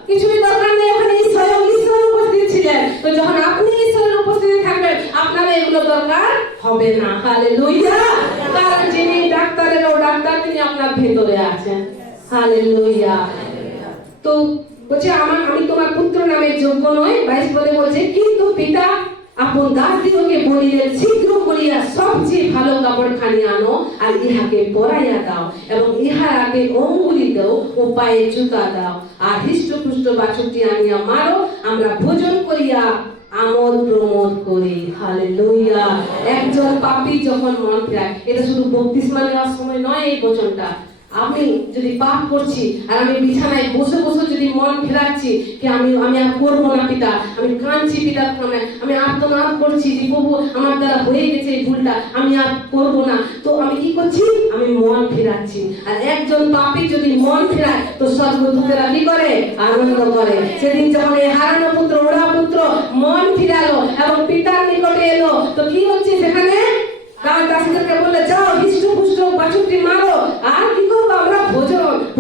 কিছুই দরকার নেই, ওখানে স্বয়ং ঈশ্বর উপস্থিত ছিলেন। তো যখন আপনি ঈশ্বরের উপস্থিতি থাকবেন, আপনার এগুলো দরকার হবে না, হালেলুয়া। কারণ যিনি ডাক্তারেরও ডাক্তার, তিনি আপনার ভেতরে আছেন, হালেলুয়া। তো বলছে আমি তোমার পুত্র নামে যোগ্য নই, 22 পদে বলছে কিন্তু পিতা আপন দাসদিওকে বলিলেন শীঘ্র করিয়া সবচেয়ে ভালো কাপড় খানি আনো আর ইহাকে পরাইয়া দাও, এবং ইহার আগে অঙ্গুলি দাও ও পায়ে জুতা দাও, আর হৃষ্টপুষ্ট বাছুরটি আনিয়া মারো, আমরা ভোজন করিয়া আমোদ প্রমোদ করি, হালেলুয়া। একজন পাপী যখন মন ফেরায়, এটা শুধু বপ্তিস্মা নেওয়ার সময় নয়, এই বচনটা আমি যদি পাপ করছি আর আমি বিছানায় বসে বসে যদি মন ফেরাচ্ছি কি আমি আর করবো না পিতা, আমি কাঁদছি পিতার সামনে, আমি আর্তনাদ করছি যে প্রভু আমার দ্বারা হয়ে গেছে এই ভুলটা, আমি আর করবো না, তো আমি কি করছি, আমি মন ফেরাচ্ছি। আর একজন পাপী যদি মন ফেরায়, তো স্বর্গদূতেরা কি করে, আনন্দ করে। সেদিন যখন এই হারানো পুত্র ওরা পুত্র মন ফিরালো এবং পিতার নিকটে এলো, তো কি হচ্ছে সেখানে, তার দাসীদেরকে বললে যাও হৃষ্টপুষ্ট বাছুরটি মারো, আর কি করবো আমরা,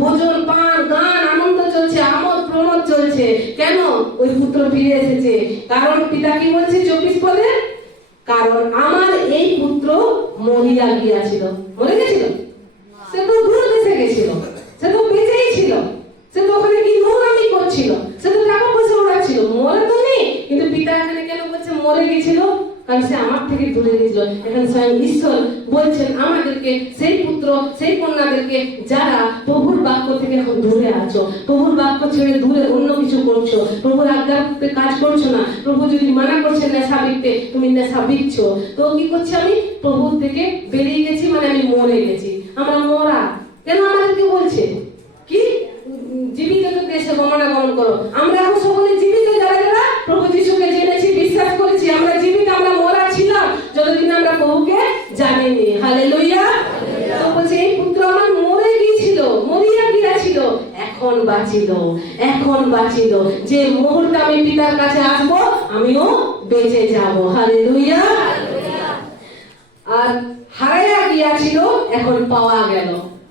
ভোজন পান গান আনন্দ চলছে, আমোদ প্রমোদ চলছে। কেন? ওই পুত্র ফিরে এসেছে। কারণ পিতা কি বলছে 24 পদে, কারণ আমার এই পুত্র মরিয়া গিয়াছিল, মরে গেছিল, সে তো দূর দেশে গেছিল, সে তো বেঁচেই ছিল, সে তো ওখানে কি নোংরামি করছিল, সে তো টাকা পয়সা ওড়াচ্ছিল, মরে তো নেই। কিন্তু পিতা এখানে কেন বলছে মরে গেছিল, কারণ সে আমার থেকে দূরে গেছিল। এখানে স্বয়ং ঈশ্বর বলছেন আমাদেরকে, সেই পুত্র সেই কন্যাদেরকে যারা প্রভুর বাক্য থেকে এখন দূরে আছো, প্রভুর বাক্য ছেড়ে দূরে অন্য কিছু করছো, প্রভুর আজ্ঞাতে কাজ করছো না, প্রভু যদি মানা করছেন নেশা বিকতে, তুমি নেশা বিকছো, তো কি করছি, আমি প্রভুর থেকে বেরিয়ে গেছি, মানে আমি মরে গেছি, আমরা মরা। কেন আমাদেরকে বলছে কি জীবিত দেশে গমনাগমন করো, আমরা এখন সকলে জীবিত, যারা যারা প্রভু যিশুকে জেনেছি বিশ্বাস করেছি, আমরা জীবিত, আমরা মরা ছিলাম যতদিন আমরা প্রভুকে জানিনি, হালেলুয়া। তো বলছে এই পুত্র আমার মরে গিয়েছিল, মরিয়া গিয়েছিল, এখন বাঁচিল, এখন বাঁচিল, যে মুহূর্তে আমি পিতার কাছে আসবো আমিও বেঁচে যাব, হালেলুয়া। আর হারাইয়া গিয়াছিল, এখন পাওয়া গেল,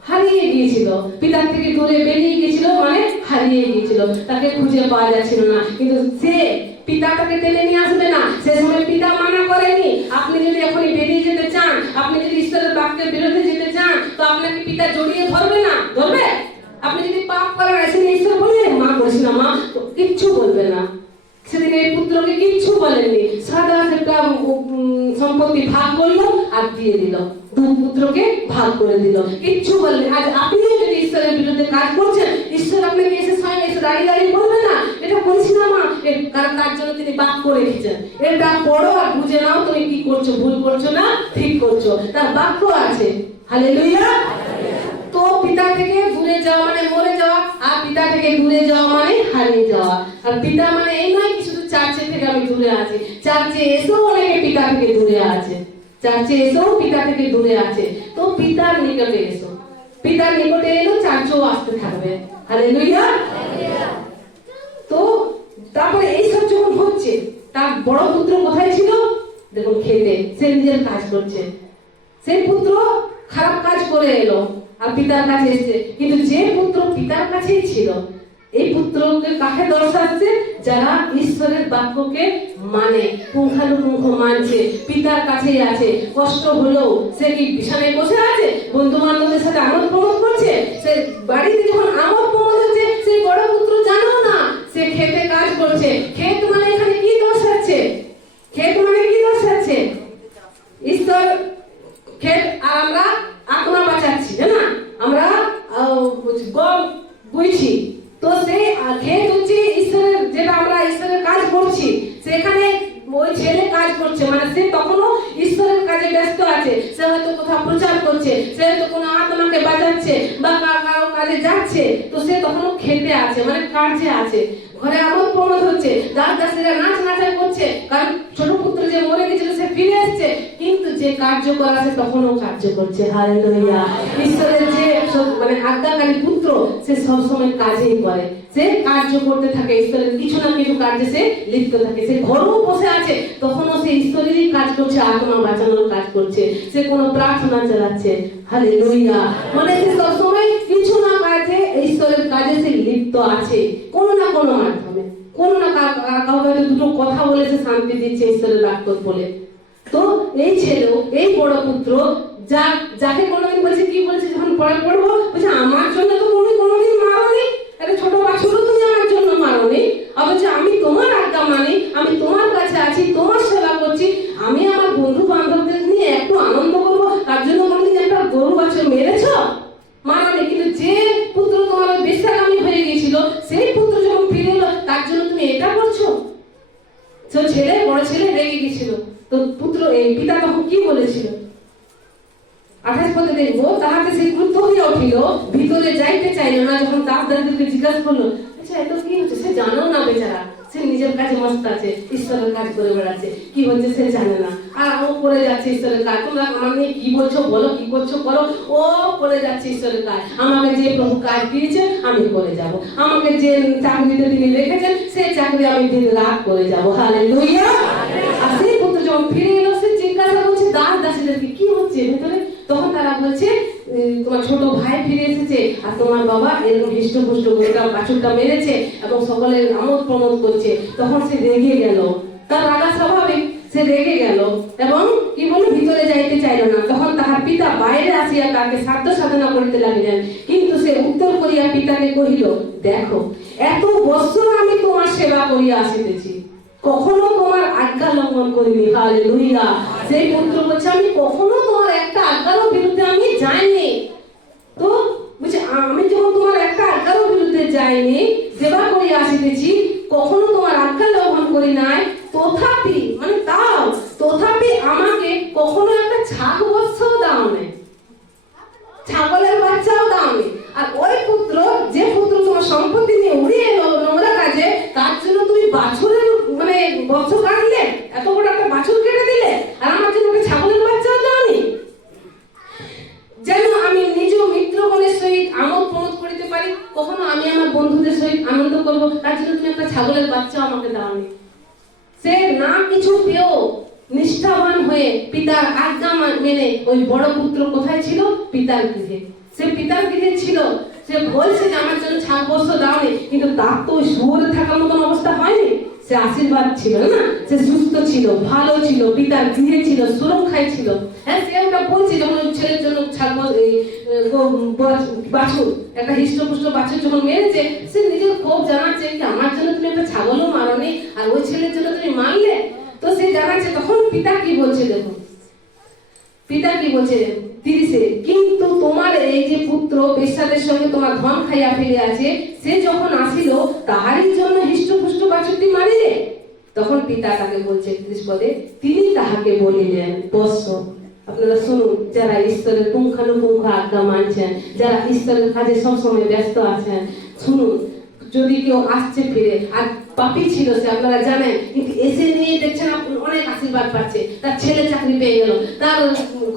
হারিয়ে গিয়েছিল, পিতার থেকে দূরে বেরিয়ে গিয়েছিল মানে হারিয়ে গিয়েছিল, তাকে খুঁজে পাওয়া যাচ্ছিল না। কিন্তু সে পিতা তাকে টেনে নিয়ে আসবে না, সে সময় পিতা মানা করেনি। আপনি যদি এখনই বেরিয়ে যেতে চান, আপনি যদি ঈশ্বরের বাক্যের বিরুদ্ধে যেতে চান, তো আপনাকে পিতা জড়িয়ে ধরবে না, ধরবে? আপনি যদি পাপ করার আসেন, ঈশ্বর বলবে মা করিস না, মা কিচ্ছু বলবে না। সেদিন এই পুত্রকে কিচ্ছু বলেননি, সাদা একটা সম্পত্তি ভাগ করলো আর দিয়ে দিল, দুই পুত্রকে ভাগ করে দিল, কিচ্ছু বললেন। আজ আপনিও যদি ঈশ্বরের বিরুদ্ধে কাজ করছেন, ঈশ্বর আপনাকে এসে স্বয়ং এসে দাঁড়িয়ে বলবে না এটা করিস না মা, কারণ তার জন্য তিনি বাক্য রেখেছেন, এটা পড়ো আর বুঝে নাও তুমি কি করছো, ভুল করছো না ঠিক করছো, তার বাক্য আছে, হালেলুয়া। তো পিতা থেকে দূরে যাওয়া মানে মরে যাওয়া, আর পিতা থেকে দূরে যাওয়া মানে হারিয়ে যাওয়া। আর পিতা মানে এই নয় কি শুধু চার্চে থেকে আমি দূরে আছি, চার্চে এসেও অনেকে পিতা থেকে দূরে আছে, চার্চে এসেও পিতা থেকে দূরে আছে, তো পিতার নিকটে এসো। পিতার নিকটে এলো, চার্চেও আসতে থাকবে। হালেলুয়া। তো তারপরে এইসব যখন হচ্ছে, তার বড় পুত্র কোথায় ছিল? দেখুন, খেতে, সে নিজের কাজ করছে। সেই পুত্র খারাপ কাজ করে এলো আর পিতার কাছে এসেছে, কিন্তু যে পুত্র পিতার কাছেই ছিল, এই পুত্রকে কাকে দর্শাচ্ছে? যারা ঈশ্বরের বাক্যকে মানে, পুঙ্খানুপুঙ্খ মানছে, পিতার কাছেই আছে। কষ্ট হলেও সে কি বিছানায় বসে আছে? বন্ধু বান্ধবদের সাথে আমোদ প্রমোদ করছে? সে বাড়িতে যখন আমোদ প্রমোদ হচ্ছে, সেই বড় পুত্র জানো না সে খেতে কাজ করছে। ক্ষেত মানে এখানে কি দর্শাচ্ছে? ক্ষেত মানে কি দর্শাচ্ছে? ঈশ্বর ক্ষেত, আর আমরা আকনা বাঁচাচ্ছি, না? আমরা গম বুঝছি। তো সেই ক্ষেত হচ্ছে ঈশ্বরের, যেটা আমরা ঈশ্বরের কাজ করছি, সেখানে ওই ছেলে কাজ করছে, মানে সে তখনও ঈশ্বরের কাজে ব্যস্ত আছে। সে হয়তো কোথাও প্রচার করছে, সে হয়তো কোনো আত্মাকে বাজাচ্ছে বা কারো কাজে যাচ্ছে, তো সে তখনও খেতে আছে, মানে কাজে আছে। ঘরে আমোদ প্রমোদ হচ্ছে, দাসীরা নাচ নাচাই করছে, কারণ ছোট পুত্র যে মরে গেছিল সে ফিরে এসেছে, কিন্তু যে কার্যকর আছে তখনও কার্য করছে। হালেলুয়া। ঈশ্বরের যে মানে আজ্ঞাকারী পুত্র, সে সবসময় কাজেই করে, সে কার্য করতে থাকে, ঈশ্বরের কিছু না কিছু কাজে সে লিপ্ত থাকে। সে ঘরেও বসে আছে, তখনও সে ঈশ্বরেরই কাজ করছে, আত্মা বাঁচানোর কাজ করছে, সে কোনো প্রার্থনা চালাচ্ছে। হালেলুয়া। মানে সে সবসময় কিছু না কাজে, ঈশ্বরের কাজে সে লিপ্ত আছে, কোনো না কোনো মাধ্যমে, কোনো না কাউকে দুটো কথা বলে সে শান্তি দিচ্ছে ঈশ্বরের বাক্য বলে। তো এই ছেলেও, এই বড় পুত্র, যাকে কোনোদিন বলছে, কি বলছে যখন পড়ে পড়বো, বলছে আমার জন্য তো তুমি কোনোদিন মারোনি, একটা ছোট বাছুরও তুমি আমার জন্য মারোনি, অথচ আমি তোমার আজ্ঞা মানি, আমি তোমার কাছে আছি, তোমার সেবা করছি, আমি আমার বন্ধু বান্ধবদের নিয়ে একটু আনন্দ করবো, তার জন্য কোনোদিন একটা গরু বাছুর মেরেছ? মারোনি। কিন্তু যে পুত্র তোমার বেশ্যাগামী হয়ে গিয়েছিল, সেই পুত্র যখন ফিরে এলো, তার জন্য তুমি এটা করছো? তো ছেলে, বড় ছেলে রেগে গেছিল। তো পুত্র, এই পিতা তখন কি বলেছিল? 28 পদে দেখবো, তাহাতে সে ক্রুদ্ধ হইয়া উঠিল, ভিতরে যাইতে চাইল না। যখন দাসদাসীদেরকে জিজ্ঞাসা করলো, আচ্ছা এত কি হচ্ছে, সে জানেও না বেচারা, সে নিজের কাজে মস্ত আছে, ঈশ্বরের কাজ করে বেড়াচ্ছে, কি হচ্ছে সে জানে না, আর ও করে যাচ্ছে ঈশ্বরের কাজ। তোমরা আমার নিয়ে কি বলছো বলো, কি করছো করো, ও করে যাচ্ছে ঈশ্বরের কাজ। আমাকে যে প্রভু কাজ দিয়েছে আমি করে যাব, আমাকে যে চাকরিতে তিনি রেখেছেন সেই চাকরি আমি দিন রাত করে যাব। হালেলুয়া। আর সেই পুত্র যখন ফিরে এলো, সে জিজ্ঞাসা করছে দাসদাসীদেরকে, কি হচ্ছে ভেতরে? তখন তারা বলছে, তোমার ছোট ভাই ফিরে এসেছে, আর তোমার বাবা এরকম হৃষ্টপুষ্ট গোটা বাছুরটা মেরেছে এবং সকলের আমোদ প্রমোদ করছে। তখন সে রেগে গেল, তার রাগা স্বাভাবিক, সে রেগে গেল এবং কি বলে, ভিতরে যাইতে চাইল না। তখন তাহার পিতা বাইরে আসিয়া তাকে সাধ্য সাধনা করিতে লাগিলেন, কিন্তু সে উত্তর করিয়া পিতাকে কহিল, দেখো, এত বৎসর আমি তোমার সেবা করিয়া আসিতেছি, কখনো তোমার আজ্ঞা লঙ্ঘন করিনি। হালেলুয়া। সেই পুত্র বলছে, আমি কখনো তোমার একটা আজ্ঞারও বিরুদ্ধে আমি যাইনি। তো বলছে, আমি যখন তোমার একটা আজ্ঞারও বিরুদ্ধে যাইনি, সেবা করিয়া আসিতেছি, কখনো তোমার আজ্ঞা লঙ্ঘন করি নাই, তথাপি, মানে তাও, তথাপি আমাকে কখনো একটা ছাগ বৎসও দাও নাই, ছাগলের বাচ্চাও দাও নাই। আর ওই পুত্র, যে পুত্র তোমার সম্পত্তি নিয়ে উড়িয়ে এলো নোংরা কাজে, তার জন্য তুমি বাছুরের মানে বৎস কাটলে, এত বড় একটা বাছুর কেটে দিলে, আর আমার জন্য একটা ছাগলের বাচ্চাও দাওনি। যেন আমি নিজ মিত্রগণের সহিত আমোদ প্রমোদ করিতে পারি, কখনো আমি আমার বন্ধুদের সহিত আনন্দ করবো, তার জন্য তুমি একটা ছাগলের বাচ্চা আমাকে দাওনি। সে না কিছু পেয়েও নিষ্ঠাবান হয়ে পিতার আজ্ঞা মেনে ওই বড় পুত্র কোথায় ছিল? পিতার গৃহে। সে পিতার গৃহে ছিল, সে বলছে যে আমার জন্য ছাগ বস্ত্র দাওনি, কিন্তু তার তো ওই শুয়োরে থাকার মতন অবস্থা হয়নি। সে আশীর্বাদ ছিল না, সে সুস্থ ছিল, ভালো ছিল, পিতার গৃহে ছিল, সুরক্ষায় ছিল। হ্যাঁ, সে একটা বলছে, যখন ছেলের জন্য ছাগ বাছুর, একটা হৃষ্টপুষ্ট বাছুর যখন মেরেছে, সে নিজের ক্ষোভ জানাচ্ছে কি আমার জন্য তুমি একটা ছাগলও মারোনি, আর ওই ছেলের জন্য তুমি মারলে। তো সে জানাচ্ছে, তখন পিতা কি বলছে, দেখুন পিতা কি বলছে 30-এ, কিন্তু তোমার এই যে পুত্র বেশ্যাদের সঙ্গে তোমার ধন খাইয়া ফিরে আছে, সে যখন আসিল তাহারই জন্য হৃষ্টপুষ্ট বাছুরটি মারিলে। তখন পিতা তাকে বলছে 30 পদে, তিনি তাহাকে বলিলেন, বৎস। আপনারা শুনুন, যারা ঈশ্বরের পুঙ্খানুপুঙ্খ আজ্ঞা মানছেন, যারা ঈশ্বরের কাজে সবসময় ব্যস্ত আছেন, শুনুন, যদি কেউ আসছে ফিরে আর পাপি ছিল সে আপনারা জানেন, কিন্তু এসে নিয়ে দেখছেন অনেক আশীর্বাদ পাচ্ছে, তার ছেলে চাকরি পেয়ে গেল, তার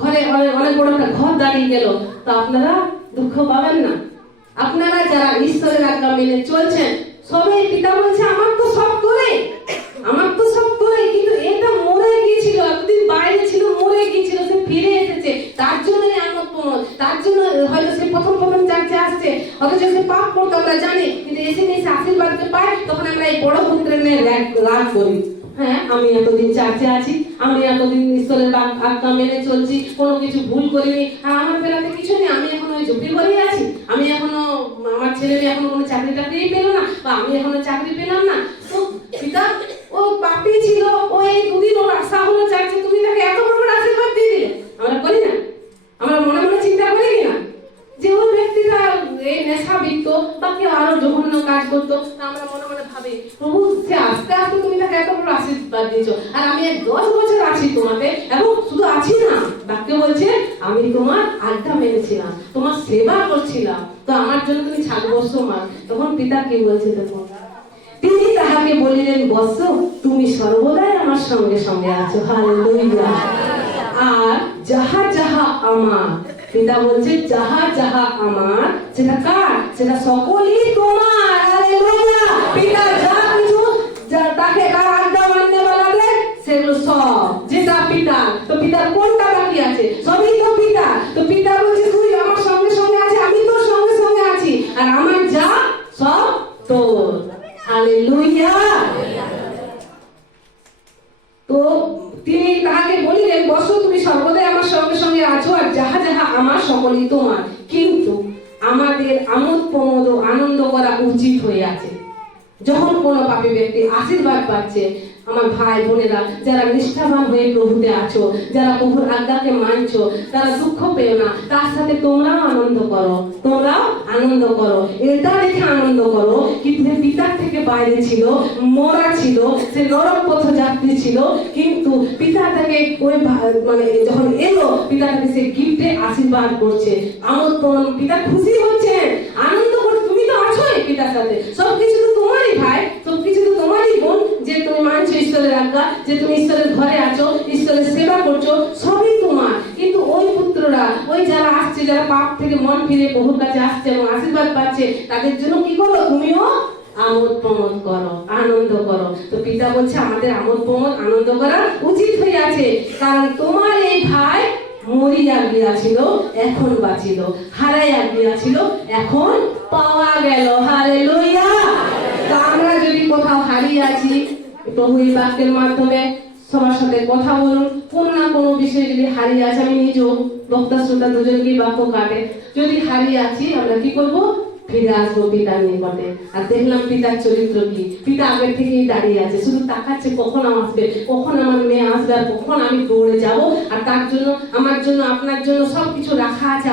ঘরে অনেক বড় একটা ঘর দাঁড়িয়ে গেল, তো আপনারা দুঃখ পাবেন না? আপনারা যারা ঈশ্বরের আজ্ঞা মেনে চলছেন, সবাই পিতা বলছে আমার তো সব করে, কিন্তু এটা মরে গিয়েছিল, এতদিন বাইরে ছিল, মরে গিয়েছিল, সে ফিরে এসেছে, তার জন্য আমোদ প্রমোদ, তার জন্য হয়তো সে প্রথম চার্চে আসছে, অথচ সে পাপ করতো আমরা জানি, কিন্তু এসে নিয়ে আশীর্বাদকে পায়, তখন আমরা এই বড় পুত্রের নিয়ে রাগ করি। হ্যাঁ, আমি এতদিন চার্চে আছি, আমি এতদিন ঈশ্বরের আজ্ঞা মেনে চলছি, কোনো কিছু ভুল করিনি, আর আমার বেলাতে কিছু নেই, আমি এখন ওই ঝুঁকি ঘরেই আছি, আমি এখনো আমার ছেলে মেয়ে এখনো কোনো চাকরি পেল না, বা আমি এখনো চাকরি পেলাম না। তো পিতা ও পাপী ছিল, ও এই দুদিন ওর আশা হলো চার্চে, তুমি তাকে এত বড় আশীর্বাদ দিয়ে দিলে। আমরা করি না? আমরা মনে মনে চিন্তা করি কিনা যে ওই ব্যক্তিটা এই নেশা বিকত বা কেউ আরো জঘন্য কাজ করতো, আমরা মনে মনে ভাবি প্রভু সে আস্তে আস্তে তুমি তাকে এত বড় আশীর্বাদ দিয়েছো, আর আমি 10 বছর আছি তোমাতে, এবং শুধু আছি না, বাক্য বলছে আমি তোমার আজ্ঞা মেনেছিলাম, তোমার সেবা করছিলাম, তো আমার জন্য তুমি 7 বছর মার। তখন পিতা কি বলছে দেখো, তিনি তাহাকে বলিলেন বৎস তুমি সর্বদাই আমার সঙ্গে সঙ্গে আছো, হালেলুয়া। আর যাহা যাহা আমার, পিতা বলছে যাহা যাহা আমার সেটা কার? সেটা সকলই তোমার, হালেলুয়া। পিতা যা কিছু তাকে কার আজ্ঞা মানতে বলাবে সেগুলো সব যেটা পিতা, তো পিতার কোনটা বাকি আছে? সবই তো পিতা। তো পিতা বলছে তুই আমার সঙ্গে সঙ্গে আছিস, আমি তোর সঙ্গে সঙ্গে আছি, আর আমার যা সব তোর, হালেলুয়া। তো তিনি তাহাকে বলিলেন বৎস তুমি সর্বদাই আমার সঙ্গে সঙ্গে আছো, আর যাহা যাহা আমার সকলই তোমার, কিন্তু আমাদের আমোদ প্রমোদ ও আনন্দ করা উচিত হয়ে আছে। যখন কোনো পাপী ব্যক্তি আশীর্বাদ পাচ্ছে, আমার ভাই বোনেরা যারা নিষ্ঠাবান হয়ে প্রভুতে আছো, যারা প্রভুর আজ্ঞাকে মানছো, তারা দুঃখ পেও না, তার সাথে তোমরাও আনন্দ করো, এটা দেখে আনন্দ করো। কিন্তু পিতার থেকে বাইরে ছিল, মরা ছিল, সে নরক পথ যাত্রী ছিল, কিন্তু পিতা থেকে ওই মানে যখন এলো, পিতা থেকে সে গিফটে আশীর্বাদ করছে, আমোদ প্রমোদ, পিতা খুশি হচ্ছেন, আনন্দ করছে। তুমি তো আছোই পিতার সাথে, সবকিছু তো তোমারই ভাই, সবকিছু তো তোমারই বোন, যে তুমি মানছো ঈশ্বরের আজ্ঞা, যে তুমি ঈশ্বরের ঘরে আছো, ঈশ্বরের সেবা করছো, সবই তোমার। কিন্তু ওই পুত্ররা, ওই যারা আসছে, যারা পাপ থেকে মন ফিরে প্রভুর কাছে আসছে এবং আশীর্বাদ পাচ্ছে, তাদের জন্য কি করো? তুমিও আমোদ প্রমোদ করো, আনন্দ করো। তো পিতা বলছে আমাদের আমোদ প্রমোদ আনন্দ করা উচিত হয়ে আছে, কারণ তোমার এই ভাই মরিয়া গিয়াছিল, এখন বাঁচিল, হারাইয়া গিয়াছিল, এখন পাওয়া গেল, হালেলুয়া। তো আমরা যদি কোথাও হারিয়ে আছি, প্রভু এই বাক্যের মাধ্যমে সবার সাথে কথা বলুন। কোন না কোনো বিষয়ে যদি হারিয়ে আছি, আমি নিজেও বক্তা শ্রোতা দুজনকে বাক্য কাটে, যদি হারিয়ে আছি, আমরা কি করব? ফিরে আসবো পিতার নিকটে। আর দেখলাম পিতার চরিত্র কি, পিতা আগের থেকেই দাঁড়িয়ে আছে, শুধু তাকাচ্ছে কখন আসবে, কখন আমার মেয়ে আসবে, আর কখন আমি দৌড়ে যাব। আর তার জন্য, আমার জন্য, আপনার জন্য সবকিছু রাখা আছে।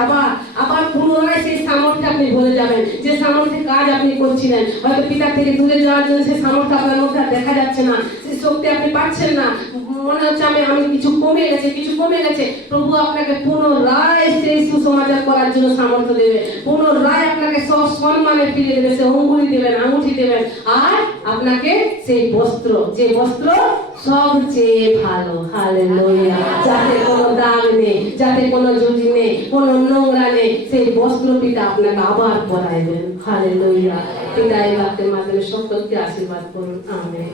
আবার পুনরায় সেই সামর্থ্যে আপনি ভরে যাবেন, যে সামর্থ্যে কাজ আপনি করছিলেন। হয়তো পিতার থেকে দূরে যাওয়ার জন্য সেই সামর্থ্য আপনার মধ্যে দেখা যাচ্ছে না, সেই শক্তি আপনি পাচ্ছেন না, মনে হচ্ছে আমি কিছু কমে গেছে। প্রভু আপনাকে পুনরায় সেই সুসমাচার করার জন্য সামর্থ্য দেবে, পুনরায় আপনাকে সম্মানে ফিরে দেবে, সে অঙ্গুলি দেবেন, আঙুঠি দেবেন, আর আপনাকে সেই বস্ত্র, যে বস্ত্র সবচেয়ে ভালো, হালেলুয়া, যাতে কোনো দাগ নেই, যাতে কোনো জুটি নেই, কোনো নোংরা নেই, সেই বস্ত্র পিতা আপনাকে আবার পরাইবেন, হালেলুয়া। পিতা এই বাক্যের মাধ্যমে সকলকে আশীর্বাদ করুন, আমেন।